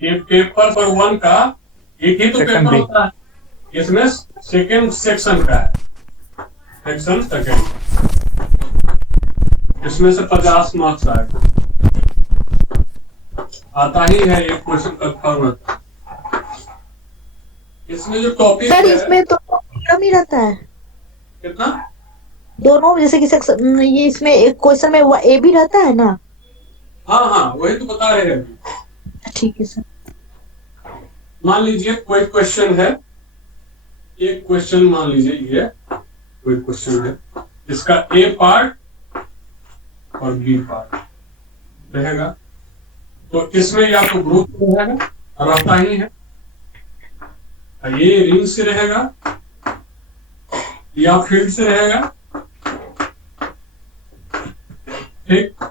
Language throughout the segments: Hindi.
ये पेपर पर 1 का एक ही तो पेपर होता है, इसमें सेकेंड सेक्शन का है, सेक्शन सेकेंड, इसमें से 50 मार्क्स आएगा, आता ही है एक क्वेश्चन का फॉर्मेट। इसमें जो टॉपिक सर है, इसमें तो कम ही रहता है कितना दोनों, जैसे कि सेक्शन ये इसमें एक क्वेश्चन में ए भी रहता है ना। हाँ हाँ वही तो बता रहे हैं अभी। ठीक है सर। मान लीजिए कोई क्वेश्चन है, एक क्वेश्चन मान लीजिए ये कोई क्वेश्चन है, इसका ए पार्ट और बी पार्ट रहेगा, तो इसमें या तो ग्रुप रहेगा, रहता ही है, ये रिंग से रहेगा या फील्ड से रहेगा, ठीक।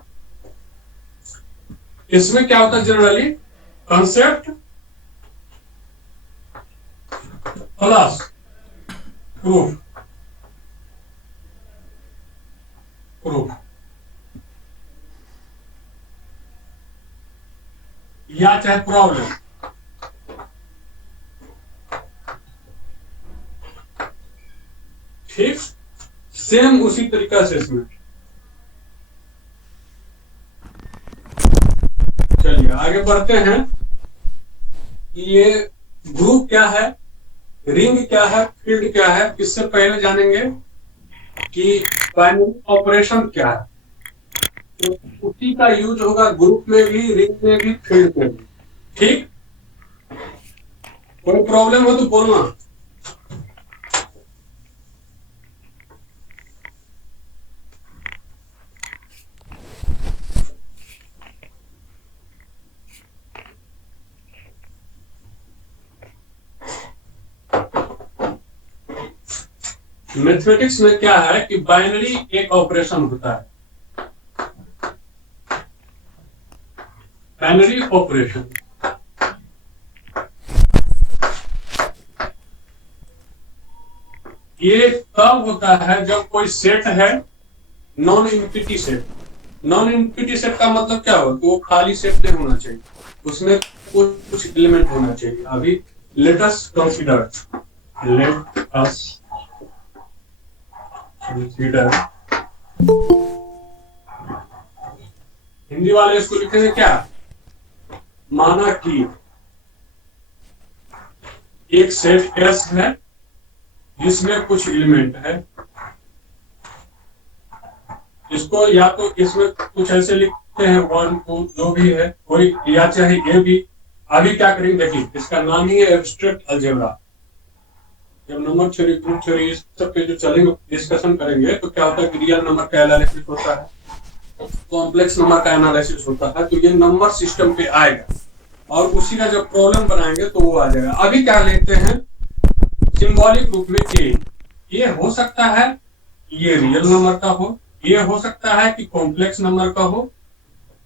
इसमें क्या होता है generally, concept plus proof, proof या चाहे प्रॉब्लम, ठीक। सेम उसी तरीका से इसमें, चलिए आगे बढ़ते हैं। ये ग्रुप क्या है, रिंग क्या है, फील्ड क्या है, इससे पहले जानेंगे कि बाइनरी ऑपरेशन क्या है, तो उसी का यूज होगा ग्रुप में भी, रिंग में भी, फील्ड में भी, ठीक। कोई प्रॉब्लम हो तो बोलना। मैथमेटिक्स में क्या है कि बाइनरी एक ऑपरेशन होता है, बाइनरी ऑपरेशन, ये तब होता है जब कोई सेट है non empty set. Non empty set का मतलब क्या हो, वो खाली सेट नहीं होना चाहिए, उसमें कुछ एलिमेंट होना चाहिए। अभी let us consider, let us consider, Hindi वाले इसको लिखेंगे क्या, माना कि एक सेट एस है जिसमें कुछ एलिमेंट है, इसको या तो इसमें कुछ ऐसे लिखते हैं 1 2 जो भी है कोई, या चाहे ए भी। अभी क्या करेंगे देखिए, इसका नाम ही है एब्स्ट्रैक्ट अलजेब्रा। जब नंबर थ्योरी, ग्रुप थ्योरी, इस सब पे जो चलेंगे, डिस्कशन करेंगे, तो क्या होता है कि रियल नंबर का एनालिसिस होता है, कॉम्प्लेक्स नंबर का एनालिसिस होता है, तो ये नंबर सिस्टम पे आएगा और उसी का जब प्रॉब्लम बनाएंगे तो वो आ जाएगा। अभी क्या लेते हैं, सिंबॉलिक रूप में ए, ये हो सकता है ये रियल नंबर का हो, ये हो सकता है कि कॉम्प्लेक्स नंबर का हो,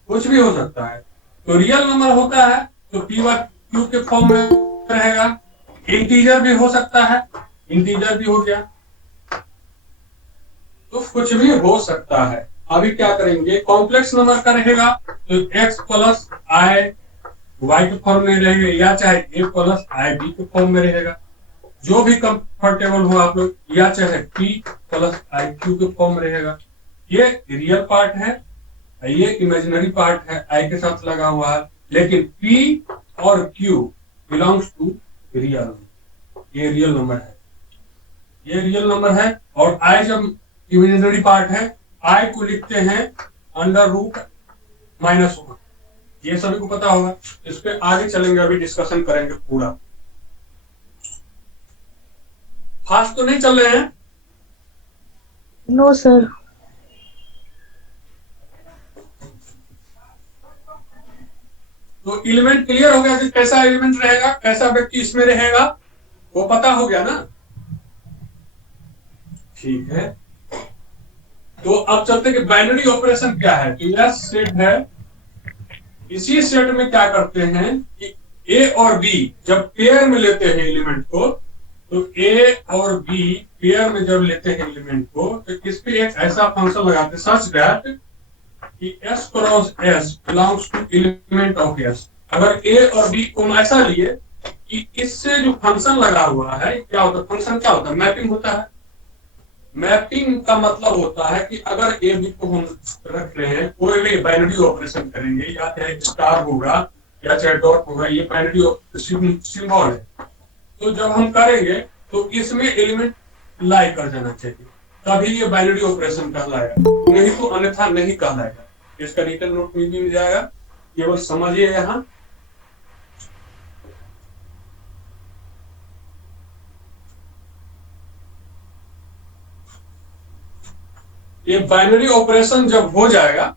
कुछ भी हो सकता है। तो रियल नंबर होता है तो पी बाय क्यू के फॉर्म में रहेगा, इंटीजर भी हो सकता है, इंटीजर भी हो गया, तो कुछ भी हो सकता है। अभी क्या करेंगे, कॉम्प्लेक्स नंबर का रहेगा तो x प्लस आई वाई के फॉर्म में रहेगा, या चाहे a प्लस आई बी के फॉर्म में रहेगा, जो भी कंफर्टेबल हो आप लोग, या चाहे p प्लस आई क्यू के फॉर्म में रहेगा। ये रियल पार्ट है, ये इमेजिनरी पार्ट है, आई के साथ लगा हुआ है, लेकिन p और q बिलोंग्स टू रियल, ये रियल नंबर है, ये रियल नंबर है। और आई जब इमेजिनरी पार्ट है, आई को लिखते हैं अंडर रूट -1, ये सभी को पता होगा। इस पे आगे चलेंगे, अभी डिस्कशन करेंगे पूरा, फास्ट तो नहीं चल रहे हैं। No sir. तो एलिमेंट क्लियर हो गया कि कैसा एलिमेंट रहेगा, कैसा व्यक्ति इसमें रहेगा, वो पता हो गया ना, ठीक है। तो अब चलते कि बाइनरी ऑपरेशन क्या है। तो यह सेट है, इसी सेट में क्या करते हैं कि ए और बी जब पेयर में लेते हैं एलिमेंट को, तो ए और बी पेयर में जब लेते हैं एलिमेंट को, तो इस पे एक ऐसा फंक्शन लगाते हैं सच दैट कि s cross s belongs to element of s। अगर ए और बी को हम ऐसा लिए कि इससे जो फंक्शन लगा हुआ है क्या होता है, फंक्शन क्या होता है, मैपिंग होता है। मैपिंग का मतलब होता है कि अगर ए बी को हम रख रहे हैं, कोई भी बाइनरी ऑपरेशन करेंगे, या चाहे स्टार होगा या चाहे डॉट होगा, ये बाइनरी सिंबल है। तो जब हम करेंगे तो इसमें एलिमेंट लाई कर जाना चाहिए, तभी ये बाइनरी ऑपरेशन कहलाएगा, नहीं तो अन्यथा नहीं कहलाएगा। इसका रिटर्न नोट में भी मिल जाएगा, केवल समझिए यहां। ये बाइनरी ऑपरेशन जब हो जाएगा,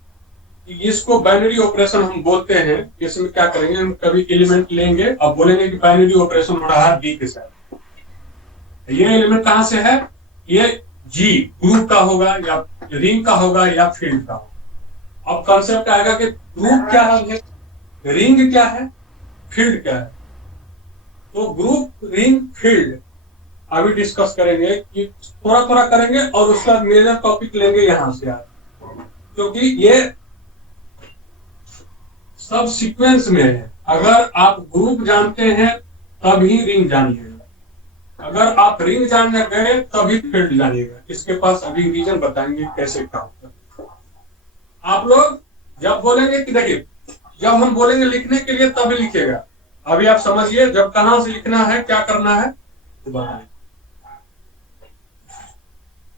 इसको बाइनरी ऑपरेशन हम बोलते हैं। इसमें क्या करेंगे, हम कभी एलिमेंट लेंगे और बोलेंगे कि बाइनरी ऑपरेशन हो रहा है बी के साथ। ये एलिमेंट कहां से है, ये जी ग्रुप का होगा या रिंग का होगा या फील्ड का होगा। अब कॉन्सेप्ट आएगा कि ग्रुप क्या है, रिंग क्या है, फील्ड क्या है। तो ग्रुप, रिंग, फील्ड अभी डिस्कस करेंगे, कि थोड़ा थोड़ा करेंगे और उसका मेजर टॉपिक लेंगे यहां से यार, क्योंकि ये सब सीक्वेंस में है। अगर आप ग्रुप जानते हैं तभी रिंग जानिएगा, अगर आप रिंग जान गए तभी फील्ड जानिएगा। इसके पास अभी रीजन बताएंगे कैसे क्या होता है। आप लोग जब बोलेंगे कि देखिए, जब हम बोलेंगे लिखने के लिए तभी लिखेगा। अभी आप समझिए जब कहां से लिखना है, क्या करना है, तो बताएं।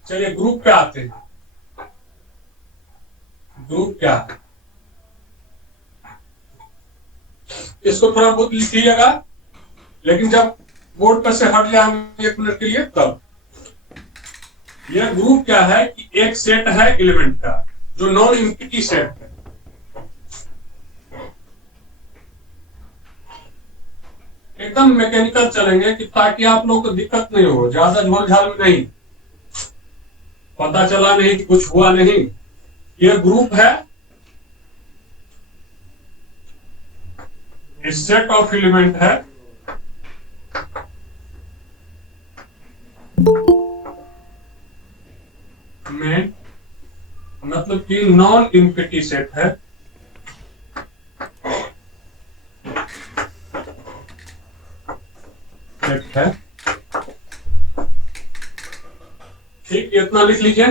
चलिए ग्रुप पे आते हैं। ग्रुप क्या है, इसको थोड़ा बहुत लिखिएगा, लेकिन जब बोर्ड पर से हट जाए हम 1 मिनट के लिए तब। यह ग्रुप क्या है कि एक सेट है एलिमेंट का जो नॉन एम्प्टी सेट है। एकदम मैकेनिकल चलेंगे कि ताकि आप लोगों को दिक्कत नहीं हो, ज्यादा झोल-झाल में नहीं, पता चला नहीं कि कुछ हुआ नहीं। यह ग्रुप है, इस सेट ऑफ एलिमेंट है में, मतलब कि नॉन एम्प्टी सेट है। सेट है, ठीक, इतना लिख लीजिए।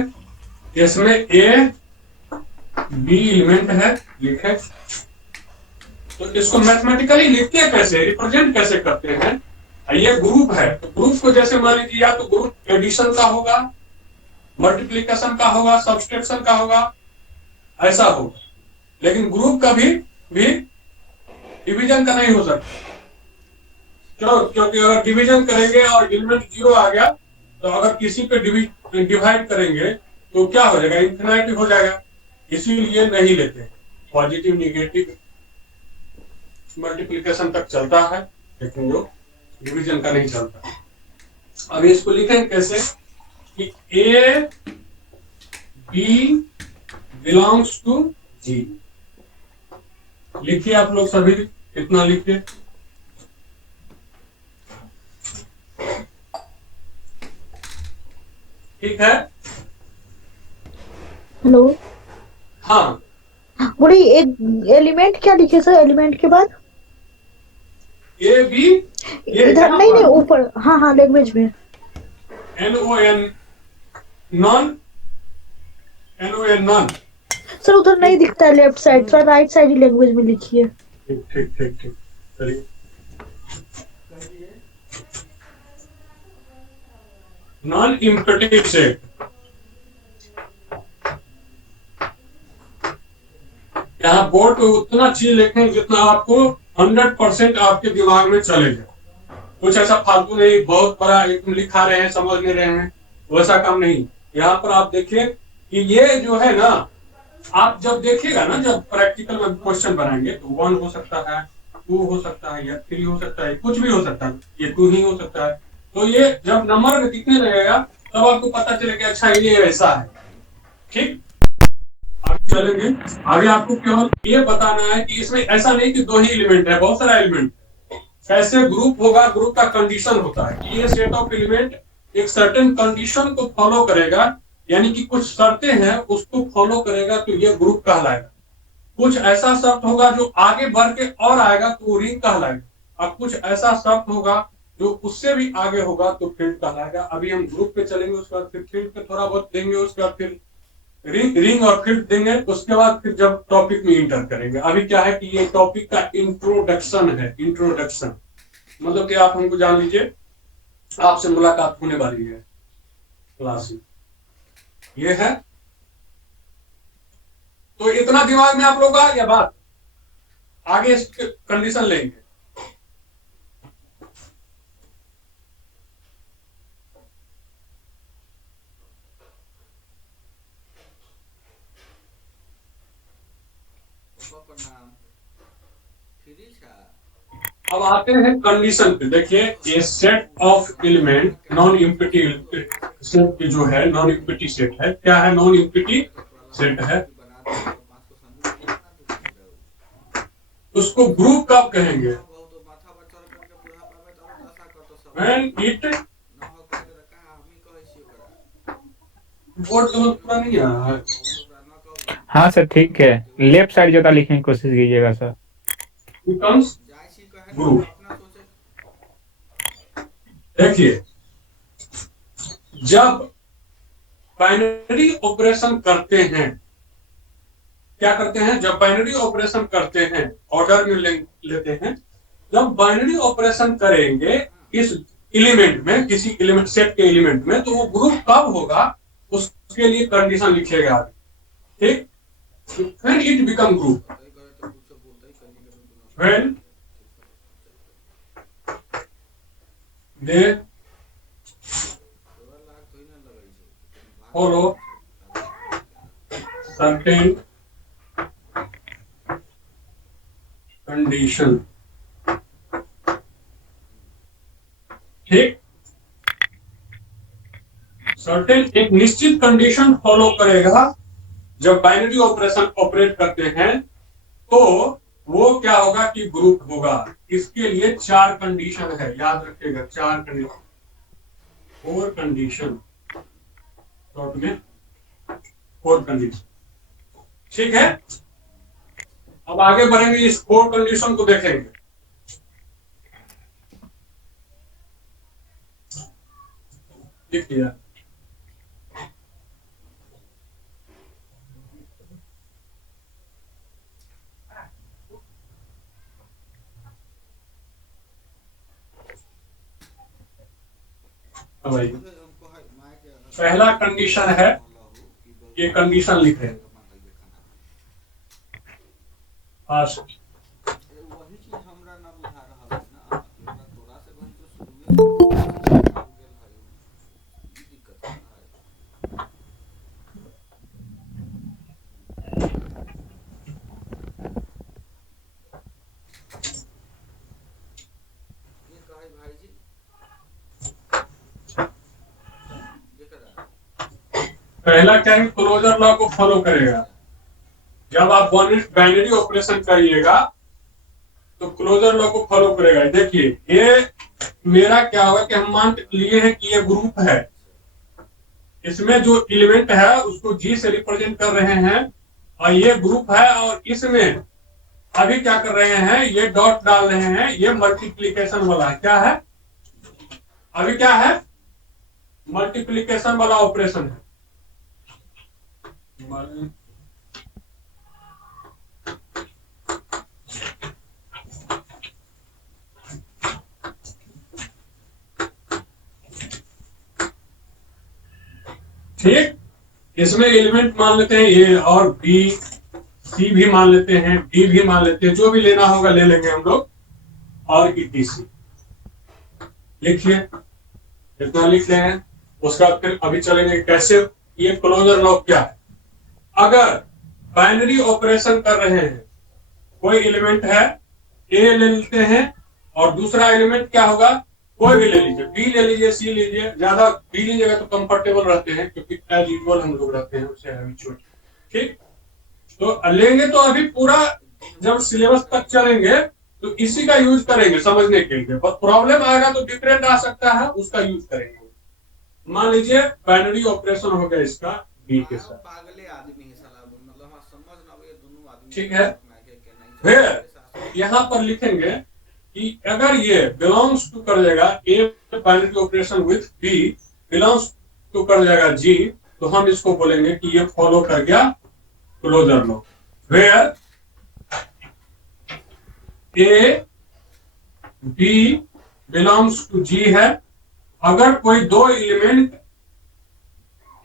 इसमें ए बी एलिमेंट है, लिखे। तो इसको मैथमेटिकली लिखते हैं कैसे, रिप्रेजेंट कैसे करते हैं। ये ग्रुप है, तो ग्रुप को जैसे मान लीजिए या तो ग्रुप एडिशन का होगा, मल्टीप्लिकेशन का होगा, सब्सट्रैक्शन का होगा, ऐसा होगा। लेकिन ग्रुप का भी डिवीजन का नहीं हो सकता। क्यों, क्योंकि अगर डिवीजन करेंगे और एलिमेंट 0 आ गया, तो अगर किसी पे डिवाइड करेंगे तो क्या हो जाएगा, इन्फिनिटी हो जाएगा। इसीलिए नहीं लेते, पॉजिटिव निगेटिव मल्टीप्लिकेशन तक चलता है, लेकिन जो डिवीजन का नहीं चलता। अब इसको लिखें कैसे कि ए बी बिलोंग्स टू जी। लिखिए आप लोग सभी, कितना लिखिए। ठीक है, हेलो, हाँ बोली एक एलिमेंट क्या लिखे सर, एलिमेंट के बाद ए बी, इधर नहीं नहीं ऊपर, हाँ हाँ लैंग्वेज में NON, non, NON non. Sir उधर नहीं दिखता है लेफ्ट साइड, थोड़ा राइट साइड ही लैंग्वेज में लिखिए। ठीक ठीक ठीक ठीक, चलिए। नॉन इम्पेटिव सेट, यहाँ बोर्ड पे उतना चीज लिखें जितना आपको 100% आपके दिमाग में चलेगा। कुछ ऐसा फालतू नहीं, बहुत बड़ा एकदम लिखा रहे हैं समझ नहीं रहे हैं, वैसा काम नहीं। यहाँ पर आप देखिए कि ये जो है ना, आप जब देखिएगा ना, जब प्रैक्टिकल में क्वेश्चन बनाएंगे तो 1 हो सकता है, 2 हो सकता है, या 3 हो सकता है, कुछ भी हो सकता है, ये 2 ही हो सकता है। तो ये जब नंबर में दिखने लगेगा तब आपको पता चलेगा अच्छा ये ऐसा है। ठीक, आगे चलेंगे। आगे आपको केवल ये बताना है कि इसमें ऐसा नहीं कि 2 ही एलिमेंट है, बहुत सारा एलिमेंट। कैसे ग्रुप होगा, ग्रुप का कंडीशन होता है कि ये सेट ऑफ एलिमेंट एक सर्टेन कंडीशन को फॉलो करेगा, यानी कि कुछ शर्तें हैं उसको फॉलो करेगा, तो ये ग्रुप कहलाएगा। कुछ ऐसा शब्द होगा जो आगे बढ़ के और आएगा तो वो रिंग कहलाएगा, अब कुछ ऐसा शब्द होगा जो उससे भी आगे होगा तो फील्ड कहलाएगा। अभी हम ग्रुप पे चलेंगे, उसके बाद फिर फील्ड पे थोड़ा बहुत देंगे, उसके बाद फिर रिंग रिंग और फील्ड देंगे, उसके बाद फिर जब टॉपिक में इंटर करेंगे। अभी क्या है कि ये टॉपिक का इंट्रोडक्शन है, इंट्रोडक्शन मतलब कि आप हमको जान लीजिए, आपसे मुलाकात होने वाली है क्लास में, ये है। तो इतना दिमाग में आप लोग आ गया बात, आगे इसके कंडीशन लेंगे। अब आते हैं कंडीशन पे। देखिए ये set of element non empty set जो है, नॉन इम्पिटी सेट है। क्या है? नॉन इम्पिटी सेट है। उसको ग्रुप कब कहेंगे? When it बोर्ड तो पूरा नहीं आ रहा है। हाँ सर ठीक है, लेफ्ट साइड ज्यादा लिखने की कोशिश कीजिएगा सर। becomes group. देखिए जब बाइनरी ऑपरेशन करते हैं, क्या करते हैं? जब बाइनरी ऑपरेशन करते हैं, ऑर्डर में लेते हैं। जब बाइनरी ऑपरेशन करेंगे इस एलिमेंट में, किसी एलिमेंट सेट के एलिमेंट में, तो वो ग्रुप कब होगा उसके लिए कंडीशन लिखेगा, ठीक? When it become group, when they follow certain condition, ठीक? सर्टेन एक निश्चित कंडीशन फॉलो करेगा जब बाइनरी ऑपरेशन ऑपरेट करते हैं, तो वो क्या होगा कि ग्रुप होगा। इसके लिए 4 कंडीशन है, याद रखिएगा 4 कंडीशन, 4 कंडीशन, शॉर्ट में 4 कंडीशन, ठीक है। अब आगे बढ़ेंगे, इस 4 कंडीशन को देखेंगे। देखिए भाई, पहला कंडीशन है, ये कंडीशन लिखे फर्स्ट, पहला क्या है? क्लोजर लॉ को फॉलो करेगा। जब आप बाइनरी ऑपरेशन करिएगा तो क्लोजर लॉ को फॉलो करेगा। देखिए ये मेरा क्या होगा कि हम मान लिए हैं कि ये ग्रुप है, इसमें जो एलिमेंट है उसको जी से रिप्रेजेंट कर रहे हैं, और ये ग्रुप है, और इसमें अभी क्या कर रहे हैं? ये डॉट डाल रहे हैं, ये मल्टीप्लीकेशन वाला है। क्या है? अभी क्या है? मल्टीप्लीकेशन वाला ऑपरेशन है। ठीक, इसमें एलिमेंट मान लेते हैं ए और बी, सी भी मान लेते हैं, डी भी मान लेते हैं, जो भी लेना होगा ले लेंगे हम लोग, और ईटीसी। लिखिए, इतना लिख लें। उसका फिर अभी चलेंगे कैसे, ये क्लोजर लॉ क्या है। अगर बाइनरी ऑपरेशन कर रहे हैं, कोई एलिमेंट है, ए ले लेते हैं, और दूसरा एलिमेंट क्या होगा? कोई भी ले लीजिए, बी ले लीजिए, सी लीजिए, ज्यादा बी लीजिएगा तो कंफर्टेबल रहते हैं, क्योंकि एज यूजुअल हम लोग रहते हैं उससे हैबिचुअल, ठीक। तो लेंगे तो अभी पूरा जब सिलेबस तक चलेंगे तो इसी का यूज करेंगे समझने के लिए, पर प्रॉब्लम आएगा तो डिफरेंट आ सकता है, उसका यूज करेंगे। मान लीजिए बाइनरी ऑपरेशन हो गया इसका बी के साथ, ठीक है। फिर यहाँ पर लिखेंगे कि अगर ये बिलोंग्स टू कर जाएगा A binary operation with B belongs to कर जाएगा जी, तो हम इसको बोलेंगे कि ये फॉलो कर गया closure law. Where A B belongs to G है, अगर कोई दो एलिमेंट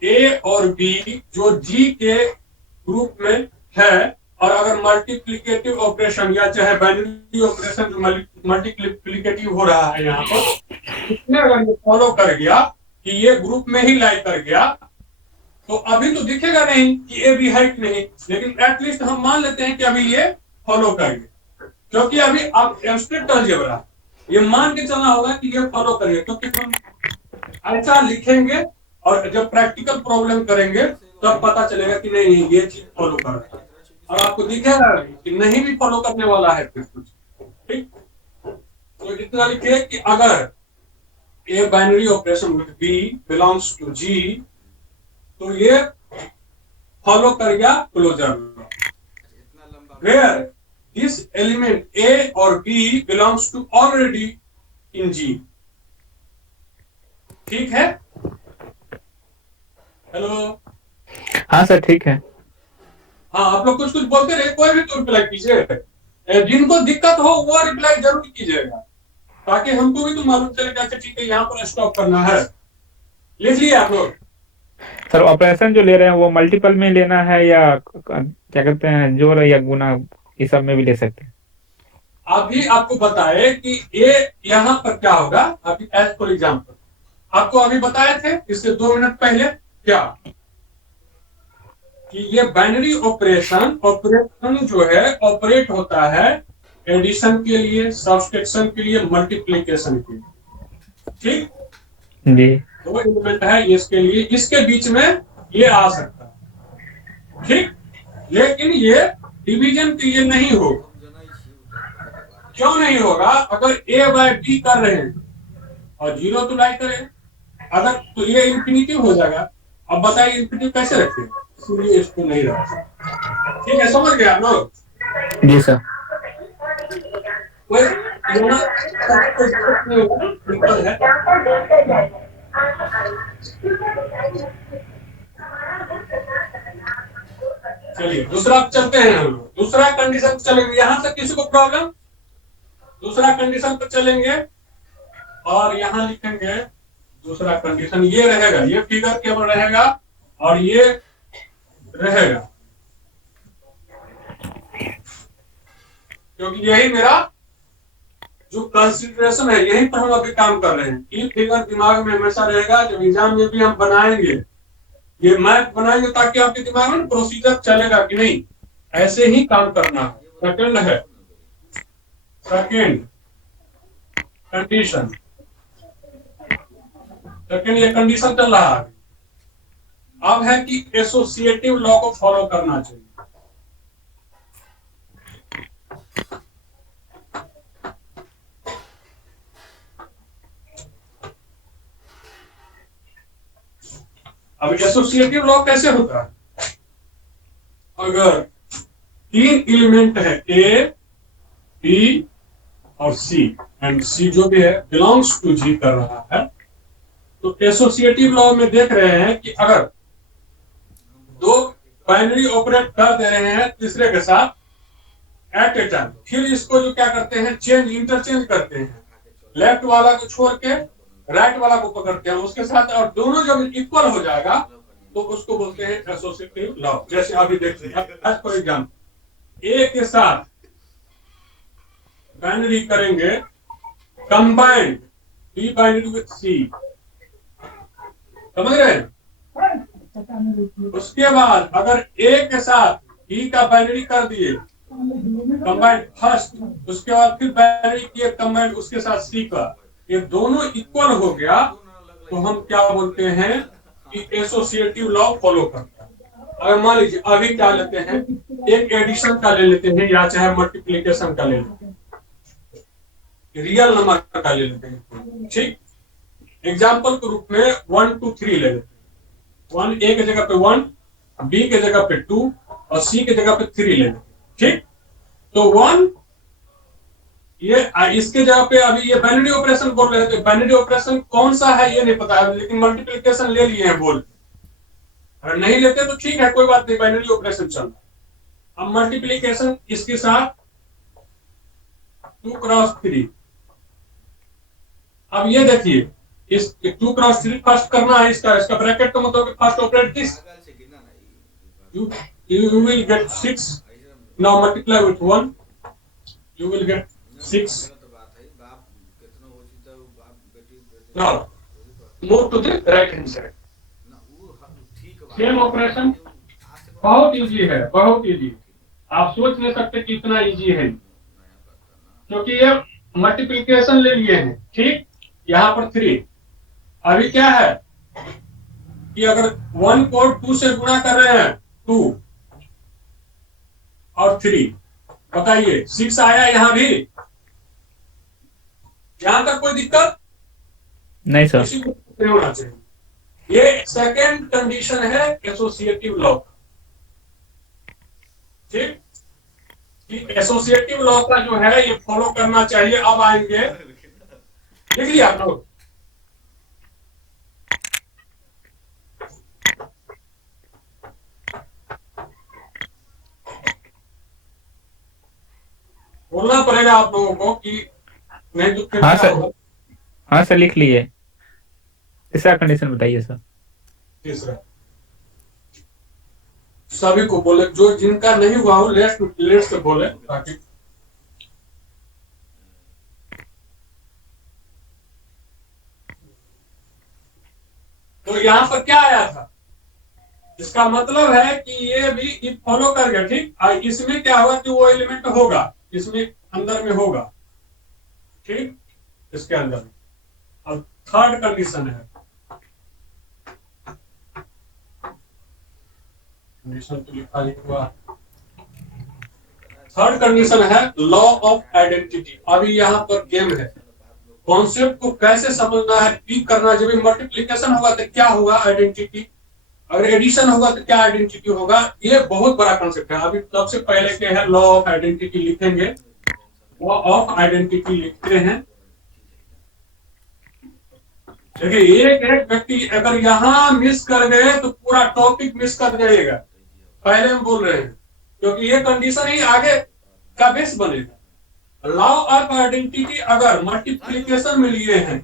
ए और बी जो जी के ग्रुप में है और अगर मल्टीप्लिकेटिव ऑपरेशन या चाहे बाइनरी ऑपरेशन जो मल्टीप्लिकेटिव हो रहा है यहाँ पर, इसमें अगर ये फॉलो कर गया कि ये ग्रुप में ही लाई कर गया, तो अभी तो दिखेगा नहीं कि ए बी है कि नहीं, लेकिन एटलीस्ट हम मान लेते हैं कि अभी ये फॉलो कर गया, क्योंकि अभी आप एब्स्ट्रैक्ट अलजेब्रा ये मान के चलना होगा कि ये फॉलो करेंगे, क्योंकि हम ऐसा लिखेंगे और जब प्रैक्टिकल प्रॉब्लम करेंगे तब पता चलेगा कि नहीं ये चीज फॉलो कर रहा है, और आपको दिखेगा कि नहीं भी फॉलो करने वाला है फिर कुछ। ठीक, तो इतना लिखिए कि अगर a binary operation with B belongs to G, तो ये फॉलो कर गया closure law. Where this element A और B belongs to already in G. ठीक है, हेलो, हाँ सर ठीक है। हाँ आप लोग कुछ कुछ बोलते रहे, कोई भी तो रिप्लाई कीजिए, जिनको दिक्कत हो वो रिप्लाई जरूर कीजिएगा, ताकि हमको भी तो मालूम चले कि ठीक है यहाँ पर स्टॉप करना है। लिख लिया आप लोग? सर ऑपरेशन जो ले रहे हैं वो मल्टीपल में लेना है या क्या कहते हैं जोड़ या गुना, इस सब में भी ले सकते हैं? अभी आपको बताए कि ये यहाँ पर क्या होगा, अभी एज फॉर एग्जाम्पल आपको अभी बताए थे इससे 2 मिनट पहले क्या कि ये बाइनरी ऑपरेशन जो है ऑपरेट होता है एडिशन के लिए, सब्सट्रैक्शन के लिए, मल्टीप्लिकेशन के लिए। ठीक जी, 2 एलिमेंट है इसके लिए, इसके बीच में ये आ सकता है। ठीक, लेकिन ये डिवीजन के लिए नहीं होगा। क्यों नहीं होगा? अगर ए बाय बी कर रहे हैं और 0 तो लाई करें, अगर तो ये इंफिनिटी हो जाएगा। अब बताइए इंफिनिटी कैसे रखें, इसलिए इसको नहीं रखा। ठीक है, समझ गया लोग? जी सर। कोई सिंपल है। चलिए दूसरा चलते हैं हम लोग, दूसरा कंडीशन चलेंगे। यहां तक किसी को प्रॉब्लम? दूसरा कंडीशन पर चलेंगे और यहां लिखेंगे दूसरा कंडीशन ये रहेगा, ये फिगर केवल रहेगा और ये रहेगा, क्योंकि यही मेरा जो कंसिडरेशन है, यही पर हम अभी काम कर रहे हैं। ये फिगर दिमाग में हमेशा रहेगा, जब एग्जाम में भी हम बनाएंगे ये मैथ बनाएंगे ताकि आपके दिमाग में प्रोसीजर चलेगा कि नहीं ऐसे ही काम करना है। सेकंड है, सेकंड कंडीशन, सेकंड ये कंडीशन चल रहा है। अब है कि एसोसिएटिव लॉ को फॉलो करना चाहिए। अब एसोसिएटिव लॉ कैसे होता है? अगर 3 एलिमेंट है ए बी और सी, एंड सी जो भी है बिलोंग्स टू जी कर रहा है, तो एसोसिएटिव लॉ में देख रहे हैं कि अगर 2 बाइनरी ऑपरेट कर दे रहे हैं तीसरे के साथ एट ए टाइम, फिर इसको जो क्या करते हैं चेंज इंटरचेंज करते हैं, लेफ्ट वाला को छोड़ के राइट वाला को पकड़ते हैं उसके साथ, और दोनों जब इक्वल हो जाएगा तो उसको बोलते हैं एसोसिएटिव लॉ। जैसे अभी देखते हैं, एज फॉर एग्जांपल ए के साथ बाइनरी करेंगे combined B binary with C, समझ रहे हैं? उसके बाद अगर ए के साथ बी का बाइनरी कर दिए कंबाइंड फर्स्ट, उसके बाद फिर बाइनरी किए कंबाइंड उसके साथ सी का, ये दोनों इक्वल हो गया तो हम क्या बोलते हैं कि एसोसिएटिव लॉ फॉलो करता है। अगर मान लीजिए अभी क्या लेते हैं, एक एडिशन का ले लेते हैं या चाहे मल्टीप्लिकेशन का ले लेते हैं, रियल नंबर का ले लेते हैं। ठीक, एग्जाम्पल के रूप में 1 2 3 ले लेते हैं। 1 ए के जगह पे 1, बी के जगह पे 2 और सी के जगह पे 3 ले लेते हैं। ठीक, तो 1 ये इसके जगह पे अभी ये बाइनरी ऑपरेशन बोल रहे थे, बाइनरी ऑपरेशन कौन सा है ये नहीं पता है, लेकिन मल्टीप्लिकेशन ले लिए हैं बोल, अगर नहीं लेते तो ठीक है कोई बात नहीं, बाइनरी ऑपरेशन चल रहा है। अब मल्टीप्लिकेशन इसके साथ 2 क्रॉस 3, अब ये देखिए इस 2 क्रॉस 3 फर्स्ट करना है, इसका ब्रैकेट का मतलब first operate this, you will get 6, now multiply with 1, you will get 6, now move to the right hand side, same operation, बहुत इजी है, बहुत इजी, आप सोच नहीं सकते कि इतना इजी है, क्योंकि ये मल्टीप्लिकेशन ले लिए हैं, ठीक, यहाँ पर 3, अभी क्या है कि अगर 1 को 2 से गुणा कर रहे हैं, 2 और 3, बताइए 6 आया यहाँ भी, यहां तक कोई दिक्कत नहीं सर। किसी को नहीं होना चाहिए। ये सेकेंड कंडीशन है एसोसिएटिव लॉ, ठीक, कि एसोसिएटिव लॉ का जो है ये फॉलो करना चाहिए। अब आएंगे, देख लिया आप लोग, बोलना पड़ेगा आप लोगों को कि नहीं तो फिर हाँ क्या सर, होगा। हाँ सर लिख लिए। तीसरा कंडीशन बताइए सर। तीसरा सभी को बोले, जो जिनका नहीं हुआ हो लेट से बोले, ताकि तो यहाँ पर क्या आया था, इसका मतलब है कि ये भी फॉलो कर गया, ठीक, इसमें क्या होगा कि वो एलिमेंट होगा, इसमें अंदर में होगा, ठीक, इसके अंदर में। अब थर्ड कंडीशन है, कंडीशन तो लिखा ही हुआ, थर्ड कंडीशन है लॉ ऑफ आइडेंटिटी। अभी यहाँ पर गेम है, कॉन्सेप्ट को कैसे समझना है, पिक करना। जब मल्टीप्लिकेशन होगा तो क्या होगा आइडेंटिटी, अगर एडिशन होगा तो क्या आइडेंटिटी होगा, ये बहुत बड़ा कॉन्सेप्ट है। अभी सबसे पहले क्या है, लॉ ऑफ आइडेंटिटी लिखेंगे, लॉ ऑफ आइडेंटिटी लिखते हैं। देखिए एक व्यक्ति अगर यहाँ मिस कर गए तो पूरा टॉपिक मिस कर जाइएगा, पहले हम बोल रहे हैं, क्योंकि ये कंडीशन ही आगे का बेस बनेगा। लॉ ऑफ आइडेंटिटी अगर मल्टीप्लिकेशन में लिए हैं,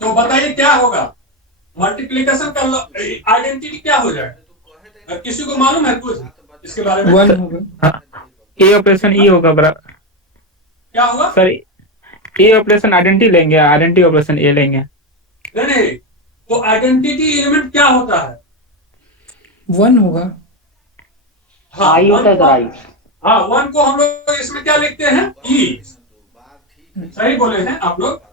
तो बताइए क्या होगा, मल्टीप्लिकेशन का आइडेंटिटी क्या हो जाएगा, किसी को मालूम है कुछ इसके बारे में? 1 होगा। ए ऑपरेशन ई होगा क्या होगा सर? ए ऑपरेशन आइडेंटिटी लेंगे, आइडेंटिटी ऑपरेशन ए लेंगे। नहीं, तो आइडेंटिटी एलिमेंट क्या होता है? 1 होगा। हाँ, आई होता है सर, आई। हाँ, 1 को हम लोग इसमें क्या लिखते हैं, ई, सही बोले हैं आप लोग।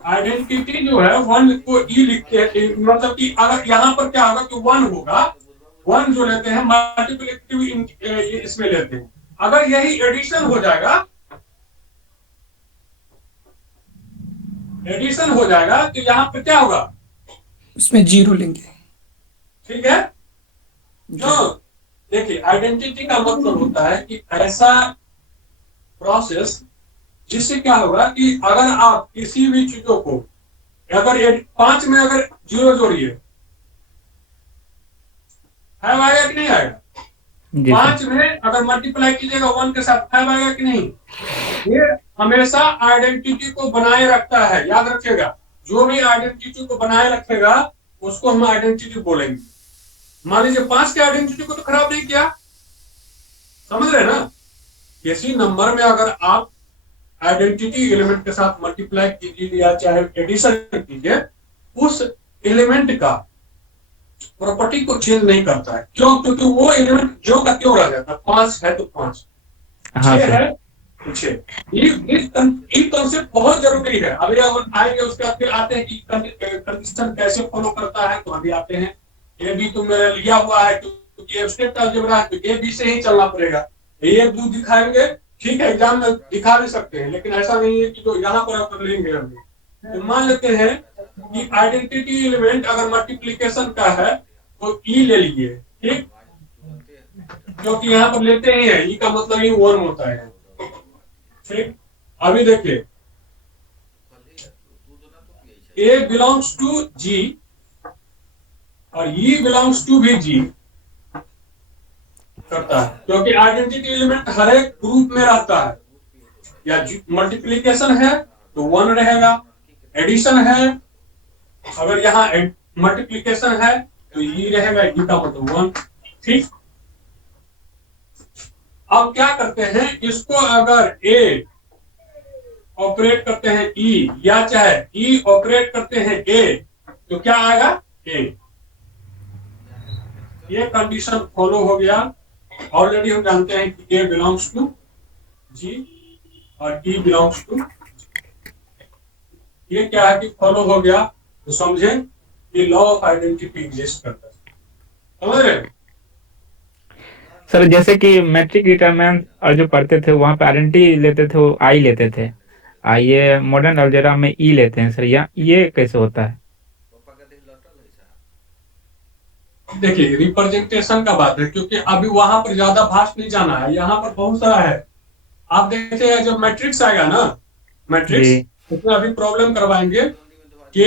आइडेंटिटी जो है 1 को ई लिखते हैं, मतलब कि अगर यहाँ पर क्या होगा कि 1 होगा, 1 जो लेते हैं मल्टीप्लिकेटिव इसमें लेते हैं। अगर यही एडिशन हो जाएगा, एडिशन हो जाएगा तो यहाँ पे क्या होगा, उसमें 0 लेंगे। ठीक है। जो देखिए आइडेंटिटी का मतलब होता है कि ऐसा प्रोसेस जिससे क्या होगा कि अगर आप किसी भी चीजों को अगर 5 में अगर 0 जोड़िए, फाइव आएगा कि नहीं आएगा? जी 5 में अगर मल्टीप्लाई कीजिएगा 1 के साथ 5 आएगा कि नहीं? ये हमेशा आइडेंटिटी को बनाए रखता है, याद रखिएगा। जो भी आइडेंटिटी को बनाए रखेगा उसको हम आइडेंटिटी बोलेंगे। मान लीजिए 5 के आइडेंटिटी को तो खराब नहीं किया, समझ रहे ना? किसी नंबर में अगर आप आइडेंटिटी एलिमेंट के साथ मल्टीप्लाई कीजिए या चाहे एडिशन कीजिए, उस एलिमेंट का प्रॉपर्टी को चेंज नहीं करता है। क्यों? क्योंकि वो एलिमेंट जो का क्यों रह जाता है, 5 है तो 5, हाँ 6 सर। है तो 6। ये कॉन्सेप्ट बहुत जरूरी है। अभी हम आएंगे उसके बाद फिर आते हैं कि कंडीशन कैसे फॉलो करता है, तो अभी आते हैं। ए बी तो मेरा लिया हुआ है क्योंकि एब्स्ट्रैक्ट अलजेब्रा है, तो ए बी से ही चलना पड़ेगा। 1 2 दिखाएंगे, ठीक है, एग्जाम में दिखा भी सकते हैं, लेकिन ऐसा नहीं है कि जो यहाँ पर आप लेंगे। हम तो मान लेते हैं कि आइडेंटिटी एलिमेंट अगर मल्टीप्लिकेशन का है तो ई ले लीजिए, ठीक, क्योंकि यहाँ पर लेते ही है, ई का मतलब ही 1 होता है, ठीक। अभी देखिए ए बिलोंग्स टू जी और ई बिलोंग्स टू भी जी करता है, क्योंकि आइडेंटिटी एलिमेंट हर एक ग्रुप में रहता है। या मल्टीप्लीकेशन है तो 1 रहेगा, एडिशन है अगर यहाँ मल्टीप्लीकेशन है तो ई रहेगा, ई का मतलब 1, ठीक। अब क्या करते हैं, इसको अगर ए ऑपरेट करते हैं ई या चाहे ई ऑपरेट करते हैं ए तो क्या आएगा, ए। ये कंडीशन फॉलो हो गया। ऑलरेडी हम जानते हैं कि ए बिलोंग्स टू जी और ई बिलोंग्स टू, ये क्या है कि फॉलो हो गया, तो समझे कि लॉ ऑफ आइडेंटिटी एग्जिस्ट करता है, समझ रहे। सर जैसे कि मैट्रिक डिटरमिनेंट और जो पढ़ते थे वहां पे आइडेंटिटी लेते थे, वो आई लेते थे, ये मॉडर्न अलजेब्रा में ई लेते हैं सर, या ये कैसे होता है? देखिए रिप्रेजेंटेशन का बात है, क्योंकि अभी वहां पर ज्यादा भाष नहीं जाना है, यहाँ पर बहुत सारा है। आप देखते हैं जब मैट्रिक्स आएगा ना, मैट्रिक्स जी उसमें अभी प्रॉब्लम करवाएंगे कि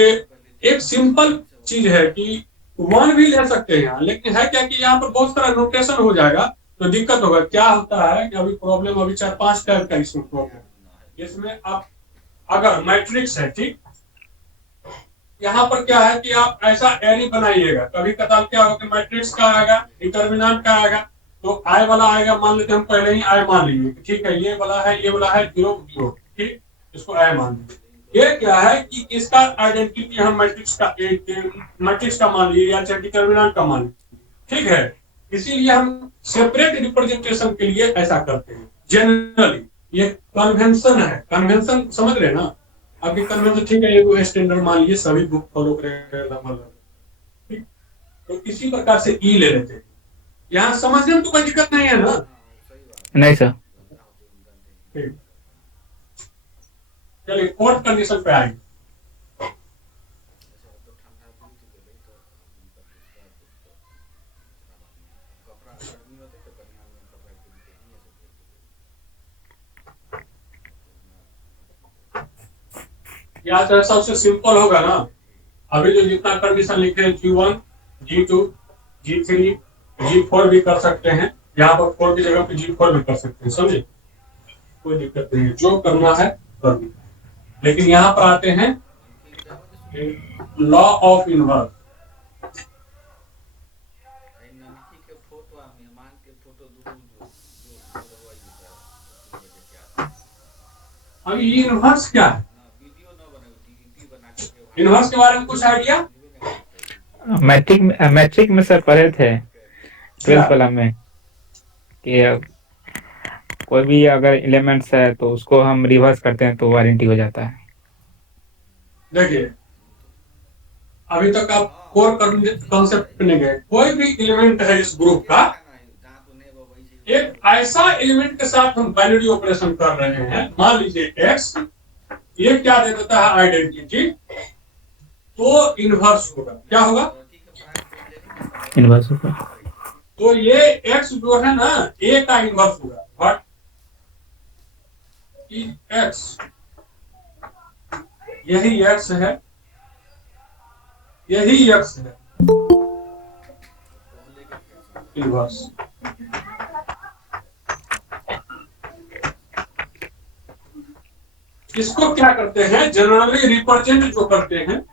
एक सिंपल चीज है कि 1 भी ले सकते हैं यहाँ, लेकिन है क्या कि यहाँ पर बहुत सारा नोटेशन हो जाएगा तो दिक्कत होगा। क्या होता है कि अभी प्रॉब्लम अभी 4-5 टाइप का इसमें प्रॉब्लम, इसमें आप अगर मैट्रिक्स है, ठीक, यहाँ पर क्या है कि आप ऐसा एरी बनाइएगा, कभी कदार क्या होगा, मैट्रिक्स का आएगा, डिटर्मिनेंट का आएगा, तो आई वाला आएगा, मान लेते हम पहले ही आई मान लीजिए, ठीक है, ये वाला है 0 0, ठीक, इसको आई मान लीजिए। ये क्या है कि इसका आइडेंटिटी हम मैट्रिक्स का मान लीजिए या चाहे डिटर्मिनेंट का मान लीजिए, ठीक है। इसीलिए हम सेपरेट रिप्रेजेंटेशन के लिए ऐसा करते हैं जनरली, ये कन्वेंशन है, कन्वेंशन समझ रहे हैं ना आपके कन्वेंशन, ठीक है, ये स्टैंडर्ड मान लीजिए सभी बुक फॉलो करेंगे, ठीक। तो इसी प्रकार से ई ले लेते हैं, यहाँ समझने में तो कोई दिक्कत नहीं है ना, नहीं सर। ठीक। चलिए फोर्थ कंडीशन पे आएंगे। यहाँ से सबसे सिंपल होगा ना, अभी जो जितना कंडीशन लिखे हैं G1 G2 G3 G4 भी कर सकते हैं, यहाँ पर 4 की जगह पे G4 भी कर सकते हैं, समझे, कोई दिक्कत नहीं है, जो करना है कर दीजिए। लेकिन यहाँ पर आते हैं लॉ ऑफ इनवर्स। अभी ये इनवर्स क्या है, इनवर्स के बारे में कुछ आइडिया? मैट्रिक में सर पढ़े थे 12th वाला में कि कोई भी अगर एलिमेंट्स है तो उसको हम रिवर्स करते हैं तो वारंटी हो जाता है। देखिए अभी तक आप कोर कॉन्सेप्ट पे नहीं गए, कोई भी एलिमेंट है इस ग्रुप का, एक ऐसा एलिमेंट के साथ हम बाइनरी ऑपरेशन कर रहे हैं, मान लीजिए एक्स, ये क्या दे देता है आइडेंटिटी, तो इनवर्स होगा, क्या होगा, इनवर्स होगा, तो ये एक्स जो है ना ए का इनवर्स होगा, बट एक्स, यही एक्स है, यही एक्स है, इनवर्स। इसको क्या करते हैं, जनरली रिप्रेजेंट जो करते हैं,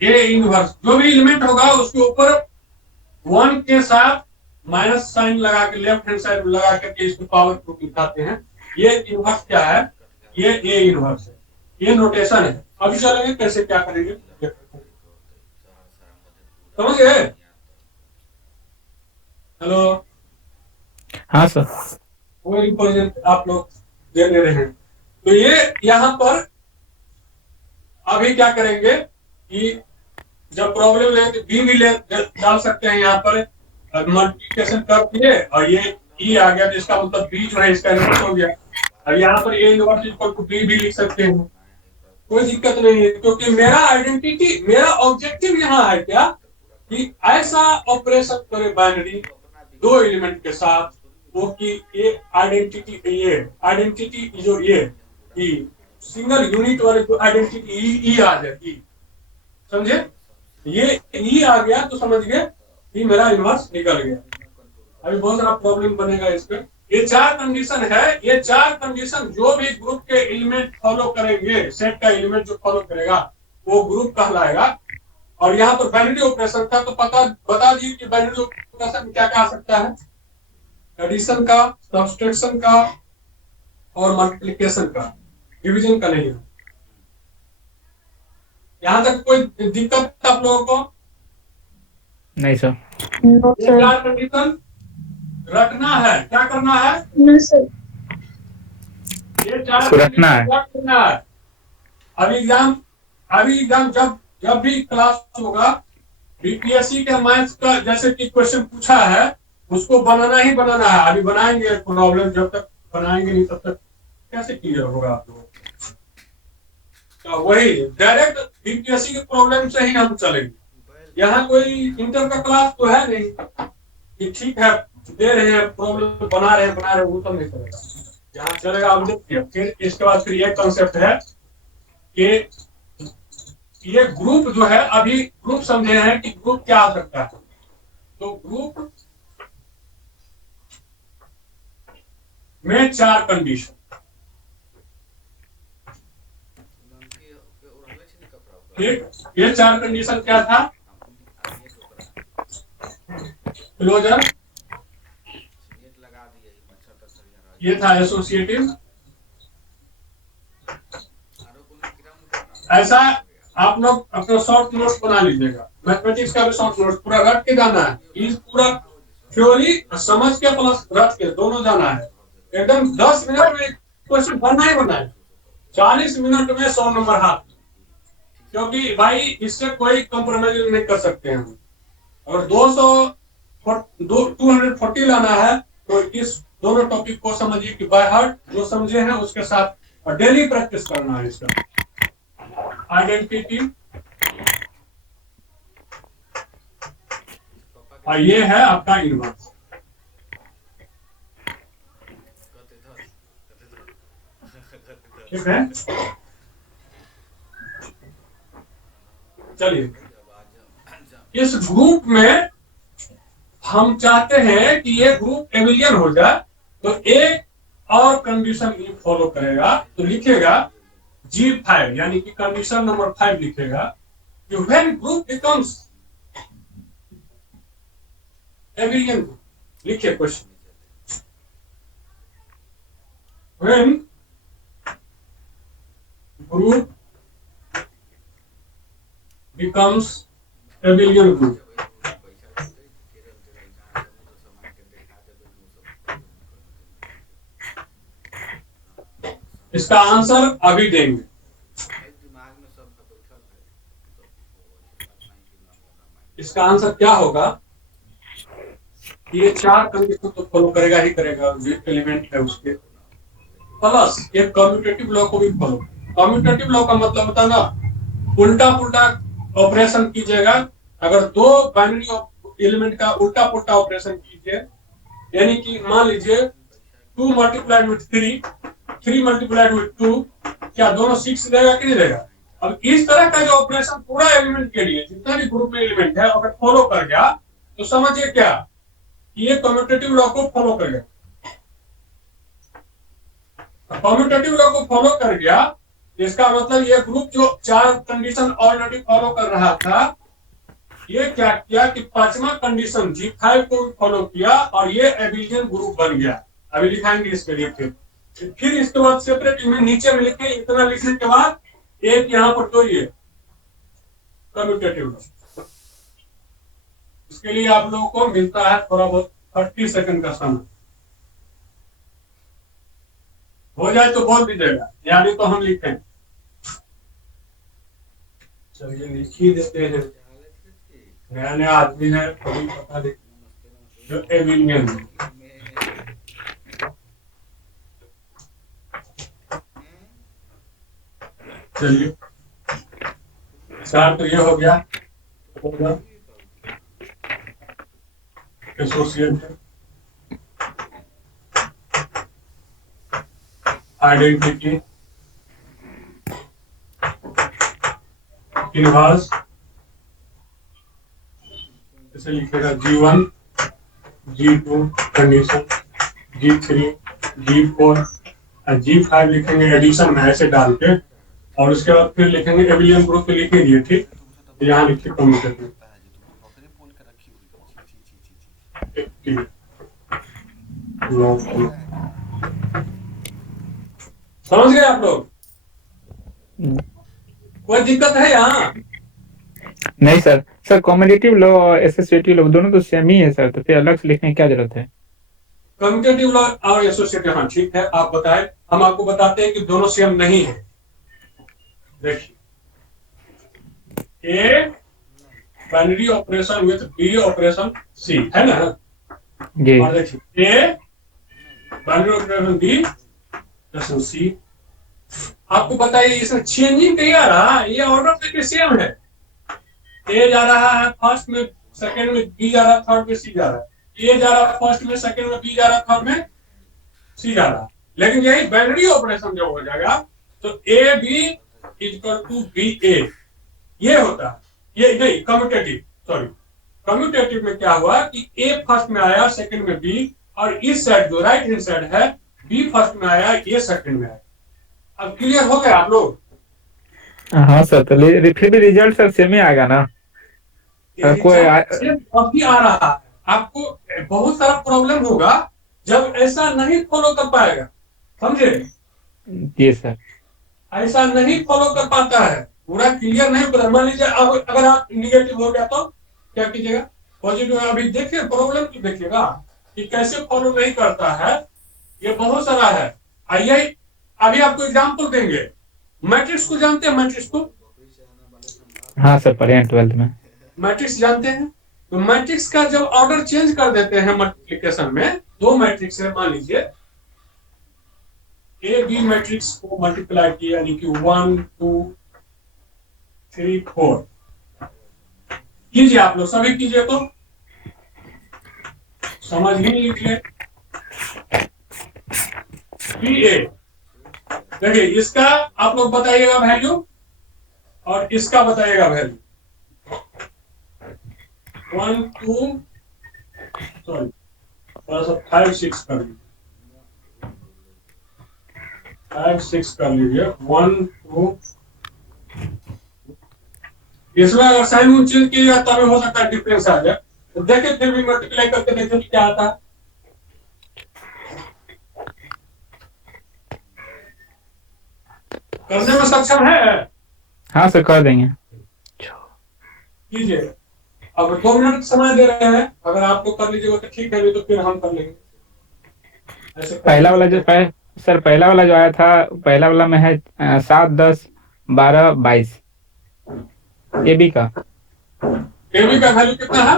ए इनवर्स, जो भी एलिमेंट होगा उसके ऊपर 1 के साथ माइनस साइन लगा के लेफ्ट हैंड साइड लगा करके इसको पावर को दिखाते हैं। ये इनवर्स क्या है, ये ए इनवर्स है, ये नोटेशन है। अभी चलेंगे कैसे क्या करेंगे, समझ गए? हेलो, हाँ सर। वो रिप्रेजेंट आप लोग दे रहे हैं, तो ये यहाँ पर अभी क्या करेंगे कि जब प्रॉब्लम ले तो बी भी ले डाल सकते हैं यहाँ पर, अब मल्टीप्लिकेशन कर दिए और ये ई आ गया, तो इसका मतलब बी जो है इसका इनवर्स हो गया। अब यहाँ पर A inverse equal to B भी लिख सकते हैं, कोई दिक्कत नहीं है, क्योंकि मेरा आइडेंटिटी, मेरा ऑब्जेक्टिव यहाँ है क्या कि ऐसा ऑपरेशन करे बाइनरी दो एलिमेंट के साथ, वो कि ये आइडेंटिटी जो ये सिंगल यूनिट वाले जो आइडेंटिटी ई आ जाए, समझे, ये ई आ गया तो समझ गए कि मेरा इनवर्स निकल गया। अभी बहुत सारा प्रॉब्लम बनेगा इस पे। ये चार कंडीशन है, ये चार कंडीशन जो भी ग्रुप के एलिमेंट फॉलो करेंगे, सेट का एलिमेंट जो फॉलो करेगा वो ग्रुप कहलाएगा। और यहाँ पर बाइनरी ऑपरेशन था, तो बता दी कि बाइनरी ऑपरेशन क्या क्या आ सकता है, एडिशन का, सब्सट्रैक्शन का और मल्टीप्लिकेशन का, डिवीजन का नहीं है। यहाँ तक कोई दिक्कत आप लोगों को? नहीं सर। नो ये सर। चार कंडीशन रखना है, क्या करना है, नो सर। ये चार इसको रखना है। क्या करना है। अभी एग्जाम जब भी क्लास होगा, बीपीएससी के मैथ्स का जैसे कि क्वेश्चन पूछा है उसको बनाना ही बनाना है। अभी बनाएंगे प्रॉब्लम, जब तक बनाएंगे नहीं तब तक कैसे क्लियर होगा आप लोगों को। तो वही डायरेक्ट बीपीएससी के प्रॉब्लम से ही हम चलेंगे। यहाँ कोई इंटर का क्लास तो है नहीं कि ठीक है दे रहे हैं प्रॉब्लम बना रहे हैं, वो तो नहीं चलेगा। यहाँ चलेगा आप देखिए। फिर इसके बाद फिर ये कॉन्सेप्ट है कि ये ग्रुप जो है, अभी ग्रुप समझे हैं कि ग्रुप क्या आ सकता है। तो ग्रुप में चार कंडीशन, ठीक, ये चार कंडीशन क्या था, क्लोजर, ये था एसोसिएटिव। ऐसा आप लोग अपना शॉर्ट नोट बना लीजिएगा, मैथमेटिक्स का भी शॉर्ट नोट पूरा रट के जाना है। इस पूरा थ्योरी समझ के प्लस रट के दोनों जाना है। एकदम 10 मिनट में क्वेश्चन बनना ही बनना है, 40 मिनट में 100 नंबर हाथ, क्योंकि भाई इससे कोई कॉम्प्रोमाइज नहीं कर सकते हैं। अगर 240 लाना है तो इस दोनों टॉपिक को समझिए कि बाय हार्ट, जो समझे हैं उसके साथ डेली प्रैक्टिस करना है इसका। आइडेंटिटी, और ये है आपका इनवर्स। ठीक है, चलिए इस ग्रुप में हम चाहते हैं कि ये ग्रुप एबिलियन हो जाए, तो एक और कंडीशन ये फॉलो करेगा, तो लिखेगा G5, यानी कि कंडीशन नंबर 5 लिखेगा कि when group becomes abelian group, लिखिए question, when group becomes abelian group, इसका आंसर अभी देंगे। इसका आंसर क्या होगा, ये चार कंडीशन तो फॉलो करेगा ही करेगा, जो एलिमेंट है उसके, प्लस ये कम्यूटेटिव लॉ को भी फॉलो। कम्यूटेटिव लॉ का मतलब होता है ना, उल्टा पुल्टा ऑपरेशन कीजिएगा। अगर दो बाइनरी एलिमेंट का उल्टा पुल्टा ऑपरेशन कीजिए, यानी कि मान लीजिए 2 मल्टीप्लाइड विथ 3 मल्टीप्लाइड विथ 2, क्या दोनों 6 देगा कि नहीं देगा। अब इस तरह का जो ऑपरेशन पूरा एलिमेंट के लिए, जितना भी ग्रुप में एलिमेंट है, अगर फॉलो कर गया तो समझिए क्या, ये कम्यूटेटिव लॉ को फॉलो कर गया। कम्यूटेटिव लॉ को फॉलो कर गया, इसका मतलब ये ग्रुप जो चार कंडीशन ऑलरेडी फॉलो कर रहा था, ये क्या किया कि पांचवा कंडीशन G5 को फॉलो किया और ये एबिलियन ग्रुप बन गया। अभी लिखाएंगे इसके लिए। फिर इसके बाद सेपरेट में नीचे में लिखे, इतना लिखने के बाद एक यहाँ पर तो ये कम्यूटेटिव लॉ। इसके लिए आप लोगों को मिलता है थोड़ा बहुत 30 सेकंड का समय, हो जाए तो बोल दीजिएगा, यानी तो हम लिखें। चलिए लिख ही देते हैं, नया नया आदमी है, कभी पता नहीं। जो एबिलियन है। चलिए, चार तो ये हो गया, होगा एसोसिएट, आइडेंटिटी, इनवर्स, इसे लिखेगा G1, G2 condition, G3, G4 और G5 लिखेंगे एडिशन में ऐसे डाल के, और उसके बाद फिर लिखेंगे एबिलियन ग्रुप पे लिख दिए, ठीक। यहाँ लिखिए कम्यूटेटिव, समझ गए आप लोग? कोई दिक्कत है यहाँ? नहीं सर। सर कॉम्पिटिटिव लॉ और एसोसिएटिव लॉ दोनों तो सेम ही है सर, तो फिर अलग से लिखने की क्या जरूरत है? कम्यूटेटिव लॉ और एसोसिएटिव, हाँ ठीक है, आप बताएं, हम आपको बताते हैं कि दोनों सेम नहीं है। देखिए, a binary operation with B operation C है ना, जी। और देखिए a binary operation B operation C, आपको बताइए इसमें चेंजिंग नहीं आ रहा, ये ऑर्डर देखिए सेम है, ए जा रहा है फर्स्ट में, सेकंड में बी जा रहा है, थर्ड में सी जा रहा है, ए जा रहा है फर्स्ट में, सेकंड में बी जा रहा है, थर्ड में सी जा रहा है। लेकिन यही बाइनरी ऑपरेशन जब हो जाएगा तो A B equal to B A, ये होता है। ये नहीं, कम्यूटेटिव, सॉरी, कम्यूटेटिव में क्या हुआ कि ए फर्स्ट में आया, सेकंड में बी, और इस साइड जो राइट हैंड साइड है बी फर्स्ट में आया, ये सेकंड में आया। अब क्लियर हो गया आप लोग? हाँ सर, तो फिर भी रिजल्ट सर सेम ही आएगा ना? कोई अभी आ रहा है, आपको बहुत सारा प्रॉब्लम होगा जब ऐसा नहीं फॉलो कर पाएगा, समझे? जी सर। ऐसा नहीं फॉलो कर पाता है, पूरा क्लियर नहीं कर, मान लीजिए अब अगर आप निगेटिव हो गया तो क्या कीजिएगा, पॉजिटिव। अभी देखिए प्रॉब्लम तो देखिएगा कि कैसे फॉलो नहीं करता है, ये बहुत सारा है। आइए अभी आपको एग्जांपल देंगे। मैट्रिक्स को जानते हैं? मैट्रिक्स को, हाँ सर, पढ़े हैं 12th में। मैट्रिक्स जानते हैं? तो मैट्रिक्स का जब ऑर्डर चेंज कर देते हैं मल्टीप्लिकेशन में, दो मैट्रिक्स है, मान लीजिए ए बी मैट्रिक्स को मल्टीप्लाई किया, यानी कि 1 2 3 4 कीजिए, आप लोग सभी कीजिए, तो समझ ही नहीं लिखिए। बी ए, देखिए इसका आप लोग बताइएगा वैल्यू, और इसका बताइएगा वैल्यू। 1 2 सॉरी, थोड़ा सा 5 6 कर लीजिए, 5 6 कर लीजिए, 1 2। इसमें अगर साइन चेंज किया तब हो सकता है डिफरेंस आ जाए, तो देखिए फिर भी मल्टीप्लाई करके देखिए क्या आता है। करने में सक्षम है? हाँ सर, कर देंगे। कीजिए, अब 2 मिनट समय दे रहे हैं, अगर आपको कर लीजिएगा तो ठीक है, नहीं तो फिर हम कर लेंगे। ऐसे पहला वाला जो सर, पहला वाला जो आया था, पहला वाला में है 7 10 12 22 एबी का। एबी का वैल्यू कितना है?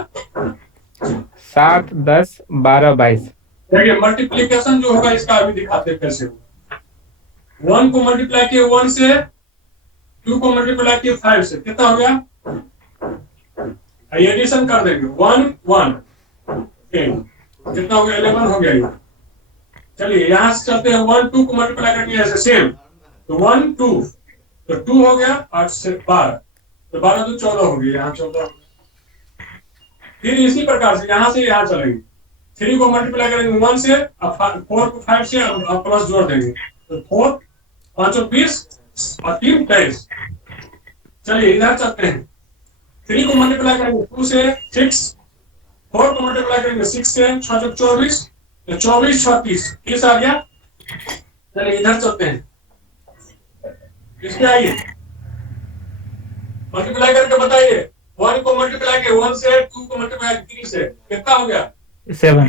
7 10 12 22। देखिए मल्टीप्लिकेशन जो होगा इसका अभी दिखाते हैं कैसे होगा। 1 को मल्टीप्लाई किए 1 से, 2 को मल्टीप्लाई किए 5 से, कितना हो गया? एडिशन कर देंगे, 1 1 10, कितना हो गया? 11 हो गया ये। चलिए यहां से चलते हैं, 1 2 को मल्टीप्लाई करके ऐसे सेम, तो 1 2, तो 2 हो गया, 8 से 12, तो 12 तो 14 हो गया, यहाँ 14। फिर इसी प्रकार से यहां से यहां चलेंगे, 3 को मल्टीप्लाई करेंगे 1 से, अब 4 को 5 से, अब प्लस जोड़ देंगे, तो 4 5 20 और 3 23। चलिए इधर चलते हैं, 3 को मल्टीप्लाई करेंगे 2 से 6, 4 को मल्टीप्लाई करेंगे 6 से, 6 24, तो 24 36 किस आ गया। चलिए इधर चलते हैं, इसमें आइए मल्टीप्लाई करके बताइए। 1 को मल्टीप्लाई के 1 से, 2 को मल्टीप्लाई 3 से, कितना हो गया? 7।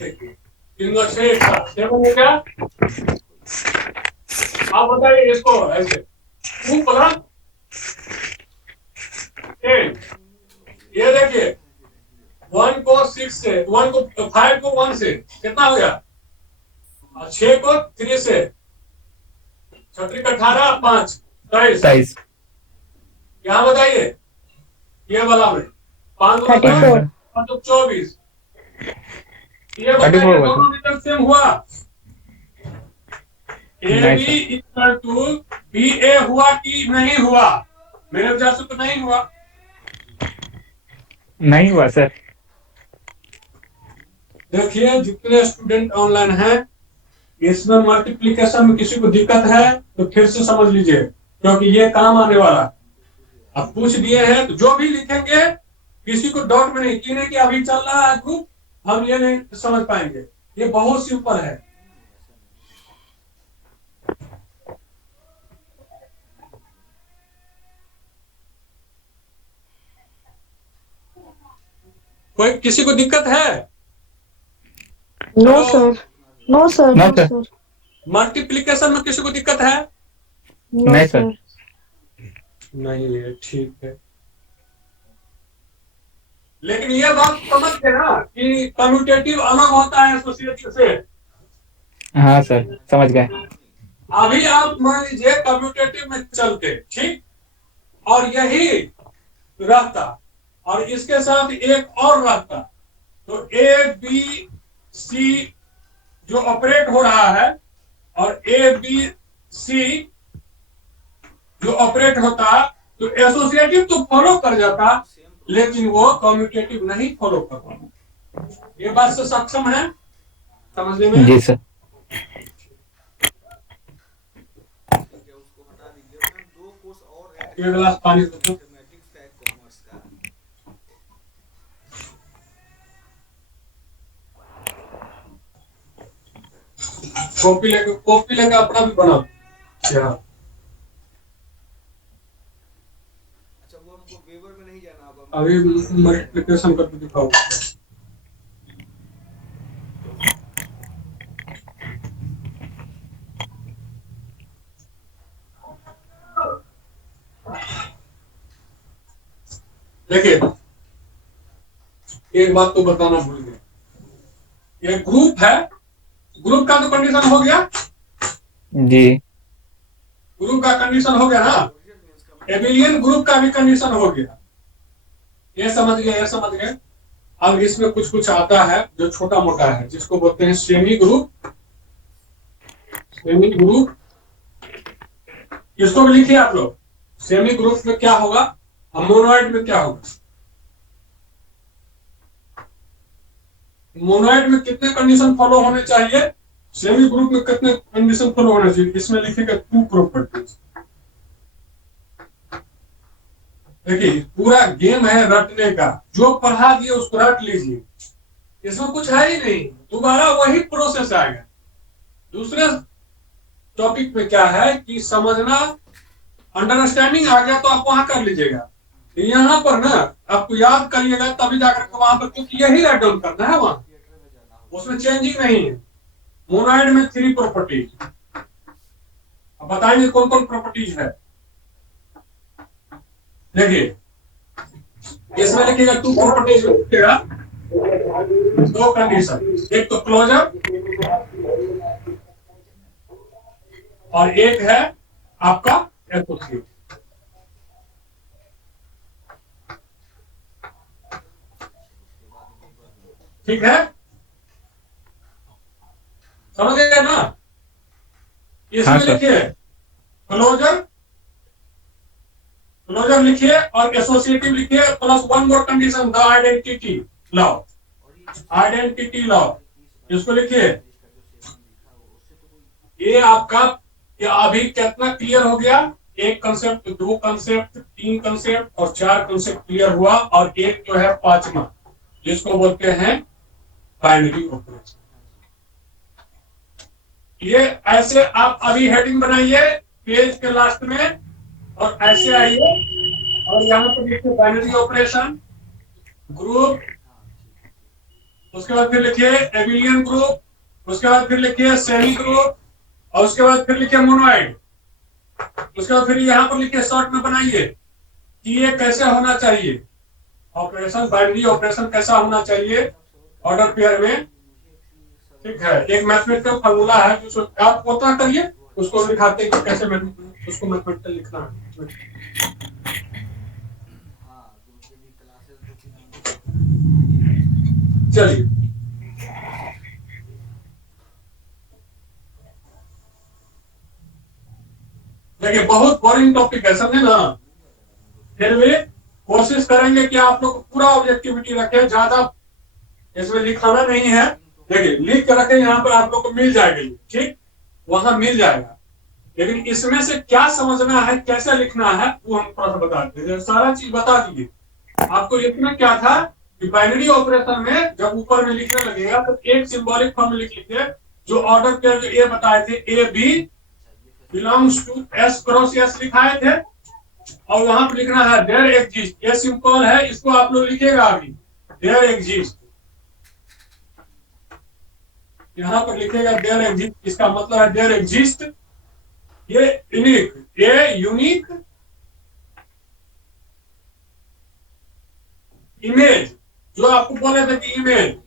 3 2 6 7 हो गया। आप बताइए इसको ऐसे, 2 प्लस 8, ये देखिए 1 को 6 6 से, 1 को 5 को 1 से कितना हो गया, और 6 को 3 से, 36 18 5 23। 23। यहाँ बताइए ये वाला में 5 2 34। 24। ये 34 बताइए हुआ दोनों था। रिजल्ट सेम हुआ, ए नहीं B sir, equal to B A हुआ कि नहीं हुआ, मेरे विचार से तो नहीं हुआ। नहीं हुआ सर। देखिए जितने स्टूडेंट ऑनलाइन हैं, इसमें मल्टीप्लिकेशन में किसी को दिक्कत है तो फिर से समझ लीजिए, क्योंकि ये काम आने वाला है। अब पूछ दिए हैं तो जो भी लिखेंगे किसी को डाउट में नहीं, कि नहीं कि अभी चल रहा है ग्रुप हम ये नहीं समझ पाएंगे, ये बहुत सिंपल है। कोई किसी को दिक्कत है? No sir, no sir, no no sir. Sir, multiplication में किसी को दिक्कत है? नो नहीं सर। सर। नहीं है, ठीक है। लेकिन ये बात समझ गए ना कि कम्यूटेटिव अलग होता है एसोसिएटिव से। हाँ सर, समझ गए। अभी आप मान लीजिए कम्यूटेटिव में चलते, ठीक, और यही रहता और इसके साथ एक और रहता, तो ए बी सी जो ऑपरेट हो रहा है और ए बी सी जो ऑपरेट होता, तो एसोसिएटिव तो फॉलो कर जाता, लेकिन वो कम्यूटेटिव नहीं फॉलो कर पाता। ये बात से सक्षम है समझने में? जी सर। एक गिलास पानी दो। कॉपी लेके अपना भी बनाओ। अच्छा वो हमको वेवर में नहीं जाना होगा। अभी मल्टीप्लिकेशन करके दिखाओ। देखिए एक बात तो बताना भूल गए, ये ग्रुप है, ग्रुप का तो कंडीशन हो गया, जी। ग्रुप का कंडीशन हो गया ना, एबिलियन ग्रुप का भी कंडीशन हो गया। ये समझ गए, ये समझ गए। अब इसमें कुछ कुछ आता है जो छोटा मोटा है, जिसको बोलते हैं सेमी ग्रुप। सेमी ग्रुप इसको भी लिखिए आप लोग। सेमी ग्रुप में क्या होगा और मोनोइड में क्या होगा। मोनोइड में कितने कंडीशन फॉलो होने चाहिए, सेमी ग्रुप में कितने कंडीशन फॉलो होने चाहिए, इसमें लिखेगा 2 प्रॉपर्टीज। देखिए पूरा गेम है रटने का, जो पढ़ा दिए उसको रट लीजिए, इसमें कुछ है ही नहीं, दोबारा वही प्रोसेस आएगा। दूसरे टॉपिक पे क्या है कि समझना, अंडरस्टैंडिंग आ गया तो आप वहां कर लीजिएगा, यहाँ पर ना आपको याद करिएगा तभी जाकर के वहां पर, क्योंकि यही राइट डाउन करना है, वहां उसमें चेंजिंग नहीं है। मोनोइड में 3 प्रॉपर्टीज, अब बताएंगे कौन कौन प्रॉपर्टीज है। देखिए इसमें लिखिएगा 2 प्रॉपर्टीज लिखिएगा, 2 कंडीशन, एक तो क्लोजर और एक है आपका एसोसिएट। ठीक है, समझ गए ना? इसमें हाँ सर। लिखिए क्लोजर, क्लोजर लिखिए और एसोसिएटिव लिखिए, plus 1 more condition, the identity law. Identity law इसको लिखिए। ये आपका अभी कितना क्लियर हो गया, 1 कंसेप्ट, 2 कंसेप्ट, 3 कंसेप्ट और 4 कंसेप्ट क्लियर हुआ, और एक जो है 5वां जिसको बोलते हैं बाइनरी ऑपरेशन। ये ऐसे आप अभी हेडिंग बनाइए पेज के लास्ट में, और ऐसे आइए और यहाँ पर लिखिए बाइनरी ऑपरेशन ग्रुप, उसके बाद फिर लिखिए एबिलियन ग्रुप, उसके बाद फिर लिखिए सेमी ग्रुप, और उसके बाद फिर लिखिए मोनोइड, उसके बाद फिर यहाँ पर लिखिए शॉर्ट में बनाइए कि ये कैसे होना चाहिए ऑपरेशन, बाइनरी ऑपरेशन कैसा होना चाहिए, ऑर्डर पेयर में, ठीक है। एक मैथमेटिकल फॉर्मूला है जो आप उतना करिए, उसको दिखाते हैं कि कैसे उसको मैथमेटिकल लिखना है। हाँ तो उसके भी क्लासेस 2-3 हमने कर चलिए, देखिए बहुत बोरिंग टॉपिक है, समझे ना। फिर भी कोशिश करेंगे कि आप लोग पूरा ऑब्जेक्टिविटी रखें, ज्यादा इसमें लिखाना नहीं है। देखिए लिख के रखें, यहाँ पर आप लोग को मिल जाएगा ये, ठीक, वहां मिल जाएगा। लेकिन इसमें से क्या समझना है, कैसे लिखना है, वो हम थोड़ा सा बता देते हैं। सारा चीज बता दीजिए। आपको लिखना क्या था कि बाइनरी ऑपरेशन में जब ऊपर में लिखने लगेगा तो एक सिंबॉलिक फॉर्म में लिख लीजिए। जो ऑर्डर पेयर जो ए बताए थे, A B belongs to S cross S लिखाए थे, और वहां पर लिखना है देयर एग्जिस्ट। ये सिंपल है, इसको आप लोग लिखिएगा अभी, देयर एग्जिस्ट। यहाँ पर लिखेगा देयर एग्जिस्ट, इसका मतलब है देयर एग्जिस्ट ये यूनिक, ये यूनिक इमेज। जो आपको बोले थे कि इमेज,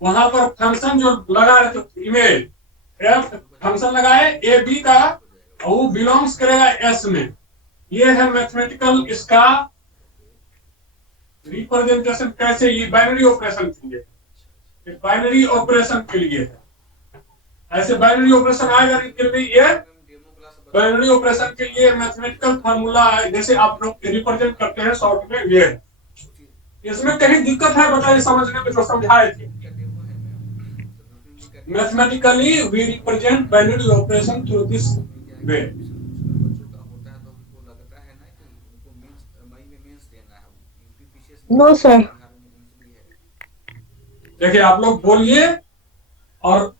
वहां पर फंक्शन जो लगा रहे थे इमेज, एफ फंक्शन लगाए ए बी का, और वो बिलोंग्स करेगा एस में। ये है मैथमेटिकल इसका रिप्रेजेंटेशन। कैसे, ये बाइनरी ऑपरेशन के लिए, बाइनरी ऑपरेशन के लिए है। ऐसे बाइनरी ऑपरेशन आएगा नहीं, फिर भी ये डेमो क्लास बता बाइनरी ऑपरेशन के लिए मैथमेटिकल फार्मूला है, जैसे आप लोग रिप्रेजेंट करते हैं शॉर्ट में, ये है। इसमें कहीं दिक्कत है बताइए समझने में, जो समझाए थे। का डेमो है मैम, तो नवीन का mathematically we represent binary operation through this way. बच्चों का होता है तो हमको लगता है ना कि उनको मेंस मई में मेंस देना है। UPPCS no sir. बिहार में मेंस भी है। देखिए आप लोग बोलिए और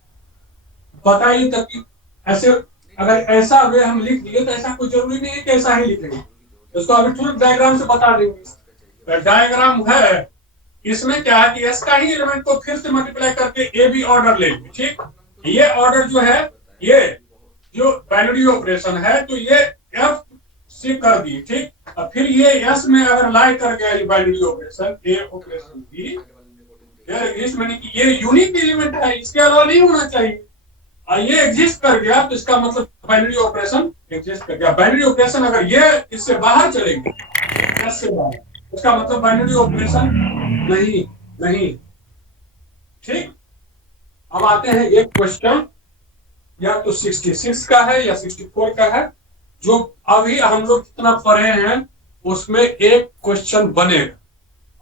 बताइए, ताकि ऐसे अगर ऐसा वे हम लिख दिए तो ऐसा कोई जरूरी नहीं है कि ऐसा ही लिखेंगे। इसको अभी तुरंत डायग्राम से बता देंगे। डायग्राम है, इसमें क्या है कि एस का ही एलिमेंट को फिर से मल्टीप्लाई करके ए बी ऑर्डर ले लीजिए, ठीक। ये ऑर्डर जो है, ये जो बाइनरी ऑपरेशन है, तो ये एफ से कर दिए, ठीक। और फिर ये एस में अगर लाई कर गया ये बाइनरी ऑपरेशन, ए ऑपरेशन भी यानी कि ये यूनिक एलिमेंट है, इसके अलावा नहीं होना चाहिए। और ये एग्जिस्ट कर गया तो इसका मतलब बाइनरी ऑपरेशन एग्जिस्ट कर गया। बाइनरी ऑपरेशन अगर ये इससे बाहर चलेंगे, एस से बाहर, उसका मतलब बाइनरी ऑपरेशन नहीं, नहीं, ठीक। अब आते हैं एक क्वेश्चन, या तो 66 का है या 64 का है। जो अभी हम लोग जितना पढ़े हैं उसमें एक क्वेश्चन बनेगा,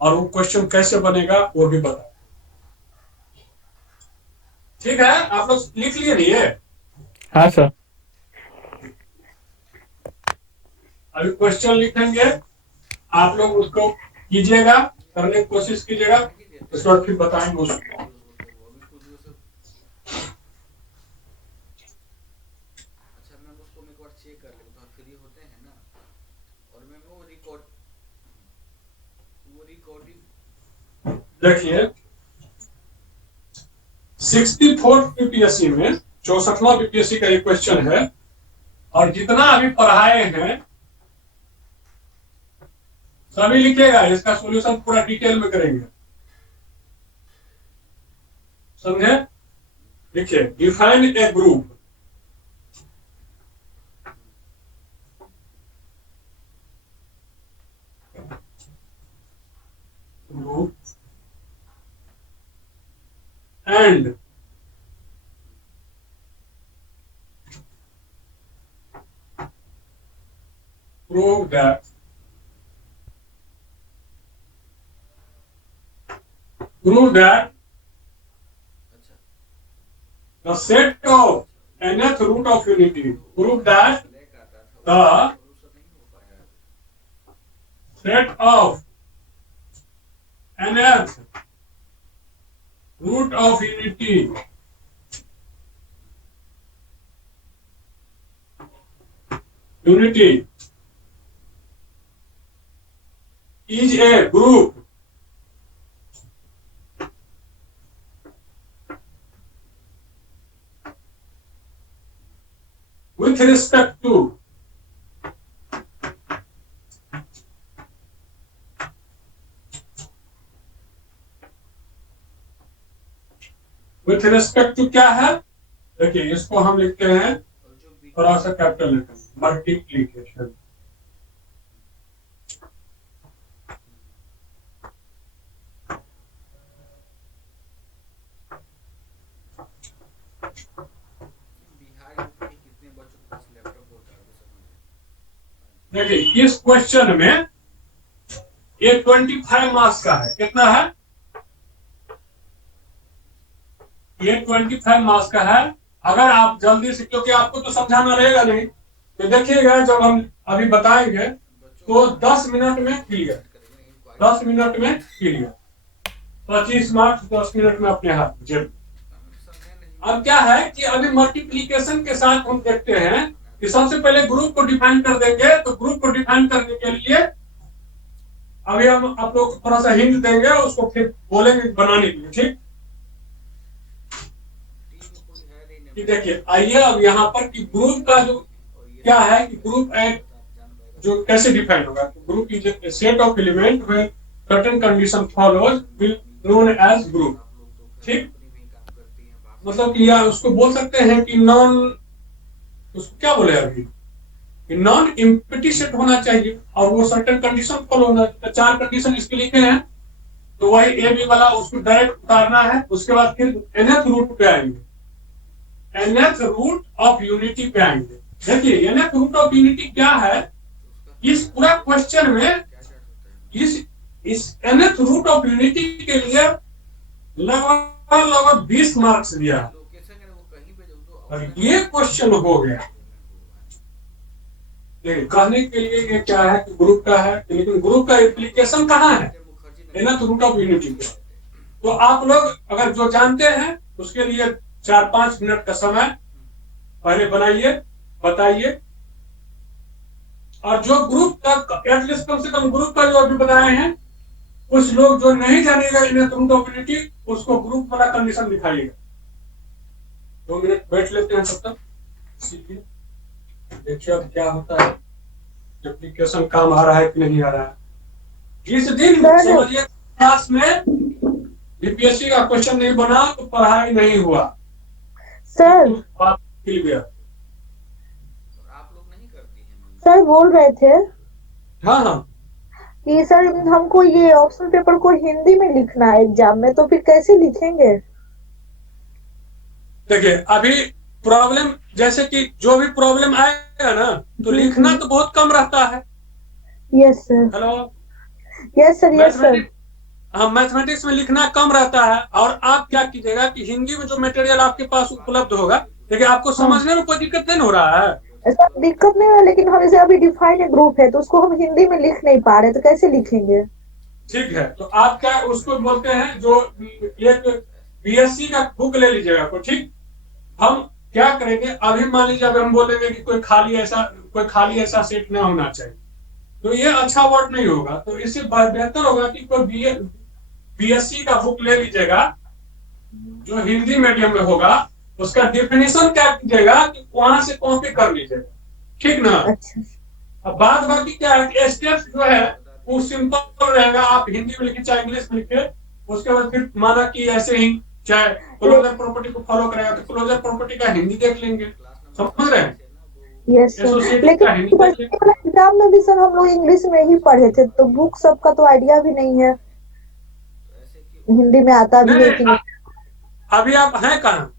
और वो क्वेश्चन कैसे बनेगा वो भी बता, ठीक है। आप लोग लिख लिए नहीं है? हाँ सर। अभी क्वेश्चन लिखेंगे, आप लोग उसको कीजिएगा, करने की कोशिश कीजिएगा, उसके बाद फिर बताएंगे उसको। अच्छा मैम उसको मैं एक बार चेक कर लेता हूँ, फ्री होते हैं ना। और मैम वो रिकॉर्डिंग देखिए 64 बीपीएससी में 64वां बीपीएससी का एक क्वेश्चन है, और जितना अभी पढ़ाए हैं सभी लिखिएगा, इसका सॉल्यूशन पूरा डिटेल में करेंगे, समझे। देखिए define a group, group and prove that अच्छा the set of nth root of unity, prove that black आता था the भरोसा नहीं हो पाया। set of nth root of unity is a group with respect to with respect to क्या है, देखिए इसको हम लिखते हैं और जो बी थोड़ा सा capital letter multiplication. Bihar UP के कितने बच्चों के पास लैपटॉप होता है तो समझ देखिए इस क्वेश्चन में ये 25 मार्क्स का है, कितना है, ये 25 मार्क्स का है। अगर आप जल्दी से, क्योंकि आपको तो समझाना रहेगा नहीं, तो देखिएगा जब हम अभी बताएंगे तो 10 मिनट में क्लियर, 10 मिनट में क्लियर, 25 मार्क्स 10 मिनट में अपने हाथ में जब। अब क्या है कि अभी मल्टीप्लीकेशन के साथ हम देखते हैं कि सबसे पहले ग्रुप को डिफाइन कर देंगे। तो ग्रुप को डिफाइन करने के लिए अभी हम आप लोग को थोड़ा सा हिंट देंगे, उसको फिर बोलेंगे बनाने के लिए, ठीक। कि देखिए आइए अब यहाँ पर कि ग्रुप का जो क्या है कि ग्रुप एक जो कैसे डिफाइन होगा, group is a set of element when certain condition follows will known age group, ठीक। मतलब कि या उसको बोल सकते हैं कि नॉन, उसको क्या बोले अभी कि नॉन इम्पिटी सेट होना चाहिए और वो सर्टेन कंडीशन फॉलो होना चाहिए। 4 कंडीशन इसके लिखे हैं, तो वही ए बी वाला उसको डायरेक्ट उतारना है। उसके बाद फिर nth रूट पे आएंगे, nth रूट ऑफ यूनिटी पे आएंगे। देखिए nth रूट ऑफ यूनिटी क्या है, इस पूरा क्वेश्चन में इस nth रूट ऑफ यूनिटी के लिए लगभग 20 मार्क्स दिया है। और ये क्वेश्चन हो गया, कहने के लिए ये क्या है कि ग्रुप का है, लेकिन ग्रुप का एप्लीकेशन कहाँ है, nth रूट ऑफ यूनिटी पे। तो आप लोग अगर जो जानते हैं उसके लिए 4-5 मिनट का समय पहले बनाइए, बताइए। और जो ग्रुप का एटलीस्ट कम से कम ग्रुप का जो अभी बताए हैं, कुछ लोग जो नहीं जानेगा nth रूट ऑफ यूनिटी, उसको ग्रुप वाला कंडीशन दिखाइएगा। 2 मिनट बैठ लेते हैं तब तक, सीखिए, देखिए अब क्या होता है, एप्लीकेशन काम आ रहा है कि नहीं आ रहा है। जिस दिन समझिए क्लास में बीपीएससी का क्वेश्चन नहीं बना तो पढ़ाई नहीं हुआ सर। बात क्लियर। आप लोग नहीं करती हैं? सर बोल रहे थे हाँ हाँ, कि सर हमको ये ऑप्शनल पेपर को हिंदी में लिखना है एग्जाम में, तो फिर कैसे लिखेंगे? देखिए अभी प्रॉब्लम जैसे कि जो भी प्रॉब्लम आएगा ना तो लिखना तो बहुत कम रहता है। Yes sir. Hello, yes sir. Yes sir. Mathematics, हाँ मैथमेटिक्स में लिखना कम रहता है। और आप क्या कीजिएगा कि हिंदी में जो मटेरियल आपके पास उपलब्ध होगा, देखिए आपको समझने में कोई दिक्कत नहीं हो रहा है। ऐसा दिक्कत नहीं है, लेकिन हम जैसे अभी डिफाइन ग्रुप है तो उसको हम हिंदी में लिख नहीं पा रहे, तो कैसे लिखेंगे? ठीक है, तो आप क्या उसको बोलते हैं, जो एक बीएससी का बुक ले लीजिएगा को, ठीक। हम क्या करेंगे, अभी मान लीजिए अभी हम बोलेंगे कि कोई खाली ऐसा सेट ना होना चाहिए, तो ये अच्छा वर्ड नहीं होगा। तो इससे बेहतर होगा कि कोई बीएससी का बुक ले लीजिएगा जो हिंदी मीडियम में होगा, उसका डेफिनेशन क्या कीजिएगा कि वहां से कॉपी कर लीजिएगा, ठीक ना। अच्छा। अब बाद बाकी क्या है कि स्टेप्स जो है वो सिंपल रहेगा, आप हिंदी में लिखे चाहे इंग्लिश में लिखे। उसके बाद फिर माना कि ऐसे ही चाहे क्लोजर प्रॉपर्टी को फॉलो करेगा तो क्लोजर प्रॉपर्टी का हिंदी देख लेंगे, समझ रहे हैं, यस सर। एसोसिएटिव का हिंदी लेकिन देख लेंगे। एग्जाम में भी सर हम लोग इंग्लिश में ही पढ़े थे, तो बुक सबका तो आइडिया भी नहीं है, हिंदी में आता भी है कि नहीं, नहीं। अभी आप हैं कहाँ,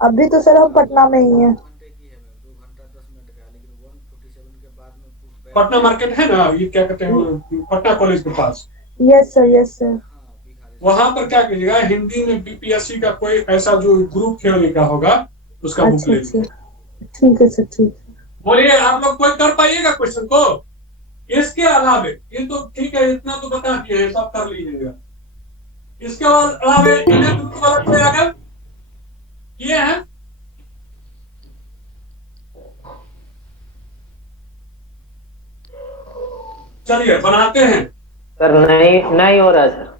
अभी तो सर हम पटना में ही है। पटना मार्केट है ना, ये क्या कहते हैं पटना कॉलेज के पास, यस सर। Yes sir. वहां पर क्या कीजिएगा, हिंदी में बीपीएससी का कोई ऐसा जो ग्रुप थ्योरी का होगा उसका बुक अच्छा ले अच्छा, लीजिए। ठीक है सर, ठीक है। बोलिए आप लोग कोई कर पाइएगा क्वेश्चन को, इसके अलावे ये तो ठीक है, इतना तो बता दिए, सब कर लीजिएगा। इसके अलावे इन्हें दूसरे वाला कोई अगर किए हैं, चलिए बनाते हैं। सर नहीं नहीं हो रहा सर।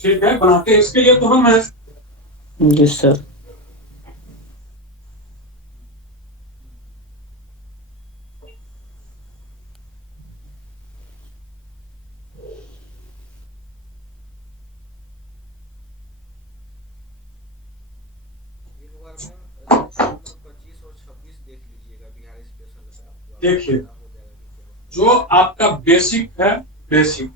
ठीक है बनाते हैं, इसके लिए तो हम हैं। जी सर। देखिए, जो आपका बेसिक है, बेसिक,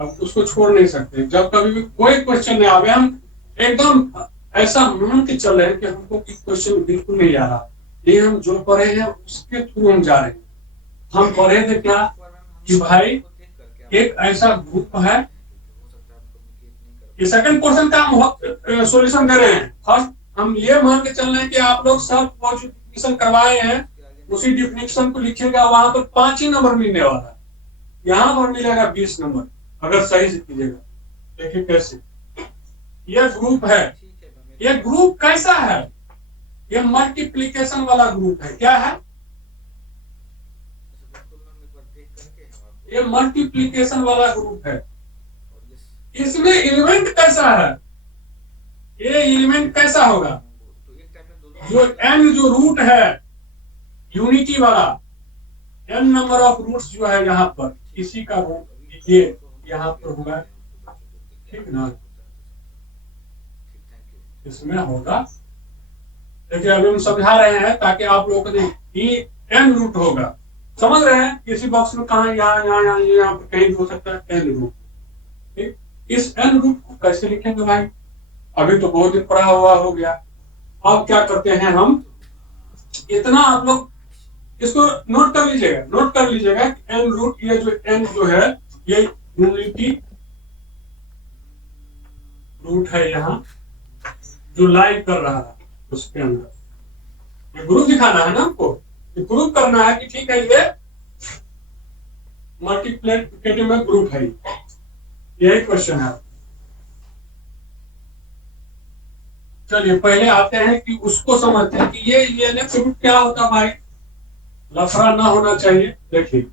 अब उसको छोड़ नहीं सकते। जब कभी भी कोई क्वेश्चन नहीं आवे, हम एकदम ऐसा मान के चल रहे हैं कि हमको क्वेश्चन बिल्कुल नहीं आ रहा, ये हम जो पढ़े हैं उसके थ्रू हम जा रहे हैं। हम पढ़े थे क्या कि भाई एक ऐसा ग्रुप है, ये सेकंड क्वेश्चन का हम सॉल्यूशन दे रहे हैं। फर्स्ट हम ये मान के चल रहे हैं कि आप लोग सब डिफिनेशन करवाए हैं, उसी डिफिनेशन को लिखिएगा, वहां पर 5 ही नंबर मिलने वाला है, यहाँ पर मिलेगा 20 नंबर अगर सही से कीजिएगा। देखिए कैसे ये ग्रुप है। ये ग्रुप कैसा है? ये मल्टीप्लीकेशन वाला ग्रुप है। क्या है? ये मल्टीप्लीकेशन वाला ग्रुप है। इसमें एलिमेंट कैसा है? ये एलिमेंट कैसा होगा? जो n जो रूट है यूनिटी वाला, n नंबर ऑफ रूट्स जो है यहाँ पर, इसी का रूट ये यहाँ पर होगा, ठीक ना? इसमें होगा। देखिए अभी हम समझा रहे हैं ताकि आप लोगों को ये n रूट होगा, समझ रहे हैं? किसी बॉक्स में कहा यहाँ पर कहीं भी हो सकता है n रूट। ठीक, इस n रूट को कैसे लिखेंगे भाई? अभी तो बहुत दिन पढ़ा हुआ हो गया। अब क्या करते हैं हम, इतना आप लोग इसको नोट कर लीजिएगा, नोट कर लीजिएगा n रूट, ये जो n जो है ये यूनिटी रूट है यहाँ जो लाइक कर रहा है उसके अंदर। ये ग्रुप दिखाना है ना हमको, ये ग्रुप करना है कि ठीक है ये मल्टीप्लिकेटिव में ग्रुप है, यही क्वेश्चन है। चलिए पहले आते हैं कि उसको समझते हैं कि ये रूट क्या होता भाई, लफड़ा ना होना चाहिए। देखिए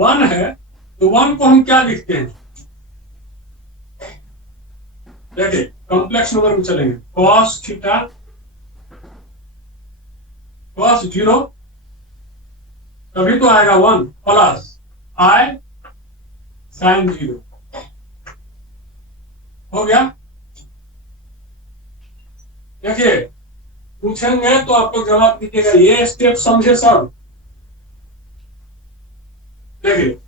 1 है तो 1 को हम क्या लिखते हैं? देखिए कॉम्प्लेक्स नंबर में चलेंगे, cos थीटा cos 0 तभी तो आएगा 1 प्लस i sin 0 हो गया। देखिए पूछेंगे तो आप लोग जवाब दीजिएगा, ये स्टेप समझे सब? देखिए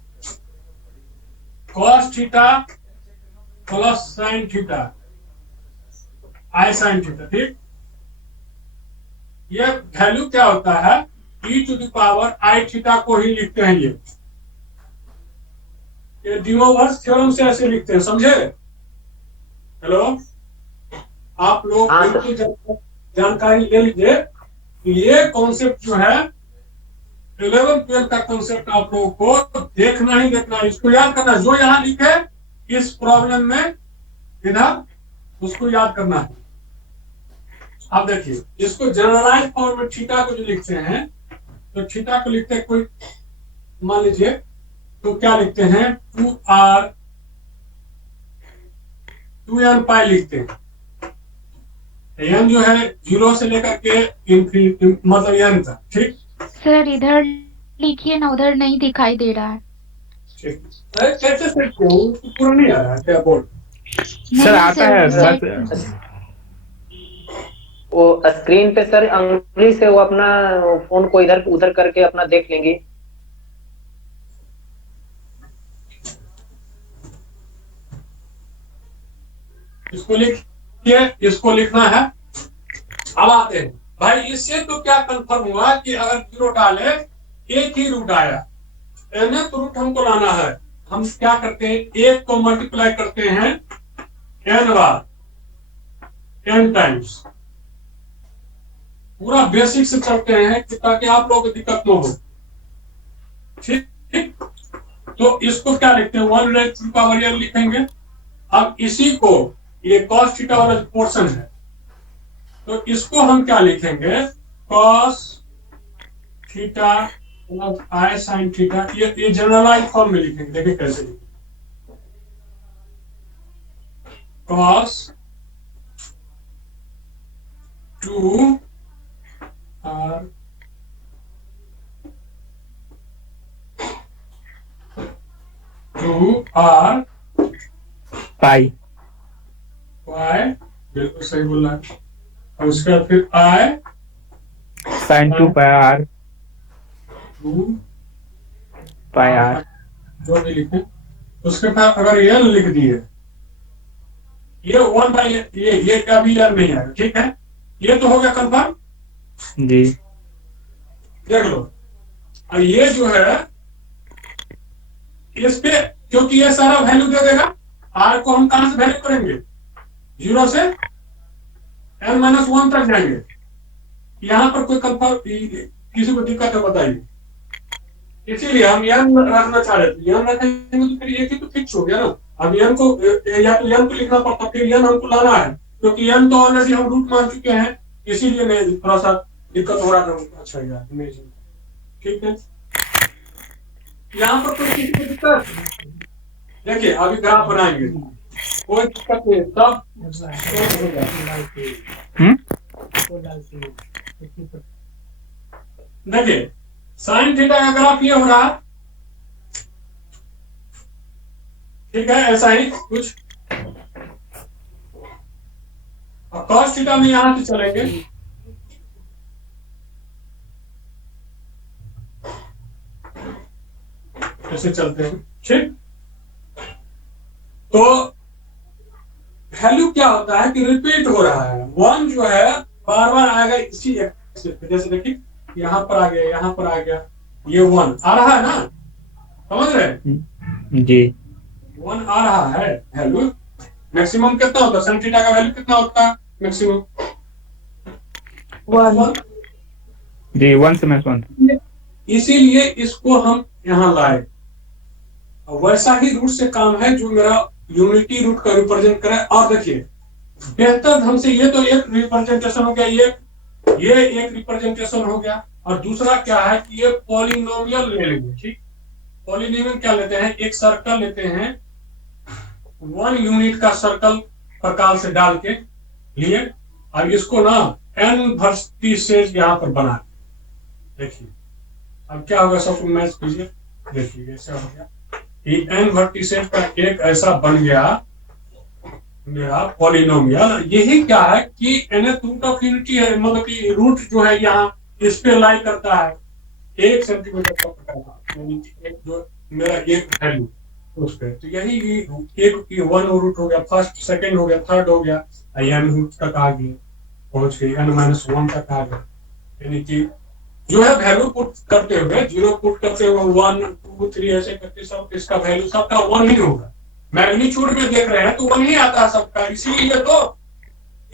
cos theta plus sin theta, i sin theta, ठीक। ये वैल्यू क्या होता है? e to the power i theta को ही लिखते हैं ये डी ओवर्स थ्योरम से ऐसे लिखते हैं, समझे? हेलो, आप लोग बिल्कुल जानकारी ले लीजिए। ये कॉन्सेप्ट जो है 11-12 का कॉन्सेप्ट आप लोगों को देखना ही देखना, इसको याद करना। जो यहाँ लिखे इस प्रॉब्लम में इधर उसको याद करना है। अब देखिए इसको जनरलाइज फॉर्म में थीटा को जो लिखते हैं, तो थीटा को लिखते हैं कोई, मान लीजिए तो क्या लिखते हैं? 2n पाई लिखते हैं। n जो है 0 से लेकर के इंफिनिटी मतलब n तक, ठीक। सर इधर लिखिए ना, उधर नहीं दिखाई दे रहा है। ठीक, कैसे सेट करूं? पूरा नहीं आ रहा है क्या बोर्ड? सर आता है बस वो स्क्रीन पे सर अंगुली से वो अपना फोन को इधर उधर करके अपना देख लेंगे। इसको लिखिए, इसको लिखना है। अब आते हैं भाई, इससे तो क्या कंफर्म हुआ कि अगर 0 डाले एक ही रूट आया, nth रूट हमको लाना है। हम क्या करते हैं? 1 को मल्टीप्लाई करते हैं n बार, n टाइम्स। पूरा बेसिक से चलते हैं ताकि आप लोगों को दिक्कत न हो, ठीक। तो इसको क्या लिखते हैं? 1 रेज़ टू पावर n लिखेंगे। अब इसी को, ये cos थीटा वाला पोर्शन है, तो इसको हम क्या लिखेंगे? cos theta plus i sin theta. ये जनरलाइज फॉर्म में लिखेंगे। देखिए कैसे लिखेंगे? cos 2 r 2 r पाई, y, बिल्कुल सही बोल रहा है। और उसके बाद फिर i sine 2 pi r 2 pi r. जो भी लिखे उसके बाद अगर एल लिख दिए, ये 1 बाई ये का भी एल नहीं है, ठीक है। ये तो हो गया कंफर्म, जी देख लो। और ये जो है इस पे, क्योंकि ये सारा वैल्यू दे देगा, आर को हम कहां से वैल्यू करेंगे, 0 से n-1 तक जाएंगे। यहां पर कोई कंफर्म किसी को दिक्कत है बताइए। इसीलिए हम यन रखना चाह रहे थे, यन रखेंगे तो फिर ये तो फिक्स हो गया ना। अब यन को या तो यन को लिखना पड़ता, फिर यन हमको लाना है, क्योंकि यन तो ऑलरेडी हम रूट मान चुके हैं, इसीलिए मैं थोड़ा सा दिक्कत हो रहा था। अच्छा यार इमेजिन, ठीक है। यहाँ पर कोई किसी को दिक्कत, देखिए अभी ग्राफ बनाएंगे, कोई दिक्कत नहीं, सब देखिए साइन थीटा का ग्राफ ये हो रहा है, ठीक है, ऐसा ही कुछ। और कॉस थीटा में यहां से चलेंगे, ऐसे चलते हैं, ठीक। तो वैल्यू क्या होता है कि रिपीट हो रहा है, 1 जो है बार बार आएगा इसी एक्सिस पे। जैसे देखिए यहां पर आ गया, यहां पर आ गया, ये 1 आ रहा है ना, समझ रहे जी 1 आ रहा है वैल्यू। मैक्सिमम कितना होता है, sin थीटा का वैल्यू कितना होता है मैक्सिमम, 1। जी 1 से -1। इसीलिए इसको हम यहाँ लाए। वैसा ही रूट से काम है जो मेरा यूनिटी रूट का रिप्रेजेंट करे। और देखिए बेहतर ढंग से, ये तो एक रिप्रेजेंटेशन हो गया, ये एक रिप्रेजेंटेशन हो गया। और दूसरा क्या है कि ये पॉलिनोमियल ले लेंगे, ठीक। पॉलिनोमियल क्या लेते हैं, एक सर्कल लेते हैं, 1 यूनिट का सर्कल प्रकार से डाल के लिए, अब इसको ना n वर्टिसेस यहाँ पर बना। देखिए अब क्या होगा, सबको मैच कीजिए, देखिए ऐसा हो गया कि n वर्टिसेस का एक ऐसा बन गया मेरा पॉलिनोमियल। यही क्या है कि nth रूट ऑफ यूनिटी है, मतलब कि रूट जो है यहाँ इस पे लाई करता है 1 सेंटीमीटर का पकड़ा, एक जो मेरा एक वैल्यू उस पे। तो यही एक 1 रूट हो गया, फर्स्ट सेकंड हो गया, थर्ड हो गया, n रूट तक आ गया, पहुंच गई n-1 तक आ गया। यानी कि जो है वैल्यू पुट करते हुए, 0 पुट करते हुए 1 2 3 ऐसे करके सब इसका वैल्यू सबका 1 ही होगा। मैग्नीट्यूड में देख रहे हैं तो 1 ही आता है सबका, इसीलिए तो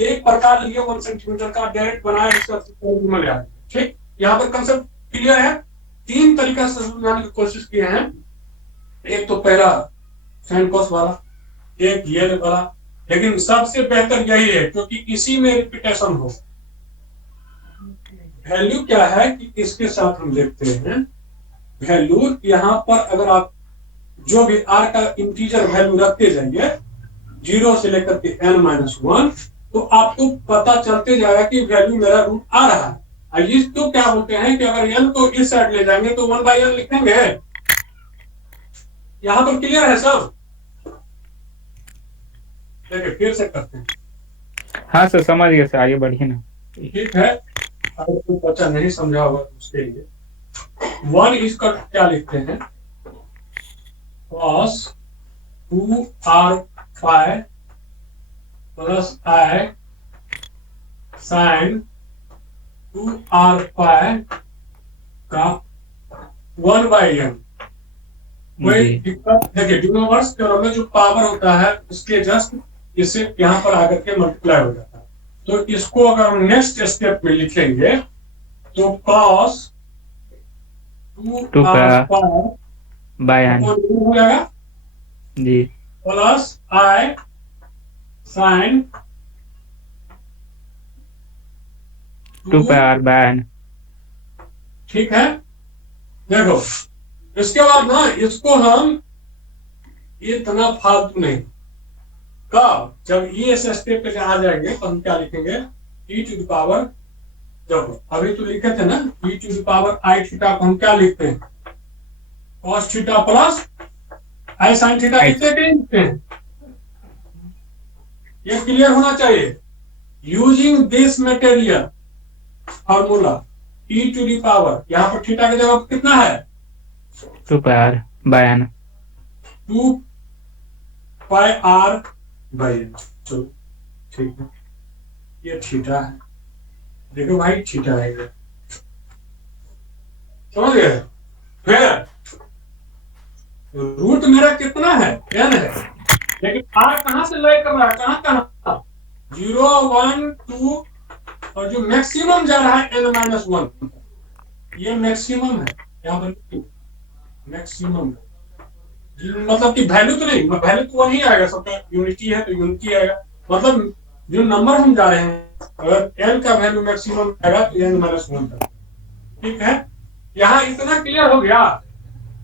एक प्रकार लिए 1 सेंटीमीटर का डायरेक्ट बनाया, इसका मिल जाएगा, ठीक। यहाँ पर कंसेप्ट क्लियर है। 3 तरीका से समझाने की कोशिश किए हैं, एक तो पहला साइन कॉस वाला, एक ये वाला, लेकिन सबसे बेहतर यही है क्योंकि इसी में रिपीटेशन हो। वैल्यू क्या है कि इसके साथ हम देखते हैं वैल्यू, यहाँ पर अगर आप जो भी r का इंटीजर वैल्यू रखते जाइए 0 से लेकर के n-1, तो आपको पता चलते जाएगा कि वैल्यू मेरा रूट आ रहा है। और इसको क्या बोलते हैं कि अगर n को इस साइड ले जाएंगे तो 1/n लिखेंगे। यहाँ पर क्लियर है सब, देखिए फिर से करते हैं। हाँ सर समझ गया सर, आगे बढ़िए ना। ठीक है, अगर कोई बच्चा नहीं समझा होगा तो उसके लिए 1 इसका क्या लिखते हैं, cos 2r phi plus i sin 2r phi का 1/n। कोई जी दिक्कत, देखिए यूनिवर्स थ्योरम में जो पावर होता है उसके जस्ट इससे यहाँ पर आकर के मल्टीप्लाई हो जाता है। तो इसको अगर हम नेक्स्ट स्टेप में लिखेंगे तो cos 2r phi बाय हो जाएगा जी प्लस i sin 2πr/n। ठीक है। देखो इसके बाद ना इसको हम इतना फालतू नहीं, कब जब ये इस स्टेप पे आ जाएंगे तो हम क्या लिखेंगे, e टू द पावर, देखो अभी तो लिखे थे ना e to the power i theta को हम क्या लिखते हैं, cos theta plus i sin theta लिखते हैं कि नहीं लिखते हैं, ये क्लियर होना चाहिए। Using this material formula E to the power, यहाँ पर थीटा की जगह कितना है 2 pi R by N. 2 pi R by N. चलो ठीक है, ये थीटा है, देखो भाई थीटा है ये, समझ गए। फिर रूट मेरा कितना है n है, लेकिन r कहां से लय कर रहा है, कहां कहां 0 1 2, और जो मैक्सिमम जा रहा है n-1, ये मैक्सिमम है, यहाँ पर मैक्सिमम मतलब कि वैल्यू तो नहीं, वैल्यू तो वही आएगा, सबका यूनिटी है तो यूनिटी आएगा, मतलब जो नंबर हम जा रहे हैं अगर n का वैल्यू मैक्सिमम आएगा तो n-1 तक। ठीक है, यहाँ इतना क्लियर हो गया।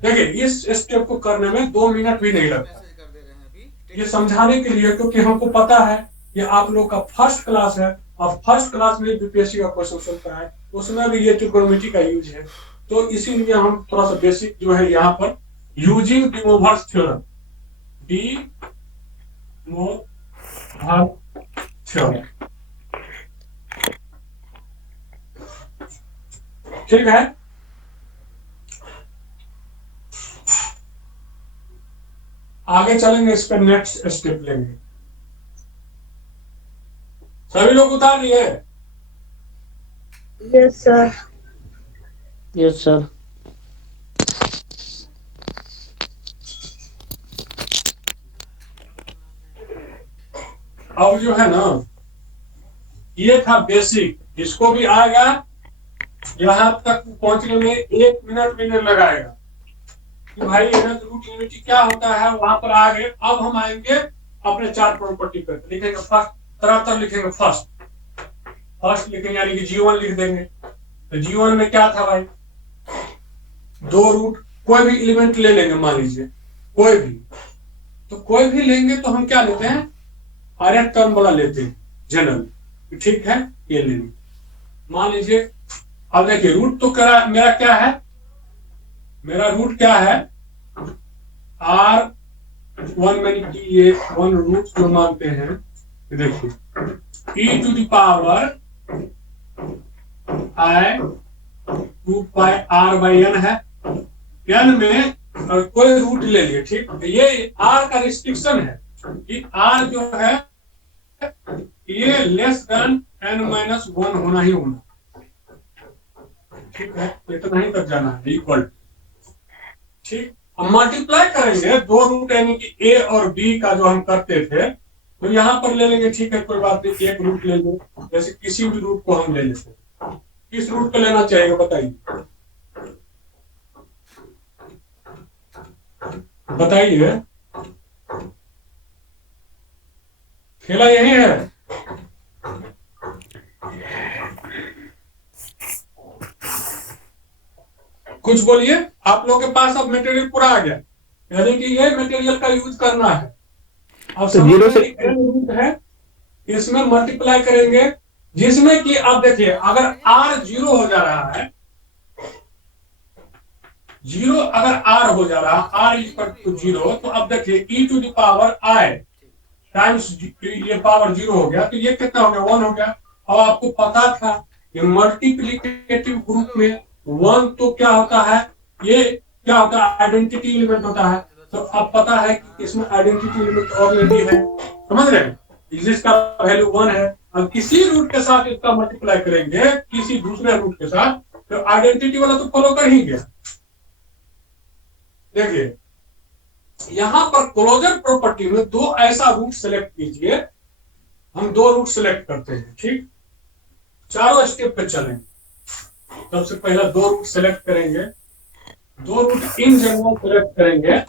देखिए इस स्टेप को करने में 2 मिनट भी नहीं लगता, मैसेज कर दे रहे हैं अभी। ये समझाने के लिए, क्योंकि हमको पता है कि आप लोग का फर्स्ट क्लास है, और फर्स्ट क्लास में बीपीएससी का क्वेश्चन चलता है, उसमें भी ये ट्रिग्नोमेट्री का यूज है, तो इसीलिए हम थोड़ा सा बेसिक जो है यहाँ पर using D mowers theorem, D mowers theorem, ठीक है। आगे चलेंगे, इस पर नेक्स्ट स्टेप लेंगे। सभी लोग उतार लिए? Yes sir. Yes sir. अब जो है ना, ये था बेसिक, इसको भी आएगा, यहाँ तक पहुंचने में 1 मिनट भी नहीं लगाएगा कि भाई रूट यूनिटी क्या होता है, वहां पर आगे। अब हम आएंगे अपने 4 प्रॉपर्टी पर, लिखेंगे फर्स्ट, तरह लिखेंगे फर्स्ट लिखेंगे, यानी कि G1 लिख देंगे। तो G1 में क्या था भाई, 2 रूट, कोई भी एलिमेंट ले लेंगे, मान लीजिए कोई भी, तो कोई भी लेंगे तो हम क्या लेते हैं, आर्यन टर्म वाला लेते हैं जनरल, ठीक है, ये ले लीजिए। मान लीजिए अब देखिए रूट तो मेरा क्या है, मेरा रूट क्या है R1, मैंने कि ये 1 रूट जो मानते हैं, देखिए e to the power I 2 pi r by n है, n में और कोई रूट ले लिए, ठीक, ये r का रिस्ट्रिक्शन है कि r जो है ये लेस देन n-1 होना ही होना, ठीक है, इतना ही तक जाना है, इक्वल, ठीक। हम मल्टीप्लाई करेंगे 2 रूट, यानी कि a और b का जो हम करते थे, तो यहाँ पर ले लेंगे, ठीक है, कोई बात नहीं, 1 रूट ले लो, जैसे किसी भी रूट को हम ले लेते हैं। किस रूट को लेना चाहिए बताइए, बताइए, खेला यही है। कुछ बोलिए, आप लोगों के पास अब मटेरियल पूरा आ गया, यानी कि ये मटेरियल का यूज करना है। अब तो 0 से रूट है, इसमें मल्टीप्लाई करेंगे, जिसमें कि आप देखिए अगर r 0 हो जा रहा है, 0 अगर r हो जा रहा है, r इक्वल टू 0, तो अब देखिए e to the power i times ये पावर 0 हो गया, तो ये कितना हो गया, 1 हो गया। और आपको पता था कि मल्टीप्लिकेटिव ग्रुप में 1 तो क्या होता है, ये क्या होता है, आइडेंटिटी एलिमेंट होता है, तो अब पता है कि इसमें आइडेंटिटी एलिमेंट ऑलरेडी है, समझ रहे हैं, जिसका वैल्यू 1 है। अब किसी रूट के साथ इसका मल्टीप्लाई करेंगे, किसी दूसरे रूट के साथ, तो आइडेंटिटी वाला तो फॉलो कर ही गया। देखिए यहां पर क्लोजर प्रॉपर्टी में 2 ऐसा रूट सेलेक्ट कीजिए, हम 2 रूट सेलेक्ट करते हैं, ठीक, चारों स्टेप पे चलेंगे। सबसे पहला 2 रूट सेलेक्ट करेंगे, 2 रूट इन जनरल सेलेक्ट करेंगे,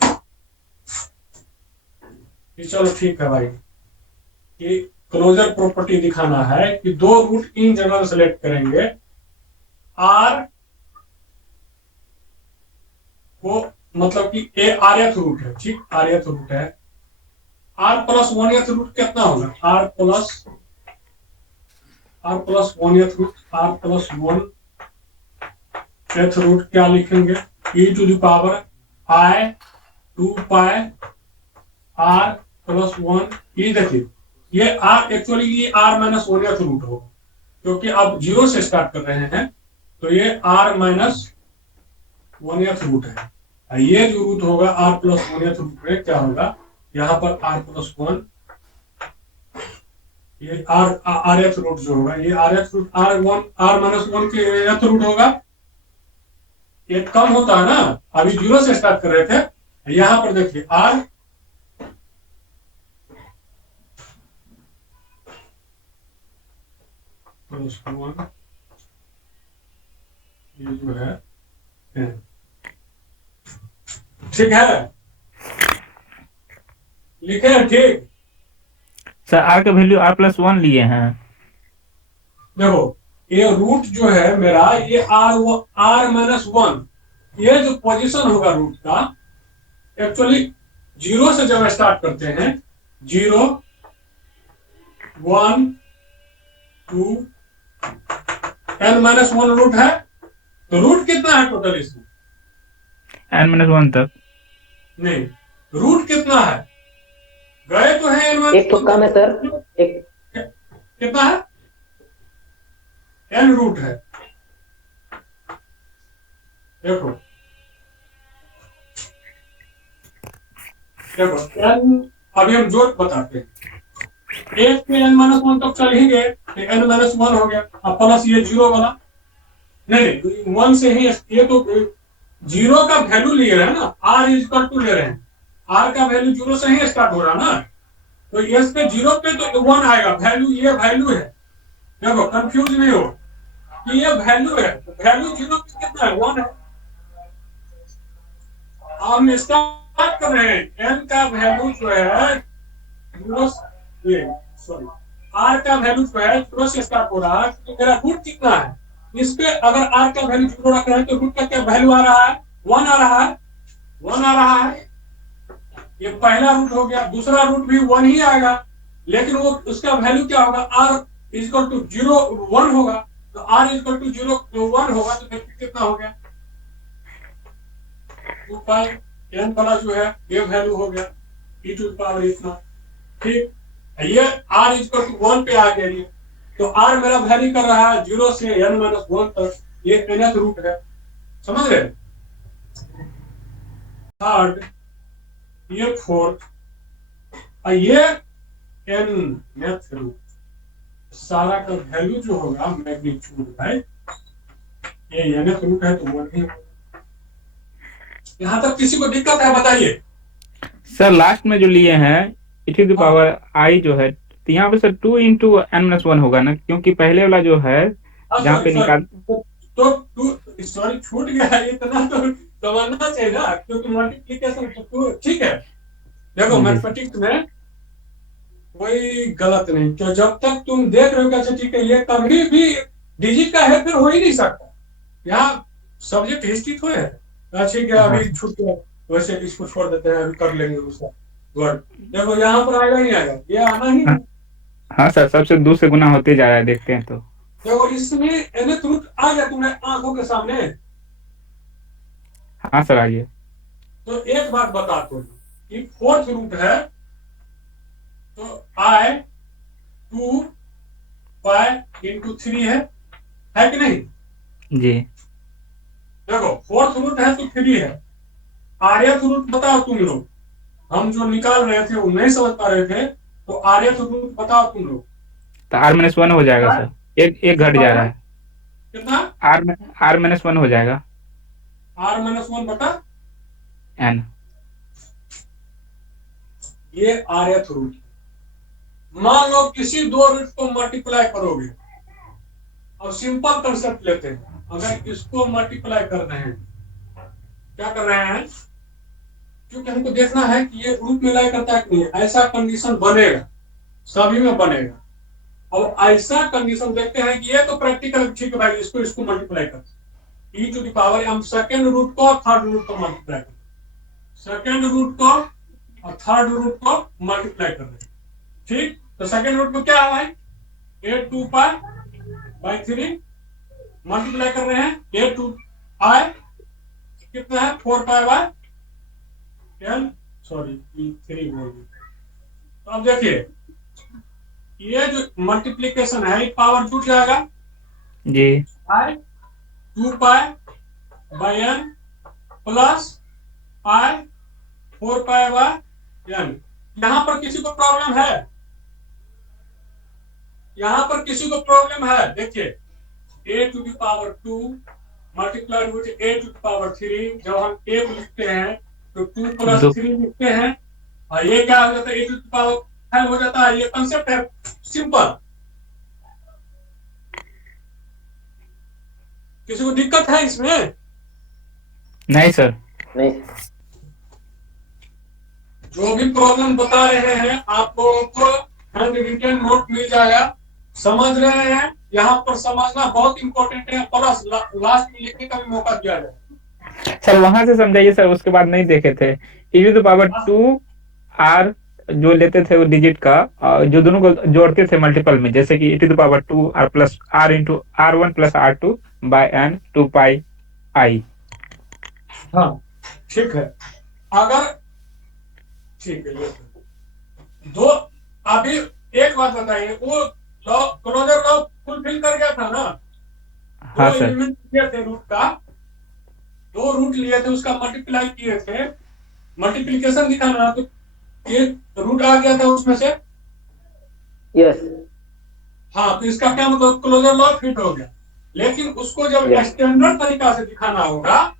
चलो ठीक है भाई, कि क्लोजर प्रॉपर्टी दिखाना है कि 2 रूट इन जनरल सेलेक्ट करेंगे, आर को मतलब कि ए आर्यथ रूट है, ठीक, आर्यथ रूट है, r प्लस 1th रूट कितना होगा, r plus 1th root, r plus 1th root क्या लिखेंगे, e to the power i 2 pi r plus 1, ये देखिए ये r एक्चुअली ये r माइनस 1th रूट हो, क्योंकि अब 0 से स्टार्ट कर रहे हैं, तो ये r माइनस 1th रूट है। और ये जो रूट होगा r प्लस 1th रूट में क्या होगा, यहाँ पर r प्लस 1, ये rth रूट जो होगा, ये rth रूट r माइनस 1 के nth रूट होगा। ये कम होता है ना, अभी 0 से स्टार्ट कर रहे थे, यहाँ पर देखिए r प्लस 1, ये जो है ठीक है, लिखे हैं ठीक। सर आर का वैल्यू r+1 लिए हैं। देखो ये रूट जो है मेरा, ये r माइनस 1, ये जो पोजीशन होगा रूट का, एक्चुअली 0 से जब स्टार्ट करते हैं, 0 1 2 n-1 रूट है, तो रूट कितना है टोटल इसमें? n-1 तक नहीं, रूट कितना है? गए तो है n-1, एक तो कम है सर, एक कितना है? n रूट है। देखो n, अभी हम जोड़ बताते हैं। एक पे n-1 तक चल ही गए, तो n-1 हो गया। अब प्लस ये 0 वाला, नहीं 1 से ही, ये तो 0 का वैल्यू ले रहे हैं ना, r इक्वल टू ले रहे हैं, r का वैल्यू 0 से ही स्टार्ट हो रहा है ना, तो इस पे 0 पे तो 1 आएगा, वैल्यू ये वैल्यू है। देखो कंफ्यूज नहीं हो कि ये वैल्यू है, वैल्यू 0 पे कितना है? 1 है। हम स्टार्ट कर रहे हैं, n का वैल्यू जो है 0, सॉरी r का वैल्यू जो है 0 से स्टार्ट हो रहा है, तो मेरा रूट कितना है? इस पे अगर r का वैल्यू 0 रख रहे हैं, तो रूट का क्या वैल्यू आ रहा है? 1 आ रहा है, 1 आ रहा है। ये पहला रूट हो गया, दूसरा रूट भी 1 ही आएगा, लेकिन वो उसका वैल्यू क्या होगा? r इक्वल टू 0 1 होगा, तो r इक्वल टू 0 1 होगा, तो कितना हो गया? 2 पाई n वाला जो है ये वैल्यू हो गया e टू पावर इतना, ठीक। ये r इक्वल टू 1 पे आ गया, ये तो r मेरा वैल्यू कर रहा है 0 से n-1 तक, ये nth रूट है, समझ रहे? थर्ड, ये फोर्थ, और ये nth रूट, सारा का वैल्यू जो होगा मैग्नीट्यूड है, ये nth रूट है, तो 1 ही होगा। यहाँ तक किसी को दिक्कत है बताइए? सर लास्ट में जो लिए हैं e⁻i जो है, तो यहाँ पे सर 2 into n-1 होगा ना, क्योंकि पहले वाला जो है जहाँ पे निकाल तो सॉरी छूट गया है, इतना तो समझना चाहिए ना, क्योंकि मल्टीप्लिकेशन तो ठीक है। देखो मैथमेटिक्स में कोई गलत नहीं, तो जब तक तुम देख रहे हो कि अच्छा ठीक है, ये कभी भी डिजिट का हेरफेर हो ही नहीं सकता। यहाँ सब्जेक्ट हिस्ट्री थोड़े है, ठीक है अभी छूट गया, वैसे इसको छोड़ देते हैं, अभी कर लेंगे उसका वर्ड। देखो यहाँ पर आएगा नहीं आएगा, ये आना ही नहीं। हाँ सर, सबसे 2 से गुना होते जा रहा है, देखते हैं तो। देखो इसमें nth रूट आ गया तुम्हें आंखों के सामने। हाँ सर आइए। तो एक बात बताते हैं कि फोर्थ रूट है, तो i 2 पाई इंटू 3 है कि नहीं? जी देखो फोर्थ रूट है तो 3 है। आर्यथ रूट बताओ तुम लोग, हम जो निकाल रहे थे वो नहीं समझ पा रहे थे, तो आर्यथ रूट बताओ तुम लोग। तो r-1 हो जाएगा सर, एक घट जा रहा है, कितना? r-1 हो जाएगा, r-1 बटा n। ये आर्यथ रूट। मान लो किसी 2 रूट को मल्टीप्लाई करोगे, और सिंपल कंसेप्ट लेते हैं, अगर इसको मल्टीप्लाई कर रहे हैं, क्या कर रहे हैं, क्योंकि हमको देखना है कि ये रूट में लाई करता है कि नहीं, ऐसा कंडीशन बनेगा, सभी में बनेगा। अब ऐसा कंडीशन देखते हैं कि ये तो प्रैक्टिकल ठीक है भाई, इसको मल्टीप्लाई करते हैं, e टू द पावर, हम सेकेंड रूट को और थर्ड रूट को मल्टीप्लाई करते हैं, सेकेंड रूट को और थर्ड रूट को मल्टीप्लाई कर रहे हैं, ठीक। तो सेकेंड रूट में क्या है, 8 2 पाई 3 मल्टीप्लाई कर रहे हैं, 8 2 i कितना है, 4 पाई बाय 10, सॉरी 3 बोल दिया। तो अब देखिए ये जो मल्टीप्लिकेशन है, पावर जुट जाएगा जी, i 2 pi by n plus pi 4 pi by n। यहां पर किसी को प्रॉब्लम है? यहां पर किसी को प्रॉब्लम है? देखिए a to the power 2 multiplied with a to the power 3। जब हम a को लिखते हैं तो 2 प्लस 3 लिखते हैं और ये क्या हो जाता है, a टू द पावर 5 हो जाता है। ये कंसेप्ट है सिंपल। किसी को दिक्कत है इसमें? नहीं सर। नहीं जो भी प्रॉब्लम बता रहे हैं आप लोगों को हैंड रिटन नोट मिल जाएगा। समझ रहे हैं? यहाँ पर समझना बहुत इंपॉर्टेंट है, प्लस लास्ट में लिखने का भी मौका दिया जाए। सर वहां से समझाइए सर, उसके बाद नहीं देखे थे। e⁻², r जो लेते थे वो डिजिट का, जो दोनों को जोड़ते थे मल्टीपल में, जैसे कि e⁻² r plus r into r1 plus r2 by n 2 pi i। हाँ ठीक है। अगर ठीक है ये दो, अभी एक बात बताइए, वो लॉ क्लोजर लॉ फुलफिल कर गया था ना? हाँ दो सर। एलिमेंट लिए थे रूट का, 2 रूट लिए थे, उसका मल्टीप्लाई किए थे, मल्टीप्लिकेशन दिखाना तो एक रूट आ गया था उसमें से। यस हाँ तो इसका क्या मतलब, क्लोजर लॉ फिट हो गया। लेकिन उसको जब स्टैंडर्ड तरीका से दिखाना होगा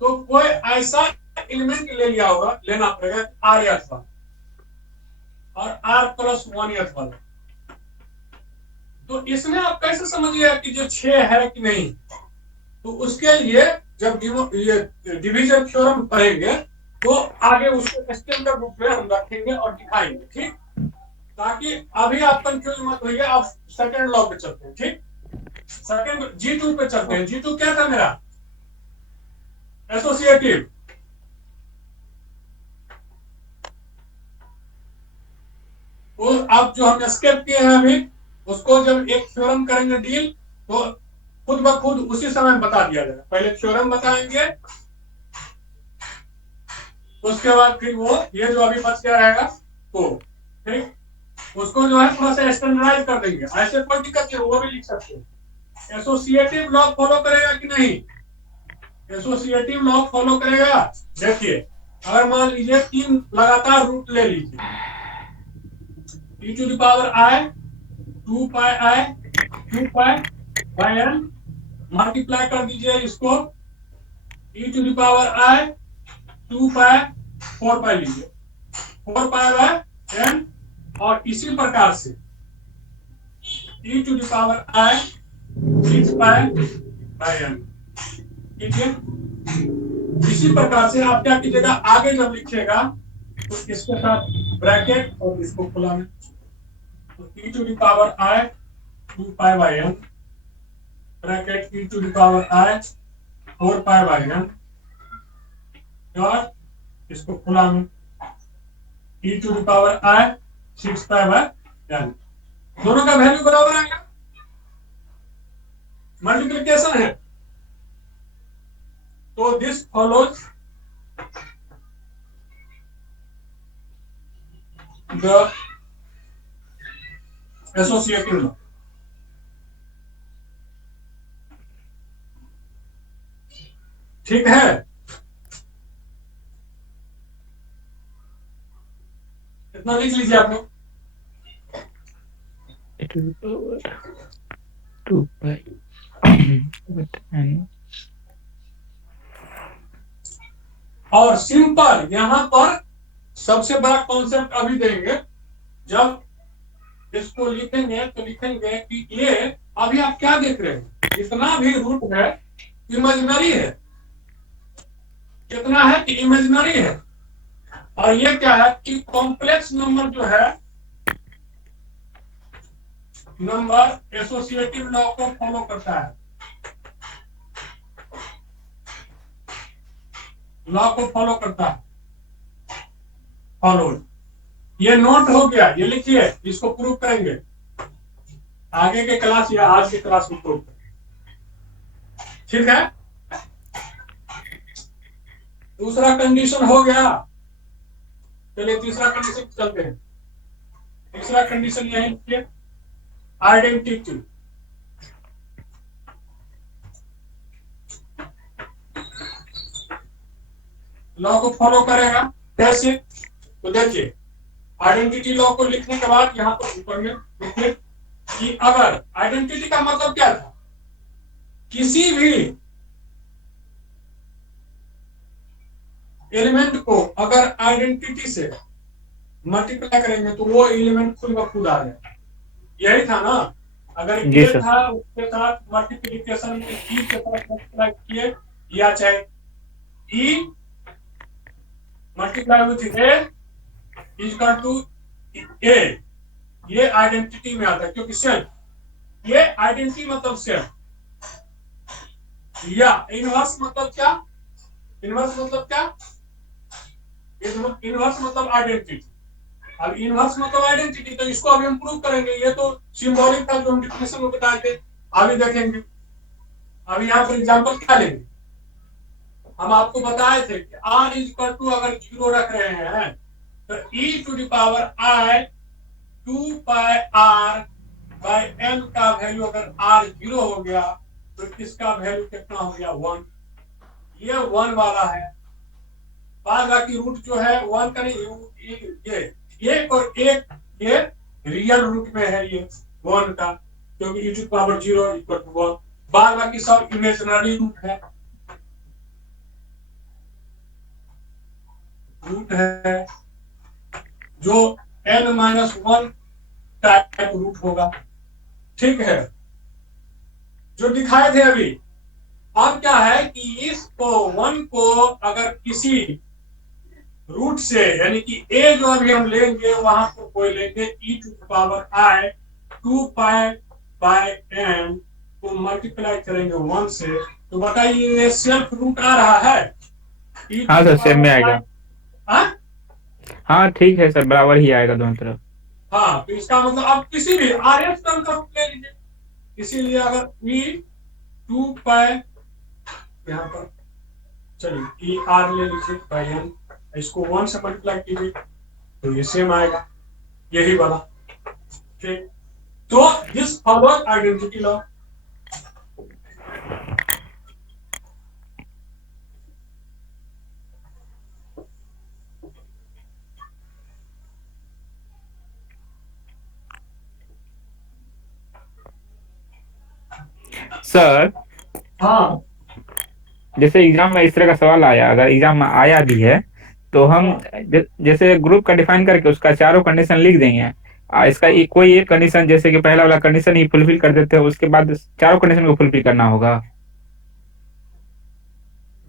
तो कोई ऐसा एलिमेंट ले लिया होगा, लेना पड़ेगा r वाला और r प्लस 1 वाला। तो इसमें आप कैसे समझिए कि जो 6 है कि नहीं? तो उसके लिए जब ये डिवीजन थ्योरम पढ़ेंगे तो आगे उसको स्टैंडर्ड रूप में हम रखेंगे और दिखाएंगे, ठीक? ताकि अभी आप कंफ्यूज मत होइए। आप सेकंड लॉ पे चलते हैं, ठीक? सेकंड G2 पे चलते हैं। G2 क्या था मेरा? एसोसिएटिव। वो अब जो हम एस्केप किए हैं अभी, उसको जब एक थ्योरम करेंगे डील तो खुद ब खुद उसी समय बता दिया जाएगा। पहले थ्योरम बताएंगे, उसके बाद फिर वो ये जो अभी बच गया रहेगा तो ठीक उसको जो है थोड़ा सा स्टैंडर्डाइज कर देंगे। ऐसे कोई दिक्कत नहीं, वो भी लिख सकते हैं। एसोसिएटिव लॉ फॉलो करेगा कि नहीं? एसोसिएटिव लॉ फॉलो करेगा। देखिए अगर मान लीजिए 3 लगातार रूट ले लीजिए, e to the power i 2 pi i 2 pi by n, multiply कर दीजिए इसको, e to the power i 2 pi 4 pi लीजिए, 4 पाई बाई n, और इसी प्रकार से e to the power i 6 pi by n। ठीक है, इसी प्रकार से आप क्या कीजिएगा, आगे जब लिखिएगा तो इसके साथ ब्रैकेट और इसको खुला में, तो e to the power i 2 pi by n bracket e to the power i 4 pi by n और इसको खुला में e to the power i 6 pi by n। दोनों का वैल्यू बराबर आएगा, मल्टीप्लिकेशन है। तो this follows the associative law. ठीक है, इतना लिख लीजिए आप लोग। e⁻² पाई n। और सिंपल यहां पर सबसे बड़ा कॉन्सेप्ट अभी देंगे। जब इसको लिखेंगे तो लिखेंगे कि ये अभी आप क्या देख रहे हैं, जितना भी रूट है इमेजिनरी है। कितना है कि इमेजिनरी है। और ये क्या है कि कॉम्प्लेक्स नंबर जो है, नंबर एसोसिएटिव लॉ को फॉलो करता है, लॉ को फॉलो करता है। फॉलो, ये नोट हो गया, ये लिखिए, इसको प्रूव करेंगे आगे के क्लास या आज के क्लास में प्रूव करेंगे। ठीक है, दूसरा कंडीशन हो गया। चलिए तीसरा कंडीशन चलते हैं। तीसरा कंडीशन यही लिखिए, आइडेंटिटी। लॉ को फॉलो करेगा। कैसे? तो देखिए, आइडेंटिटी लॉ को लिखने के बाद यहाँ पर ऊपर में लिखिए कि अगर आइडेंटिटी का मतलब क्या था, किसी भी एलिमेंट को अगर आइडेंटिटी से मल्टीप्लाई करेंगे तो वो एलिमेंट खुद ब खुद आ जाएगा। यही था ना, अगर जी ए सर। था उसके साथ मल्टीप्लिकेशन में ई के साथ मल्टीप्लाई किए, या चाहे E multiply with A equal to A, ये आइडेंटिटी में आता है, क्योंकि सेल्फ, ये आइडेंटिटी मतलब सेल्फ। या इनवर्स मतलब क्या? इनवर्स मतलब क्या? इनवर्स मतलब आइडेंटिटी। अब इनवर्स मतलब आइडेंटिटी, तो इसको अभी हम प्रूव करेंगे। ये तो सिंबॉलिक था जो हम डिफिनेशन में बताए थे, अभी देखेंगे। अभी यहाँ पर एग्जांपल क्या लेंगे, हम आपको बताए थे कि r इज इक्वल टू अगर 0 रख रहे हैं तो e to the power i 2 pi r by n का वैल्यू अगर r 0 हो गया तो इसका वैल्यू कितना हो गया? 1। ये 1 वाला है। बाद बाकी रूट जो है 1 का नहीं, ये एक और एक ये रियल रूट में है, ये 1 का, क्योंकि e to power 0 equal to 1। बाद बाकी सब इमेजिनरी रूट है, रूट है जो n-1 टाइप रूट होगा। ठीक है, जो दिखाए थे अभी। अब क्या है कि इसको 1 को अगर किसी रूट से, यानी कि a जो अभी हम लेंगे वहां पर कोई लेंगे e to power i 2 pi by n को मल्टीप्लाई करेंगे 1 से, तो बताइए ये सेल्फ रूट आ रहा है? e हाँ टू सर, सेम में पावर आएगा। i, हाँ हाँ ठीक है सर, बराबर ही आएगा दोनों तरफ। हाँ, तो इसका मतलब आप किसी भी आर एफ टर्म का रूट ले लीजिए। इसीलिए अगर ई 2 पाई, यहाँ पर चलिए ई आर ले लीजिए बाई एन, इसको 1 से मल्टीप्लाई कीजिए तो ये सेम आएगा, यही वाला। ठीक, तो this follows identity law. Sir हाँ जैसे एग्जाम में इस तरह का सवाल आया, अगर एग्जाम में आया भी है तो हम जैसे ग्रुप का डिफाइन करके उसका चारों कंडीशन लिख देंगे। इसका कोई एक कंडीशन, जैसे कि पहला वाला कंडीशन ही फुलफिल कर देते हैं, उसके बाद चारों कंडीशन को फुलफिल करना होगा।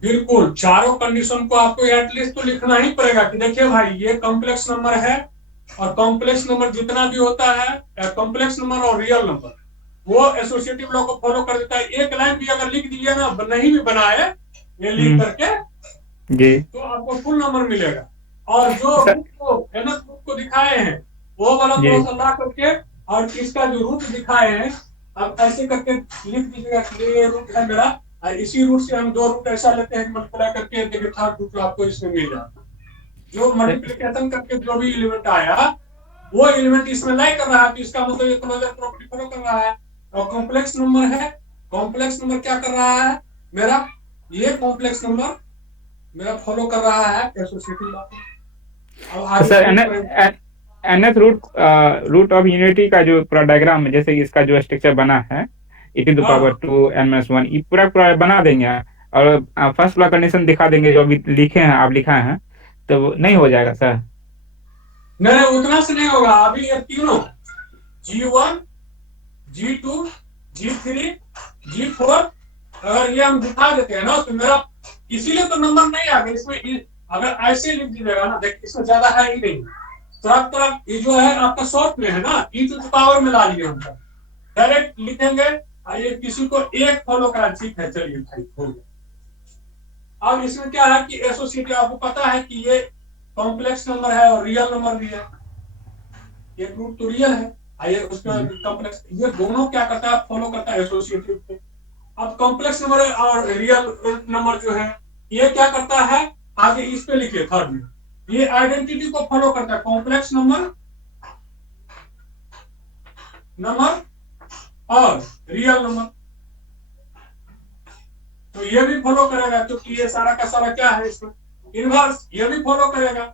बिल्कुल, चारों कंडीशन को आपको एटलीस्ट तो लिखना ही पड़ेगा कि देखिए भाई ये कॉम्प्लेक्स नंबर है, और कॉम्प्लेक्स नंबर जितना भी होता है, कॉम्प्लेक्स नंबर और रियल नंबर, वो एसोसिएटिव लॉ को फॉलो कर देता है। एक लाइन भी अगर लिख दीजिए ना, नहीं भी बनाए ये लिख करके, जी तो आपको फुल नंबर मिलेगा। और जो सर। रूट को एनथ रूट को दिखाए हैं वो वाला जी थोड़ा सा ला करके, और इसका जो रूट दिखाए हैं आप ऐसे करके लिख दीजिएगा कि ये रूट है मेरा, और इसी रूट से हम दो रूट ऐसा लेते हैं मल्टीप्लाई करके, देखिए थर्ड रूट आपको इसमें मिल जाएगा। जो मल्टीप्लिकेशन करके जो भी एलिमेंट आया वो एलिमेंट इसमें लाई कर रहा है, तो इसका मतलब ये क्लोजर प्रॉपर्टी फॉलो कर रहा है। और कॉम्प्लेक्स नंबर है, कॉम्प्लेक्स नंबर क्या कर रहा है मेरा, ये कॉम्प्लेक्स नंबर मेरा फॉलो कर रहा है एसोसिएटिव लॉ। अब तो सर आगे nth रूट ऑफ यूनिटी का जो पूरा डायग्राम है, जैसे कि इसका जो स्ट्रक्चर बना है e to the power 2 n-1, ये पूरा पूरा बना देंगे और फर्स्ट वाला कंडीशन दिखा देंगे जो अभी लिखे हैं, आप लिखा है, तो नहीं हो जाएगा सर? नहीं, उतना से नहीं होगा। अभी ये तीनों G1 G2 G3 G4 अगर ये हम दिखा देते हैं ना, तो मेरा इसीलिए तो नंबर नहीं आ गया इसमें। अगर ऐसे लिख दीजिएगा ना, देखिए इसमें ज्यादा है ही नहीं, तो ये जो है आपका शॉर्ट में है ना, e टू द पावर में ला लिए हम डायरेक्ट लिखेंगे, और ये किसी को एक फॉलो करा। ठीक है, चलिए भाई हो गया। अब इसमें क्या है कि एसोसिएटिव, आपको पता है कि ये कॉम्प्लेक्स नंबर है और रियल नंबर भी है, ये रूट तो रियल है, आइए उसका कॉम्प्लेक्स, ये दोनों क्या करता है, फॉलो करता है एसोसिएटिव को। अब कॉम्प्लेक्स नंबर और रियल नंबर जो है ये क्या करता है, आगे इस पे लिखिए थर्ड में, ये आइडेंटिटी को फॉलो करता है, कॉम्प्लेक्स नंबर और रियल नंबर, तो ये भी फॉलो करेगा, क्योंकि ये सारा का सारा क्या है इसमें इनवर्स ये भी फॉलो करेगा।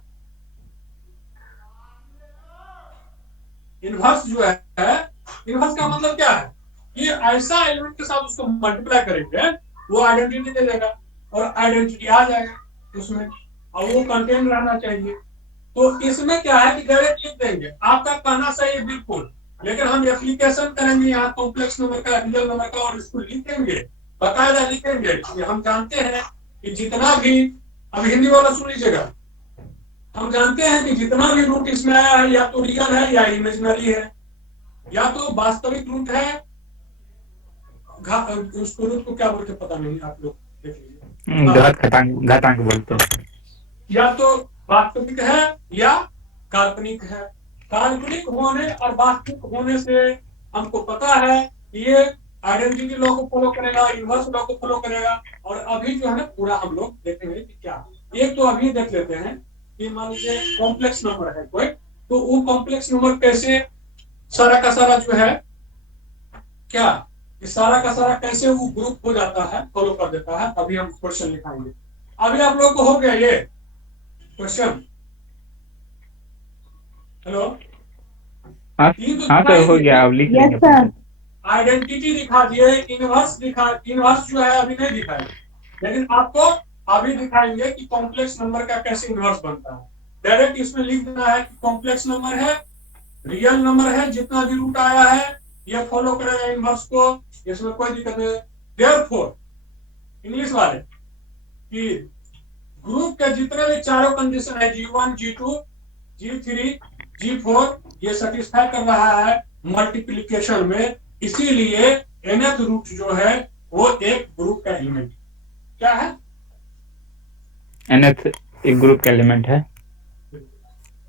इनवर्स जो है, इनवर्स का मतलब क्या है, ये ऐसा एलिमेंट के साथ उसको मल्टीप्लाई करेंगे वो आइडेंटिटी दे देगा और आइडेंटिटी आ जाएगा उसमें, और वो कंटेंट रहना चाहिए। तो इसमें क्या है कि डायरेक्ट लिख देंगे, आपका कहना सही है बिल्कुल, लेकिन हम एप्लीकेशन करेंगे यहाँ कॉम्प्लेक्स नंबर का, रियल नंबर का, और इसको लिखेंगे, बाकायदा लिखेंगे कि हम जानते हैं कि जितना भी, अब हिंदी वाला सुन लीजिएगा, हम जानते हैं कि जितना भी रूट इसमें आया है या तो रियल है या इमेजिनरी है, या तो वास्तविक रूट है, उसको रूट को क्या बोलते पता नहीं, आप लोग देख लीजिए, घातांक बोलते हैं। या तो वास्तविक है या काल्पनिक है। काल्पनिक होने और वास्तविक होने से हमको पता है कि ये आइडेंटिटी लॉ को फॉलो करेगा, इनवर्स लॉ को फॉलो करेगा। और अभी जो है ना पूरा हम लोग देखेंगे कि क्या, एक तो अभी देख लेते हैं कि मान लीजिए कॉम्प्लेक्स नंबर है कोई, तो वो कॉम्प्लेक्स नंबर कैसे सारा का सारा जो है क्या, इस सारा का सारा कैसे वो ग्रुप हो जाता है, फॉलो कर देता है। अभी हम क्वेश्चन लिखाएंगे। अभी आप लोग को हो गया ये क्वेश्चन, हेलो, हाँ सर हो गया, अब लिख लेंगे। आइडेंटिटी दिखा दिए, इनवर्स दिखा, इनवर्स जो है अभी नहीं दिखाए, लेकिन आपको अभी दिखाएंगे कि कॉम्प्लेक्स नंबर का कैसे इनवर्स बनता है। डायरेक्ट इसमें लिख देना है कि कॉम्प्लेक्स नंबर है, रियल नंबर है, जितना भी रूट आया है ये फॉलो करेगा इनवर्स को, इसमें कोई दिक्कत नहीं। देयरफॉर इंग्लिश वाले कि ग्रुप के जितने भी चारों कंडीशन है, G1, G2, G3, G4, ये सेटिस्फाई कर रहा है मल्टीप्लिकेशन में, इसीलिए nth रूट जो है वो एक ग्रुप का एलिमेंट क्या है, nth एक ग्रुप का एलिमेंट है।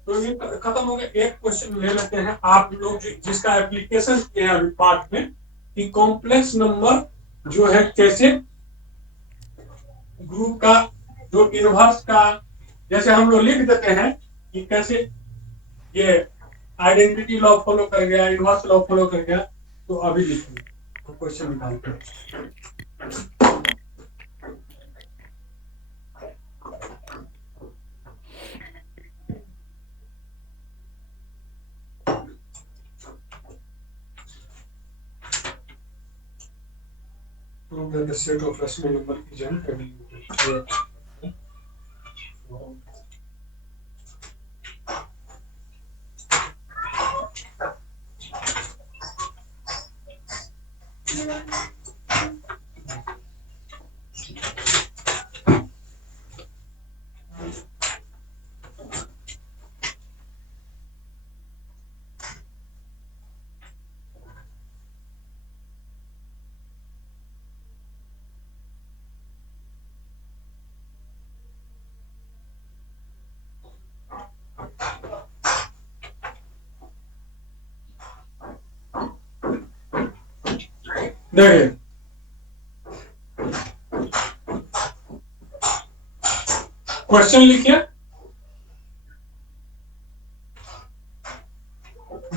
तो ये खत्म हो गया। एक क्वेश्चन ले लेते हैं आप लोग जिसका एप्लीकेशन किए हैं अभी पार्ट में, कि कॉम्प्लेक्स नंबर जो है कैसे ग्रुप का जो इनवर्स का, जैसे हम लोग लिख देते हैं कि कैसे ये आइडेंटिटी लॉ फॉलो कर गया, इनवर्स लॉ फॉलो कर गया। तो अभी लिखिए, तो क्वेश्चन निकालते हैं। Prove that the set of rational number is an abelian. देखिए क्वेश्चन लिखिए,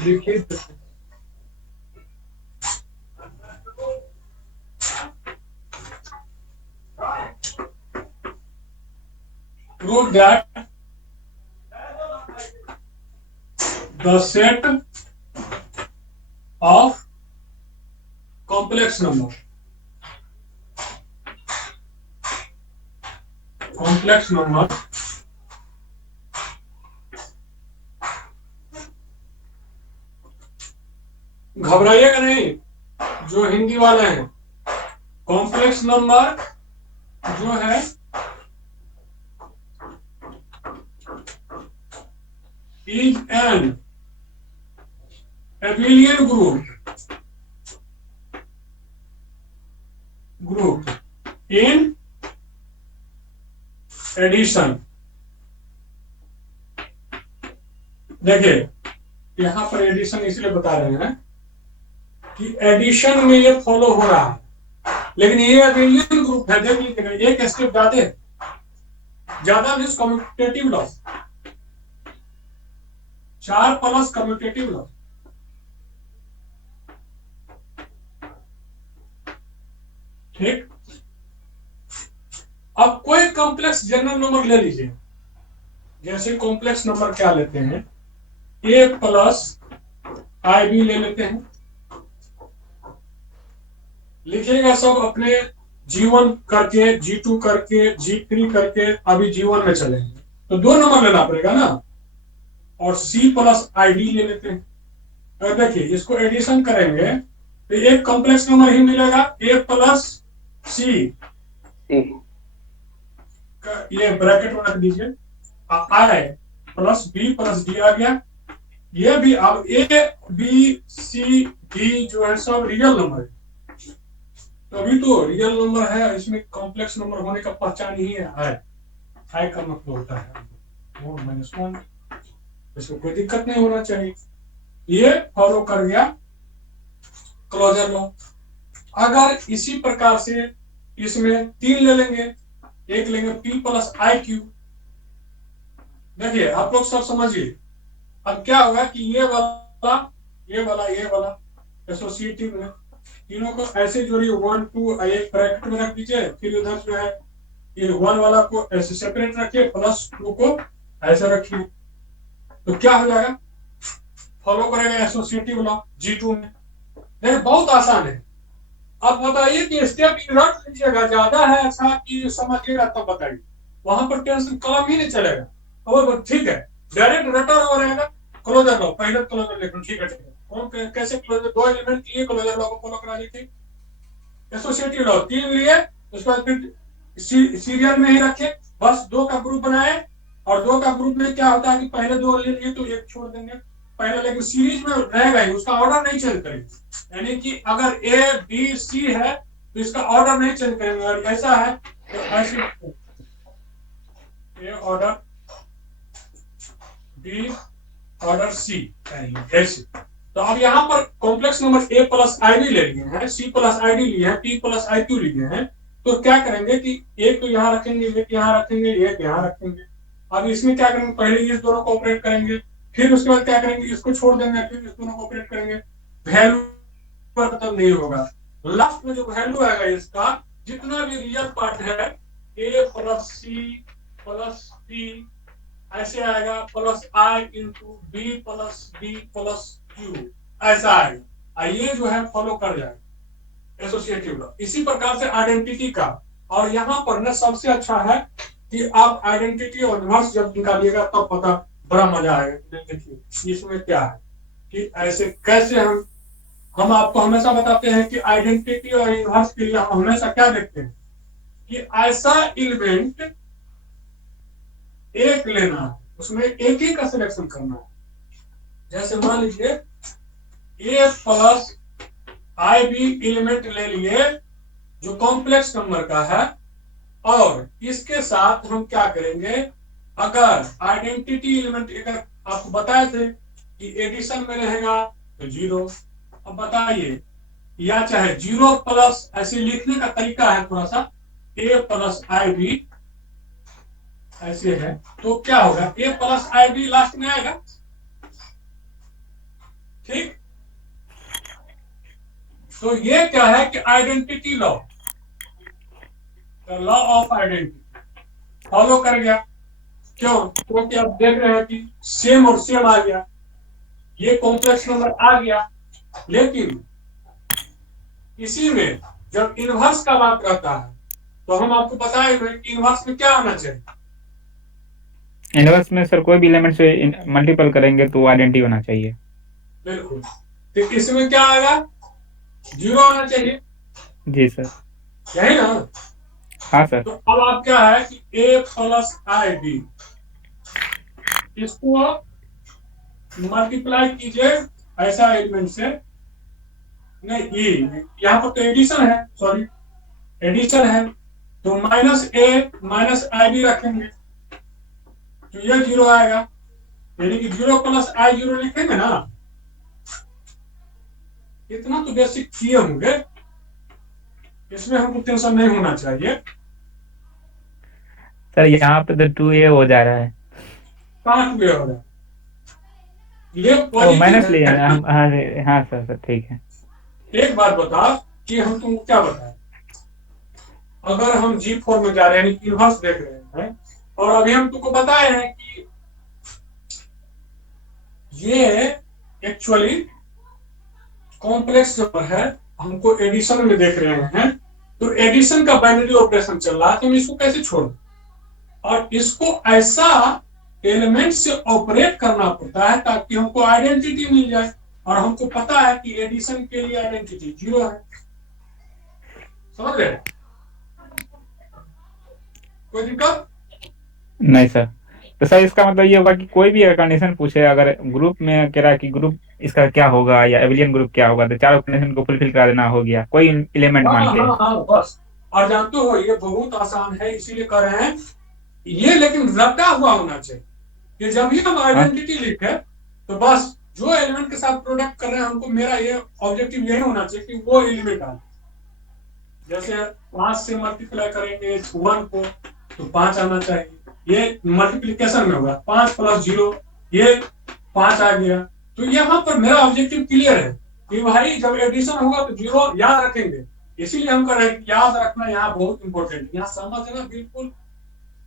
लिखिए prove that the set of complex number घबराइएगा नहीं जो हिंदी वाले हैं, कॉम्प्लेक्स नंबर जो है is an abelian group in addition। देखिए यहां पर एडिशन इसलिए बता रहे हैं कि एडिशन में ये फॉलो हो रहा है, लेकिन ये अबेलियन ग्रुप है। देख लीजिएगा एक स्टेप ज्यादा means commutative loss, 4 plus commutative loss. ठीक, अब कोई कॉम्प्लेक्स जनरल नंबर ले लीजिए, जैसे कॉम्प्लेक्स नंबर क्या लेते हैं, a प्लस आई बी ले लेते हैं, लिखिएगा सब अपने G1 करके, G2 करके, G3 करके, अभी G1 में चलेंगे तो 2 नंबर लेना पड़ेगा ना, और C प्लस आई डी ले लेते हैं। अगर देखिए इसको एडिशन करेंगे तो एक कॉम्प्लेक्स नंबर ही मिलेगा, a प्लस C, ये ब्रैकेट में रख दीजिए, आई प्लस बी प्लस डी आ गया, ये भी। अब ए बी सी डी जो है सब रियल नंबर है, तभी तो रियल नंबर है, इसमें कॉम्प्लेक्स नंबर होने का पहचान ही है आई का मतलब होता है -1, इसको कोई दिक्कत नहीं होना चाहिए। ये फॉलो कर गया क्लोजर लॉ। अगर इसी प्रकार से इसमें 3 ले लेंगे, एक लेंगे p प्लस आई क्यू, देखिए आप लोग सब समझिए। अब क्या होगा कि ये वाला एसोसिएटिव में तीनों को ऐसे जोड़िए, 1 2 एक ब्रैकेट में रख दीजिए, फिर उधर जो है ये 1 वाला को ऐसे सेपरेट रखिए, प्लस 2 को ऐसे रखिए, तो क्या हो जाएगा, फॉलो करेगा एसोसिएटिव लॉ G2 में। देखिए बहुत आसान है। अब बताइए कि स्टेप रट लीजिएगा, ज्यादा है अच्छा कि समझिएगा तब बताइए, वहां पर टेंशन काम ही नहीं चलेगा। और ठीक है, डायरेक्ट रटर हो रहेगा क्लोजर लॉ, पहले क्लोजर लिखो, ठीक है कौन कैसे क्लोजर, 2 एलिमेंट के लिए क्लोजर लॉ को फॉलो करा लीजिए। एसोसिएटिव लॉ 3 लिए, उसके बाद फिर सीरियल में ही रखे, बस 2 का ग्रुप बनाए, और 2 का ग्रुप में क्या होता है कि पहले 2 ले लिए तो एक छोड़ देंगे पहले, लेकिन सीरीज में रहेगा ही, उसका ऑर्डर नहीं चेंज करेंगे। यानी कि अगर ए बी सी है तो इसका ऑर्डर नहीं चेंज करेंगे, और ऐसा है तो ऐसे ए ऑर्डर बी ऑर्डर सी ऐसे। तो अब यहाँ पर complex number A plus I D ले लिए हैं, सी प्लस आई डी लिए हैं, पी प्लस आई क्यू लिए हैं, तो क्या करेंगे कि एक तो यहाँ रखेंगे, एक यहाँ रखेंगे, एक यहाँ रखेंगे। अब इसमें क्या करेंगे, पहले इस दोनों को ऑपरेट करेंगे, फिर उसके बाद क्या करेंगे, इसको छोड़ देंगे, फिर इस दोनों को ऑपरेट करेंगे, वैल्यू खत्म नहीं होगा। लास्ट में जो वैल्यू आएगा इसका, जितना भी रियल पार्ट है, A plus C plus D ऐसे आएगा, plus I into B plus D plus Q ऐसा आएगा। ये जो है फॉलो कर जाएगा एसोसिएटिव लॉ। इसी प्रकार से आइडेंटिटी का, और यहाँ पर ना सबसे अच्छा है कि आप आइडेंटिटी और इनवर्स जब निकालिएगा तब पता, बड़ा मजा आएगा। देखिए इसमें क्या है कि ऐसे कैसे हम आपको हमेशा बताते हैं कि आइडेंटिटी और इनवर्स के लिए हम हमेशा क्या देखते हैं कि ऐसा एलिमेंट एक लेना है, उसमें एक ही का सिलेक्शन करना है। जैसे मान लीजिए ए प्लस आई बी एलिमेंट ले लिए जो कॉम्प्लेक्स नंबर का है, और इसके साथ हम क्या करेंगे, अगर आइडेंटिटी एलिमेंट अगर आपको बताए थे कि एडिशन में रहेगा तो 0। अब बताइए, या चाहे 0 प्लस, ऐसे लिखने का तरीका है थोड़ा सा, ए प्लस आई बी ऐसे है, तो क्या होगा, ए प्लस आई बी लास्ट में आएगा, ठीक। तो ये क्या है कि identity law, law of identity follow कर गया। क्यों, क्योंकि आप देख रहे हैं कि सेम और सेम आ गया, ये कॉम्प्लेक्स नंबर आ गया, लेकिन इसी में जब इनवर्स का बात रहता है तो हम आपको बताए हुए कि इनवर्स में क्या आना चाहिए, इनवर्स में सर कोई भी एलिमेंट से मल्टीपल करेंगे तो आइडेंटिटी होना चाहिए। बिल्कुल। तो इसमें क्या आएगा, 0 आना चाहिए। जी सर। यही ना। हाँ सर। तो अब आप क्या है कि ए प्लस आई बी, इसको मल्टीप्लाई कीजिए ऐसा एलिमेंट से, नहीं ये यहाँ पर तो एडिशन है, सॉरी एडिशन है, तो माइनस ए माइनस आई बी रखेंगे तो ये 0 आएगा, यानी कि 0 प्लस आई 0 लिखेंगे ना। इतना तो बेसिक किए होंगे, इसमें हमको टेंशन नहीं होना चाहिए। सर यहाँ पे तो 2a हो जा रहा है, कहाँ 2a हो रहा है, ये माइनस ले पॉजिटिव है। हम। हाँ सर ठीक है। एक बात बताओ कि हम तुमको क्या बताएं, अगर हम G4 में जा रहे हैं, यानी इनवर्स देख रहे हैं, और अभी हम तुमको बताए हैं कि ये एक्चुअली कॉम्प्लेक्स नंबर है, हमको एडिशन में देख रहे हैं, तो एडिशन का बाइनरी ऑपरेशन चल रहा है, तो हम इसको कैसे छोड़, और इसको ऐसा एलिमेंट से ऑपरेट करना पड़ता है ताकि हमको आइडेंटिटी मिल जाए, और हमको पता है कि एडिशन के लिए आइडेंटिटी 0 है। समझ रहे? कोई दिक्कत नहीं सर। तो सर इसका मतलब ये होगा कि कोई भी अगर कंडीशन पूछे, अगर ग्रुप में कह रहा है कि ग्रुप इसका क्या होगा या एबिलियन ग्रुप क्या होगा, तो चारों कंडीशन को फुलफिल करा देना हो गया, कोई एलिमेंट मान के। बस। और जानते हो ये बहुत आसान है, इसीलिए कर रहे हैं ये, लेकिन रटा हुआ होना चाहिए कि जब भी हम आइडेंटिटी लिखे तो बस जो एलिमेंट के साथ प्रोडक्ट कर रहे हैं, हमको मेरा ये ऑब्जेक्टिव यही होना चाहिए कि वो एलिमेंट आए। जैसे 5 से मल्टीप्लाई करेंगे 1 को तो 5 आना चाहिए, ये मल्टीप्लिकेशन में होगा, 5 + 0 ये 5 आ गया। तो यहाँ पर मेरा ऑब्जेक्टिव क्लियर है कि भाई जब एडिशन होगा तो 0 याद रखेंगे, इसीलिए हम कर रहे हैं। याद रखना यहाँ बहुत इंपॉर्टेंट, यहाँ समझना बिल्कुल,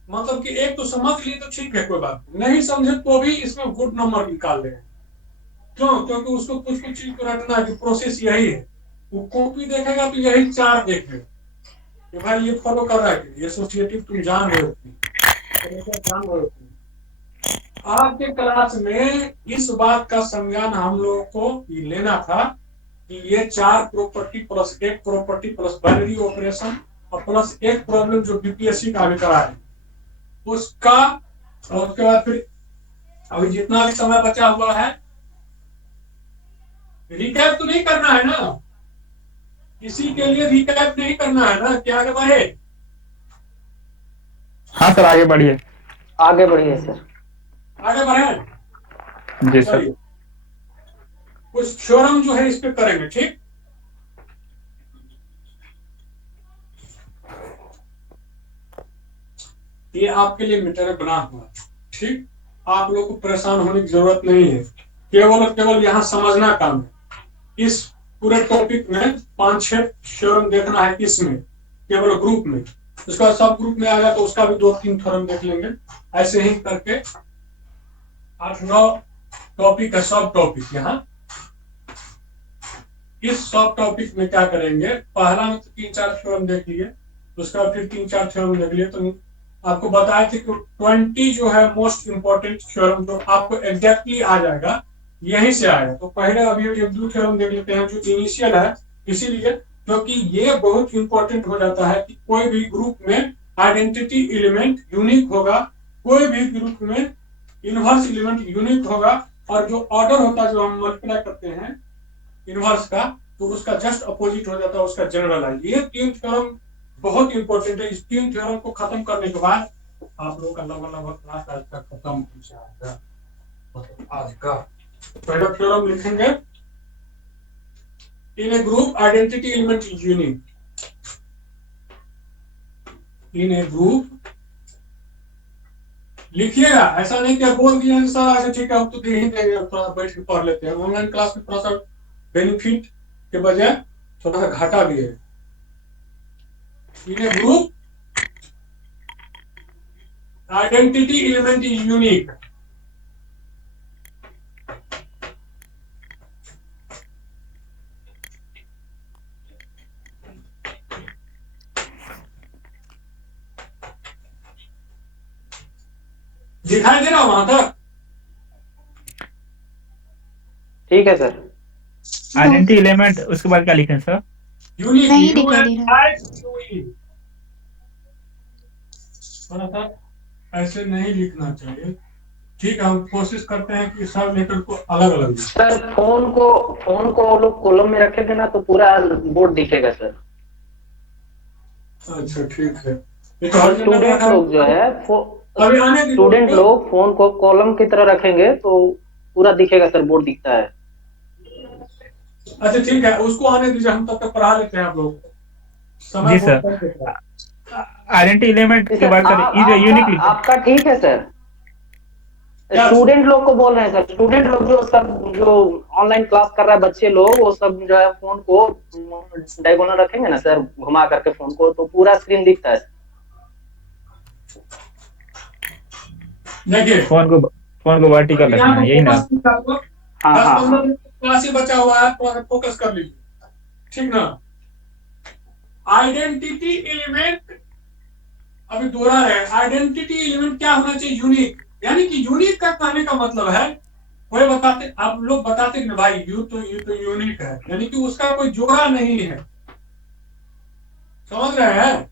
मतलब कि एक तो समझ लिए तो ठीक है, कोई बात नहीं समझे तो भी इसमें गुड नंबर निकाल रहे हैं। क्यों? क्योंकि उसको कुछ कुछ चीज को रखना है कि प्रोसेस यही है, वो कॉपी देखेगा तो यही 4 देखेगा कि भाई ये फॉलो कर रहा है, ये एसोसिएटिव तुम जान रहे हो, जान रहे हो। आज के क्लास में इस बात का संज्ञान हम लोगों को लेना था कि ये 4 property plus 1 property plus binary operation और प्लस एक प्रॉब्लम जो बीपीएससी का भी करा है उसका, और उसके बाद फिर अभी जितना भी समय बचा हुआ है रिकैप तो नहीं करना है ना, किसी के लिए रिकैप नहीं करना है ना, क्या आगे बढ़े? हाँ सर आगे बढ़िए। आगे बढ़िए सर। आगे बढ़े जी सर। कुछ थ्योरम जो है इस पे करेंगे, ठीक? ये आपके लिए मटेरियल बना हुआ है, ठीक? आप लोग को परेशान होने की जरूरत नहीं है, केवल और केवल यहाँ समझना काम है। इस पूरे टॉपिक में 5-6 थ्योरम देखना है, इसमें केवल ग्रुप में, उसके बाद सब ग्रुप में आएगा तो उसका भी 2-3 थ्योरम देख लेंगे। ऐसे ही करके 8-9 टॉपिक है, सब टॉपिक। यहाँ इस सब टॉपिक में क्या करेंगे, पहला में तो 3-4 थ्योरम देख लिए, उसका फिर 3-4 थ्योरम देख लिए, तो आपको बताए थे कि 20 जो है मोस्ट इंपॉर्टेंट थ्योरम जो आपको एग्जैक्टली आ जाएगा, यहीं से आएगा। तो पहले अभी 1-2 थ्योरम देख लेते हैं जो इनिशियल है, इसीलिए क्योंकि ये बहुत इंपॉर्टेंट हो जाता है कि कोई भी ग्रुप में आइडेंटिटी एलिमेंट यूनिक होगा, कोई भी ग्रुप में इनवर्स एलिमेंट यूनिक होगा, और जो ऑर्डर होता है जो हम मल्टीप्लाई करते हैं इनवर्स का, तो उसका जस्ट अपोजिट हो जाता है उसका जनरलाइज। ये 3 थ्योरम बहुत इंपॉर्टेंट है। इस 3 थ्योरम को खत्म करने के बाद आप लोगों का लगभग क्लास आज तक खत्म हो जाएगा। आज का पहला थ्योरम लिखेंगे, in a group identity element is unique. In a group लिखिएगा, ऐसा नहीं कि बोल दिए सर अच्छा ठीक है हम तो दे ही देंगे, थोड़ा बैठ के पढ़ लेते हैं। ऑनलाइन क्लास में थोड़ा सा बेनिफिट के बजाय थोड़ा सा घाटा भी है। In a group identity element is unique. दिखाई दे रहा वहां तक? ठीक है सर। आइडेंटिटी एलिमेंट उसके बाद क्या लिखें सर? यूनिक, नहीं दिखाई दे रहा। थोड़ा सा ऐसे नहीं लिखना चाहिए, ठीक है? हम कोशिश करते हैं कि सब लेटर को अलग अलग लिखें। सर फोन को वो लोग कॉलम में रखेंगे ना तो पूरा बोर्ड दिखेगा सर। अच्छा ठीक है। ये तो हर जगह स्टूडेंट रखा लोग जो है अभी आने दीजिए। स्टूडेंट लोग फोन को कॉलम की तरह रखेंगे तो पूरा दिखेगा सर, बोर्ड दिखता है। अच्छा ठीक है, उसको आने दीजिए, हम तब तक पढ़ा लेते हैं आप लोग को। समय जी सर। बहुत कम देता है। आइडेंटिटी एलिमेंट के बाद सर ये जो यूनिक लिखें। आपका ठीक है सर। क्या स्टूडेंट लोग को बोल रहे हैं सर, स्टूडेंट लोग जो सब जो ऑनलाइन क्लास कर रहा है बच्चे लोग, वो सब जो है फोन को डायगोनल रखेंगे ना सर, घुमा करके फोन को, तो पूरा स्क्रीन दिखता है। देखिए फोन को वर्टिकल यहाँ रखना है, पर यही ना? फोकस नहीं आपको, हाँ 10 हाँ 15 हाँ। मिनट क्लास ही बचा हुआ है, तो फोकस कर लीजिए, ठीक ना। आइडेंटिटी एलिमेंट अभी दोहरा रहे हैं, आइडेंटिटी एलिमेंट क्या होना चाहिए? यूनिक। यानी कि यूनिक का कहने का मतलब है, कोई बताते, आप लोग बताते कि भाई यू तो यूनिक है, यानी कि उसका कोई जोड़ा नहीं है, समझ रहे हैं?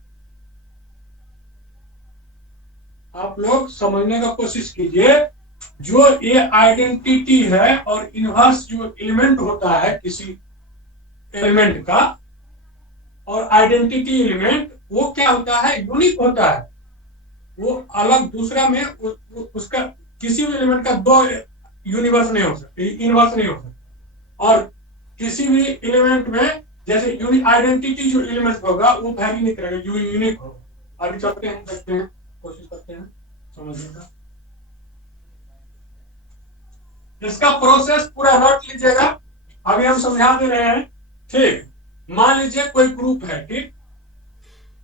आप लोग समझने का कोशिश कीजिए, जो ये आइडेंटिटी है और इनवर्स जो एलिमेंट होता है किसी एलिमेंट का, और आइडेंटिटी एलिमेंट वो क्या होता है? यूनिक होता है। वो अलग दूसरा में उसका किसी भी एलिमेंट का दो यूनिवर्स नहीं हो सकते, इनवर्स नहीं हो सकते। और किसी भी एलिमेंट में जैसे यूनिक आइडेंटिटी जो एलिमेंट होगा वो वैरी नहीं करेगा, यूनिक होगा। आगे चलते हैं, देखते हैं, कोशिश करते हैं समझने का। इसका प्रोसेस पूरा नोट लीजिएगा, अभी हम समझा दे रहे हैं, ठीक। मान लीजिए कोई ग्रुप है, ठीक।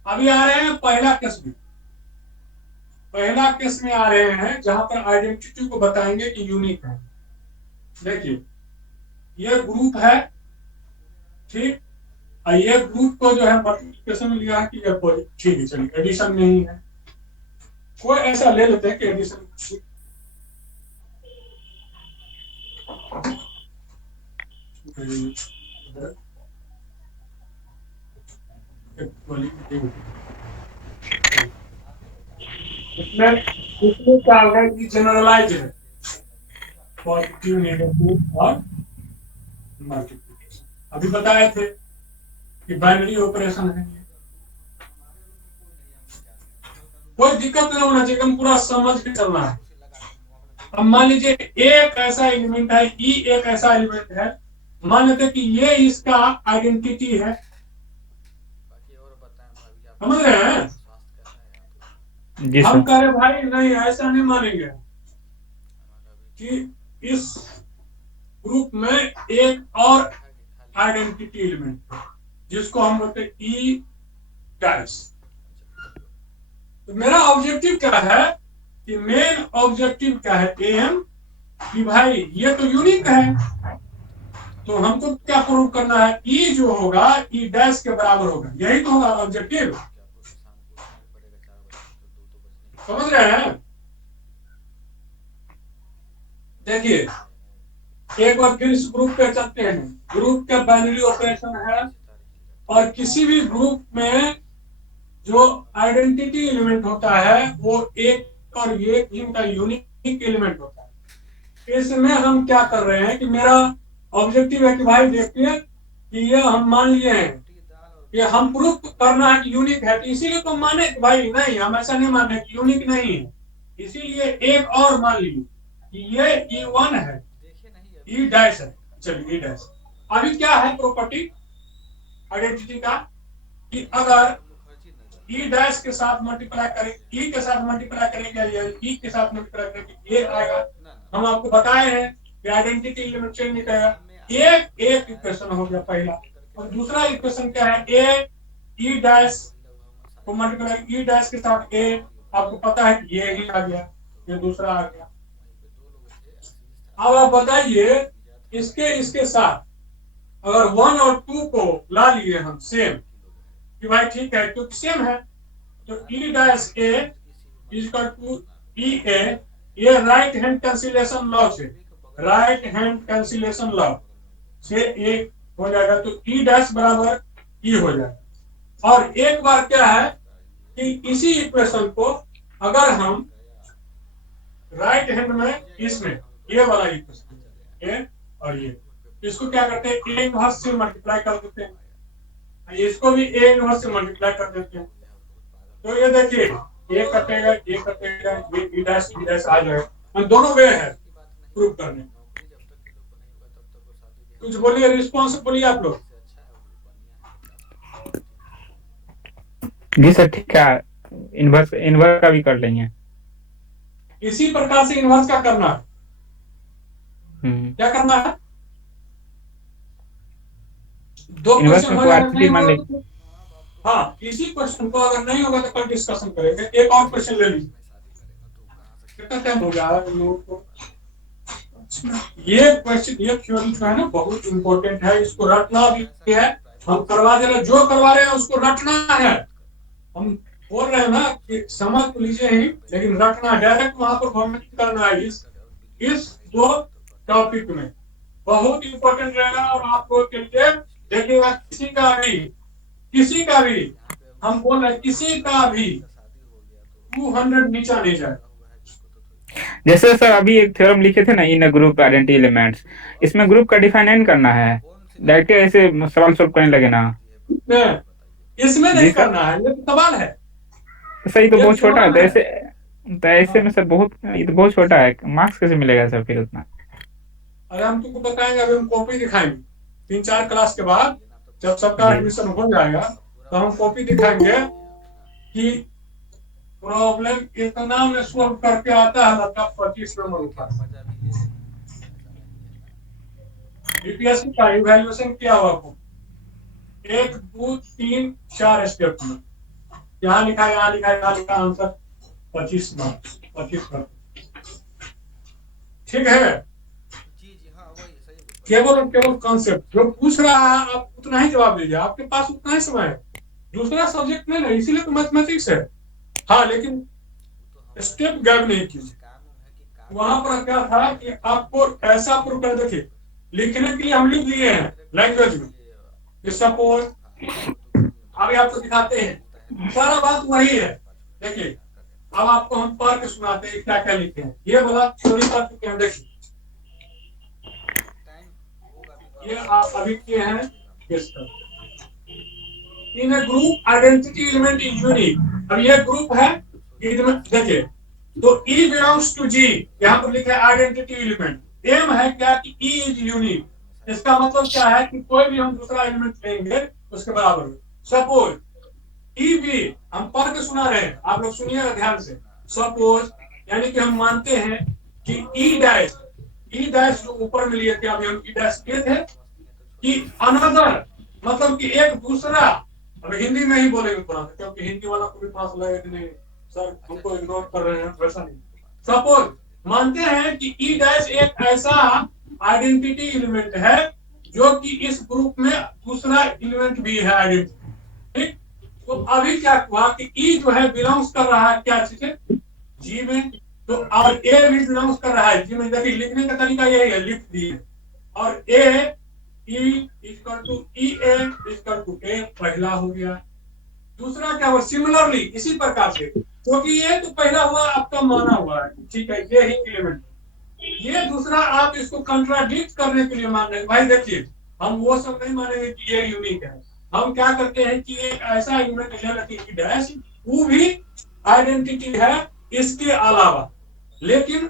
अभी आ रहे हैं पहला केस में, पहला केस में आ रहे हैं जहां पर आइडेंटिटी को बताएंगे कि यूनिक है। देखिए ये ग्रुप है, ठीक। और ये ग्रुप को जो है मल्टीप्लिकेशन में लिया है कि ठीक है, चलिए एडिशन नहीं है, कोई ऐसा ले लेते हैं कि एडिशन, इसमें क्या होगा कि जनरलाइज है, पॉजिटिव नेगेटिव और मल्टीप्लिकेशन। अभी बताए थे कि बाइनरी ऑपरेशन है, कोई दिक्कत नहीं होना चाहिए, हम पूरा समझ के चलना है। अब मान लीजिए एक ऐसा एलिमेंट है, ई एक ऐसा एलिमेंट है, मान लेते कि ये इसका आइडेंटिटी है, समझ रहे हैं? जी हम सर। कह रहे भाई नहीं, ऐसा नहीं मानेंगे कि इस ग्रुप में एक और आइडेंटिटी एलिमेंट है जिसको हम बोलते हैं ई डैश। तो मेरा ऑब्जेक्टिव क्या है कि मेन ऑब्जेक्टिव क्या है, एम, कि भाई ये तो यूनिक है, तो हमको क्या प्रूव करना है? ई जो होगा ई डैश के बराबर होगा, यही तो होगा ऑब्जेक्टिव, समझ रहे हैं? देखिए एक बार फिर इस ग्रुप पे चलते हैं। ग्रुप का बाइनरी ऑपरेशन है, और किसी भी ग्रुप में जो आइडेंटिटी एलिमेंट होता है वो एक और ये इनका यूनिक एलिमेंट होता है। इसमें हम क्या कर रहे हैं कि मेरा ऑब्जेक्टिव है कि भाई देखिए कि ये हम मान लिए हैं, ये हम प्रूफ करना है कि यूनिक है, तो इसीलिए तो माने कि भाई नहीं, हम ऐसा नहीं मान रहे कि यूनिक नहीं है, इसीलिए एक और मान लीजिए कि ये E1 है, ई डैश है, चलिए ई डैश। अभी क्या है प्रॉपर्टी आइडेंटिटी का कि अगर ई डैश के साथ मल्टीप्लाई करें, ई के साथ मल्टीप्लाई करेंगे या ई के साथ मल्टीप्लाई करेंगे ये आएगा। हम आपको बताए हैं कि आइडेंटिटी एलिमेंट चेंज नहीं करेगा। एक इक्वेशन हो गया पहला, और दूसरा इक्वेशन क्या है? ए ई डैश को मल्टीप्लाई ई डैश के साथ ए, आपको पता है कि ये ही आ गया, ये दूसरा आ गया। अब आप बताइए इसके साथ अगर 1 और 2 को ला लिए हम सेम, कि भाई ठीक है क्योंकि सेम है, तो E dash A equal to E A, ये राइट हैंड कैंसिलेशन लॉ से, राइट हैंड कैंसिलेशन लॉ से एक हो जाएगा, तो ई डैश बराबर ई हो जाएगा। और एक बार क्या है कि इसी इक्वेशन को अगर हम राइट हैंड में इसमें ये वाला इक्वेशन ए और ये, इसको क्या करते हैं? ए इनवर्स से मल्टीप्लाई कर देते हैं, इसको भी ए इनवर्स से मल्टीप्लाई कर देते हैं, तो ये देखिए ये कटेगा, ये कटेगा, ये ई डैश आ जाएगा। और दोनों वे है प्रूव करने। कुछ बोलिए, रिस्पॉन्स बोलिए आप लोग। जी सर ठीक है, इनवर्स का भी कर लेंगे। इसी प्रकार से इन्वर्स क्या करना है, क्या करना है, दो इन्वर्स क्वेश्चन में हो जाएगा, क्वांटिटी नहीं मान होगा लीजिए। तो हाँ, इसी क्वेश्चन को अगर नहीं होगा तो कल डिस्कशन करेंगे। एक और क्वेश्चन ले लीजिए, कितना टाइम हो गया है इन लोगों को। ये क्वेश्चन, ये थ्योरी जो है ना बहुत इंपॉर्टेंट है, इसको रटना भी है। हम करवा दे रहे, जो करवा रहे हैं उसको रटना है। हम बोल रहे हैं ना कि समझ तो लीजिए ही, लेकिन रटना, डायरेक्ट वहां पर कमेंट करना है। इस दो टॉपिक में बहुत इंपॉर्टेंट रहेगा। और आप लोग के लिए देखिएगा, किसी का भी हम बोल रहे हैं, किसी का भी 200 नीचा नहीं जाए। जैसे सर अभी एक थ्योरम लिखे थे ना, इन ग्रुप आइडेंटिटी एलिमेंट्स, इसमें ग्रुप का डिफाइन करना है, डायरेक्ट ऐसे सवाल सॉल्व करने लगे ना। इसमें जी नहीं सर, करना है, ये तो सवाल है, सही तो ये बहुत छोटा है, सवाल है। तो ऐसे में सर बहुत, ये तो बहुत छोटा है, मार्क्स कैसे मिलेगा सर फिर उतना। अरे हम तुमको बताएंगे, अभी हम कॉपी दिखाएंगे 3-4 क्लास के बाद, जब सबका जी एडमिशन हो जाएगा तो हम कॉपी दिखाएंगे कि प्रॉब्लम इतना में सॉल्व करके आता है, लगभग 25 नंबर ऊपर। बीपीएससी का इवैल्यूएशन किया हुआ आपको 1 2 3 4 स्टेप में, यहाँ लिखा, यहाँ लिखा, यहाँ लिखा, आंसर 25 मार्क्स, 25 मार्क्स। ठीक है, केवल और केवल कॉन्सेप्ट जो पूछ रहा है आप उतना ही जवाब दीजिए, आपके पास उतना ही समय है। दूसरा सब्जेक्ट नहीं ना, इसीलिए तो मैथमेटिक्स है। हाँ, लेकिन स्टेप गैप नहीं कीजिए। वहां पर क्या था कि आपको ऐसा प्रूव कर, देखिए लिखने के लिए हम लिख दिए हैं लैंग्वेज में, सपोज अभी आपको दिखाते हैं, सारा बात वही है। देखिए अब आपको हम पढ़ के सुनाते हैं क्या क्या लिखे हैं। ये वाला थ्योरी कर चुके हैं, देखिए ये आप अभी किए हैं। In group identity element is unique. अब ये ग्रुप है, देखिए तो ई बिलोंग्स टू जी, यहाँ पर लिखा है आइडेंटिटी एलिमेंट। एम है क्या कि ई इज यूनिक। इसका मतलब क्या है कि कोई भी हम दूसरा एलिमेंट लेंगे उसके बराबर है। सपोज ई बी, हम पढ़ के सुना रहे हैं, आप लोग सुनिएगा ध्यान से। सपोज यानी कि हम मानते हैं कि ई डैश जो ऊपर में लिए थे, अभी हम ई डैश किए थे कि अनदर, मतलब कि एक दूसरा। अब हिंदी में ही बोलेंगे थोड़ा सा, क्योंकि हिंदी वाला को भी पास लगेगा कि नहीं सर हमको इग्नोर कर रहे हैं, वैसा नहीं। सपोज मानते हैं कि ई डैश एक ऐसा आइडेंटिटी एलिमेंट है जो कि इस ग्रुप में दूसरा एलिमेंट भी है आइडेंटिटी। ठीक, तो अभी क्या हुआ कि ई जो है बिलोंग्स कर रहा है क्या चीज है, जी में, तो और ए भी बिलोंग्स कर रहा है जी में। देखिए लिखने का तरीका यही है, लिख दिए। और A E equal to E A equal to A, पहला हो गया। दूसरा क्या हुआ, सिमिलरली इसी प्रकार से, क्योंकि ये तो पहला हुआ आपका माना हुआ है, ठीक है, ये ही एलिमेंट। ये दूसरा आप इसको कंट्राडिक्ट करने के लिए मान रहे हैं। भाई देखिए हम वो सब नहीं मानेंगे कि ये यूनिक है। हम क्या करते हैं कि एक ऐसा एलिमेंट ले लेते हैं डैश, वो भी आइडेंटिटी है इसके अलावा। लेकिन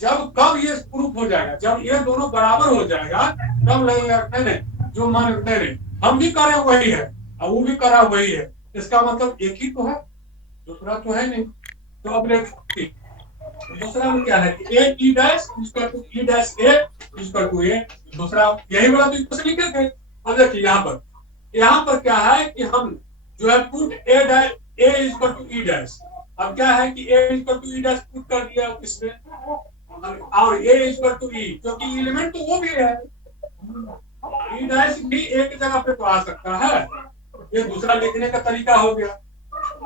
जब कब ये प्रूफ हो जाएगा, जब ये दोनों बराबर हो जाएगा, तब लगेगा नहीं जो मान नहीं, हम भी कर रहे वही है और वो भी करा वही है, इसका मतलब एक ही तो है, दूसरा तो है नहीं। तो अब देखिए दूसरा में क्या है कि A E dash equal to E dash A equal to A, दूसरा यही वाला तो इक्वेशन लिखे थे। अब देखिए यहाँ पर क्या है कि हम जो है put A dash A equal to E dash. अब क्या है कि A equal to E dash put कर दिया इसमें, और ए इक्वल टू ई, क्योंकि एलिमेंट तो वो भी है, ई डैश भी एक जगह पे तो आ सकता है। ये दूसरा लिखने का तरीका हो गया।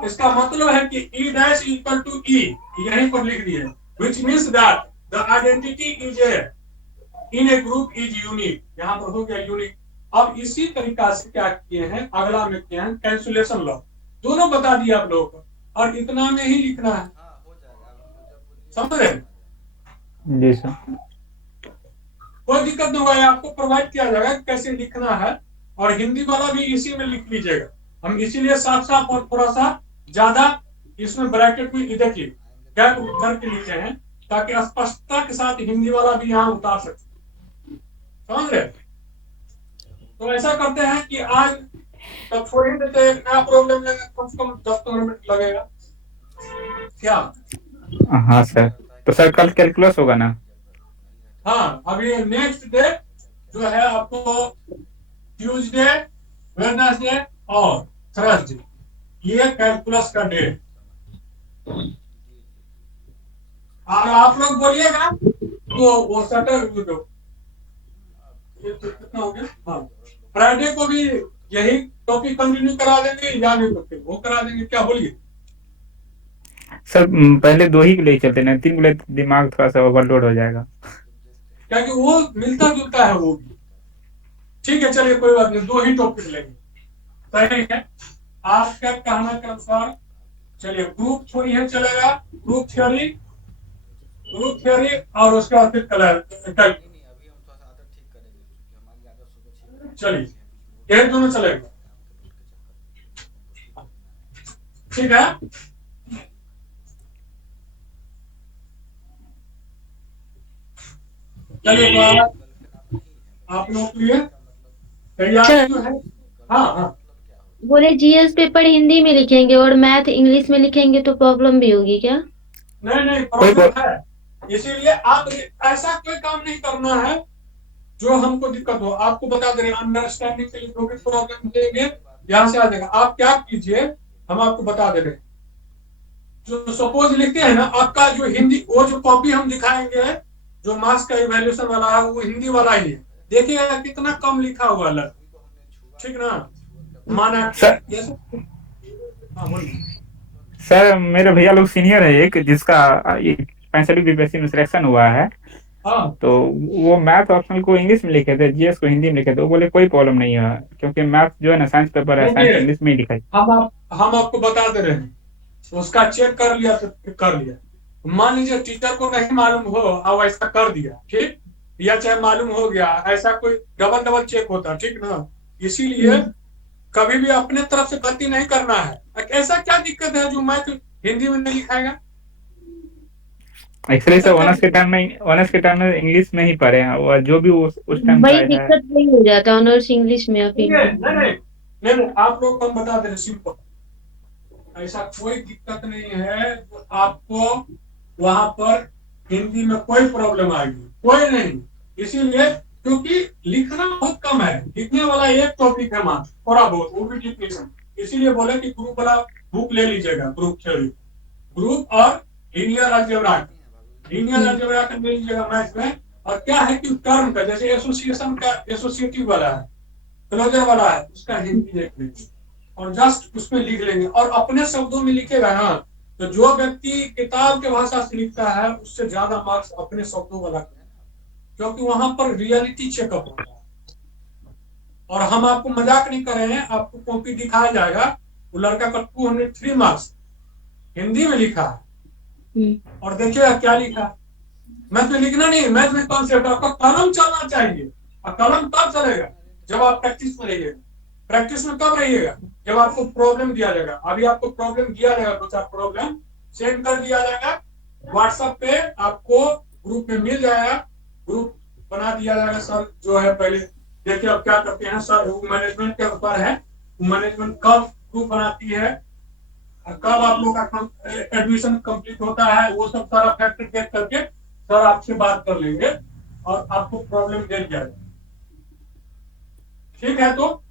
इसका मतलब है कि ई डैश इक्वल टू ई, यहीं पर लिख दिए, which means that the identity is in a group is unique. यहाँ पर हो गया यूनिक। अब इसी तरीका से क्या किए हैं, अगला में किए हैं कैंसुलेशन लॉ, दोनों बता दिया आप लोगों को, और इतना में ही लिखना है, समझ रहे? जी सर, कोई दिक्कत नहीं होगा, आपको प्रोवाइड किया जाएगा कैसे लिखना है। और हिंदी वाला भी इसी में लिख लीजिएगा। हम इसीलिए साफ साफ और थोड़ा सा ज्यादा इसमें ब्रैकेट में देखिए क्या करके लिखे हैं, ताकि स्पष्टता के साथ हिंदी वाला भी यहाँ उतार सके, समझ रहे? तो ऐसा करते हैं कि आज तब छोड़ ही देते हैं, नया प्रॉब्लम लगेगा, कम से कम 10-15 मिनट लगेगा क्या? हाँ सर। तो सर कल कैलकुलस होगा ना? हाँ, अभी नेक्स्ट डे जो है आपको ट्यूसडे, वेडनेसडे और थर्सडे, ये कैलकुलस का डे। और आप लोग बोलिएगा तो वो सैटरडे कितना हो गया, हाँ, फ्राइडे को भी यही टॉपिक कंटिन्यू करा देंगे या नहीं तो फिर वो करा देंगे, क्या बोलिए? सर पहले 2 ही के लिए चलते ना, 3 के लिए दिमाग थोड़ा सा ओवरलोड हो जाएगा। क्योंकि वो मिलता जुलता है वो भी। ठीक है, चलिए कोई बात नहीं, 2 ही टॉपिक लेंगे, सही है। आपका कहना के अनुसार चलिए ग्रुप थ्योरी है, चलेगा ग्रुप थ्योरी और उसके बाद फिर कलर। नहीं नहीं, अभी हम थोड़ा सा आदत ठीक करेंगे क्योंकि हमारी आदत सुबह 6 बजे चलिए ये दोनों चलेगा, ठीक है। चलिए तो आप लोग के लिए तैयार जो है, हाँ हाँ, बोले जीएस पेपर हिंदी में लिखेंगे और मैथ इंग्लिश में लिखेंगे तो प्रॉब्लम भी होगी क्या? नहीं नहीं प्रॉब्लम है, इसीलिए आप ऐसा कोई काम नहीं करना है जो हमको दिक्कत हो। आपको बता दे रहे हैं अंडरस्टैंडिंग के लिए जो भी प्रॉब्लम देंगे यहाँ से आ जाएगा। आप क्या कीजिए, हम आपको बता दे रहे हैं, जो सपोज लिखते हैं ना, आपका जो हिंदी वो जो कॉपी हम दिखाएंगे, जो मार्क्स का इवैल्यूएशन वाला है वो हिंदी वाला ही है, देखिएगा कितना कम लिखा हुआ है, ठीक ना, माना सर हाँ बोलिए। सर मेरे भैया लोग सीनियर है एक, जिसका 65 बीपीएससी में सिलेक्शन हुआ है, हाँ तो वो मैथ ऑप्शनल को इंग्लिश में लिखे थे, जीएस को हिंदी में लिखे थे। वो बोले कोई प्रॉब्लम नहीं है, क्योंकि मैथ जो है ना साइंस पेपर है, साइंस इंग्लिश में ही लिखा है। हम आपको बता दे रहे हैं, उसका चेक कर लिया तो कर लिया। मान लीजिए टीचर को नहीं मालूम हो और ऐसा कर दिया, ठीक, या चाहे मालूम हो गया, ऐसा कोई डबल चेक होता, ठीक ना। इसीलिए कभी भी अपने तरफ से गलती नहीं करना है। ऐसा क्या दिक्कत है जो मैथ हिंदी में नहीं लिखाएगा? एक्चुअली सर ऑनर्स के टाइम में इंग्लिश में ही पढ़े हैं, और जो भी उस टाइम का वही है। दिक्कत नहीं हो जाता ऑनर्स इंग्लिश में नहीं नहीं, आप लोग को हम बता दे रहे सिंपल, ऐसा कोई दिक्कत नहीं है जो आपको वहां पर हिंदी में कोई प्रॉब्लम आएगी, कोई नहीं। इसीलिए क्योंकि लिखना बहुत कम है, लिखने वाला एक टॉपिक है मात्र, थोड़ा बहुत, वो भी डिफिनेशन। इसीलिए बोले कि ग्रुप वाला बुक ले लीजिएगा, ग्रुप थ्योरी, ग्रुप और लीनियर अलजेब्रा का ले लीजिएगा मैथ में। और क्या है कि टर्म का, जैसे एसोसिएशन का एसोसिएटिव वाला है, क्लोजर वाला है, उसका हिंदी देख लीजिए और जस्ट उसमें लिख लेंगे और अपने शब्दों में लिखेगा ना, तो जो व्यक्ति किताब के भाषा से लिखता है उससे ज्यादा मार्क्स अपने शब्दों वाला, क्योंकि वहां पर रियलिटी चेकअप होता है। और हम आपको मजाक नहीं कर रहे हैं, आपको कॉपी दिखाया जाएगा, वो लड़का का 203 मार्क्स हिंदी में लिखा है, और देखिएगा क्या लिखा। मैथ में लिखना नहीं, मैथ में कॉन्सेप्ट, आपका कलम चलना चाहिए। और कलम तब चलेगा जब आप प्रैक्टिस में रहिएगा। प्रैक्टिस में कब रहिएगा? जब आपको प्रॉब्लम दिया जाएगा। अभी आपको प्रॉब्लम दिया जाएगा, कुछ आप प्रॉब्लम सेंड कर दिया जाएगा व्हाट्सएप पे, आपको ग्रुप में मिल जाएगा, ग्रुप बना दिया जाएगा। सर जो है पहले देखिए अब क्या करते हैं सर, मैनेजमेंट के ऊपर है, मैनेजमेंट कब ग्रुप बनाती है, कब आप लोग का एडमिशन कंप्लीट होता है, वो सब सारा फैक्टर चेक करके सर आपसे बात कर लेंगे और आपको प्रॉब्लम दे दिया जाएगा। ठीक है तो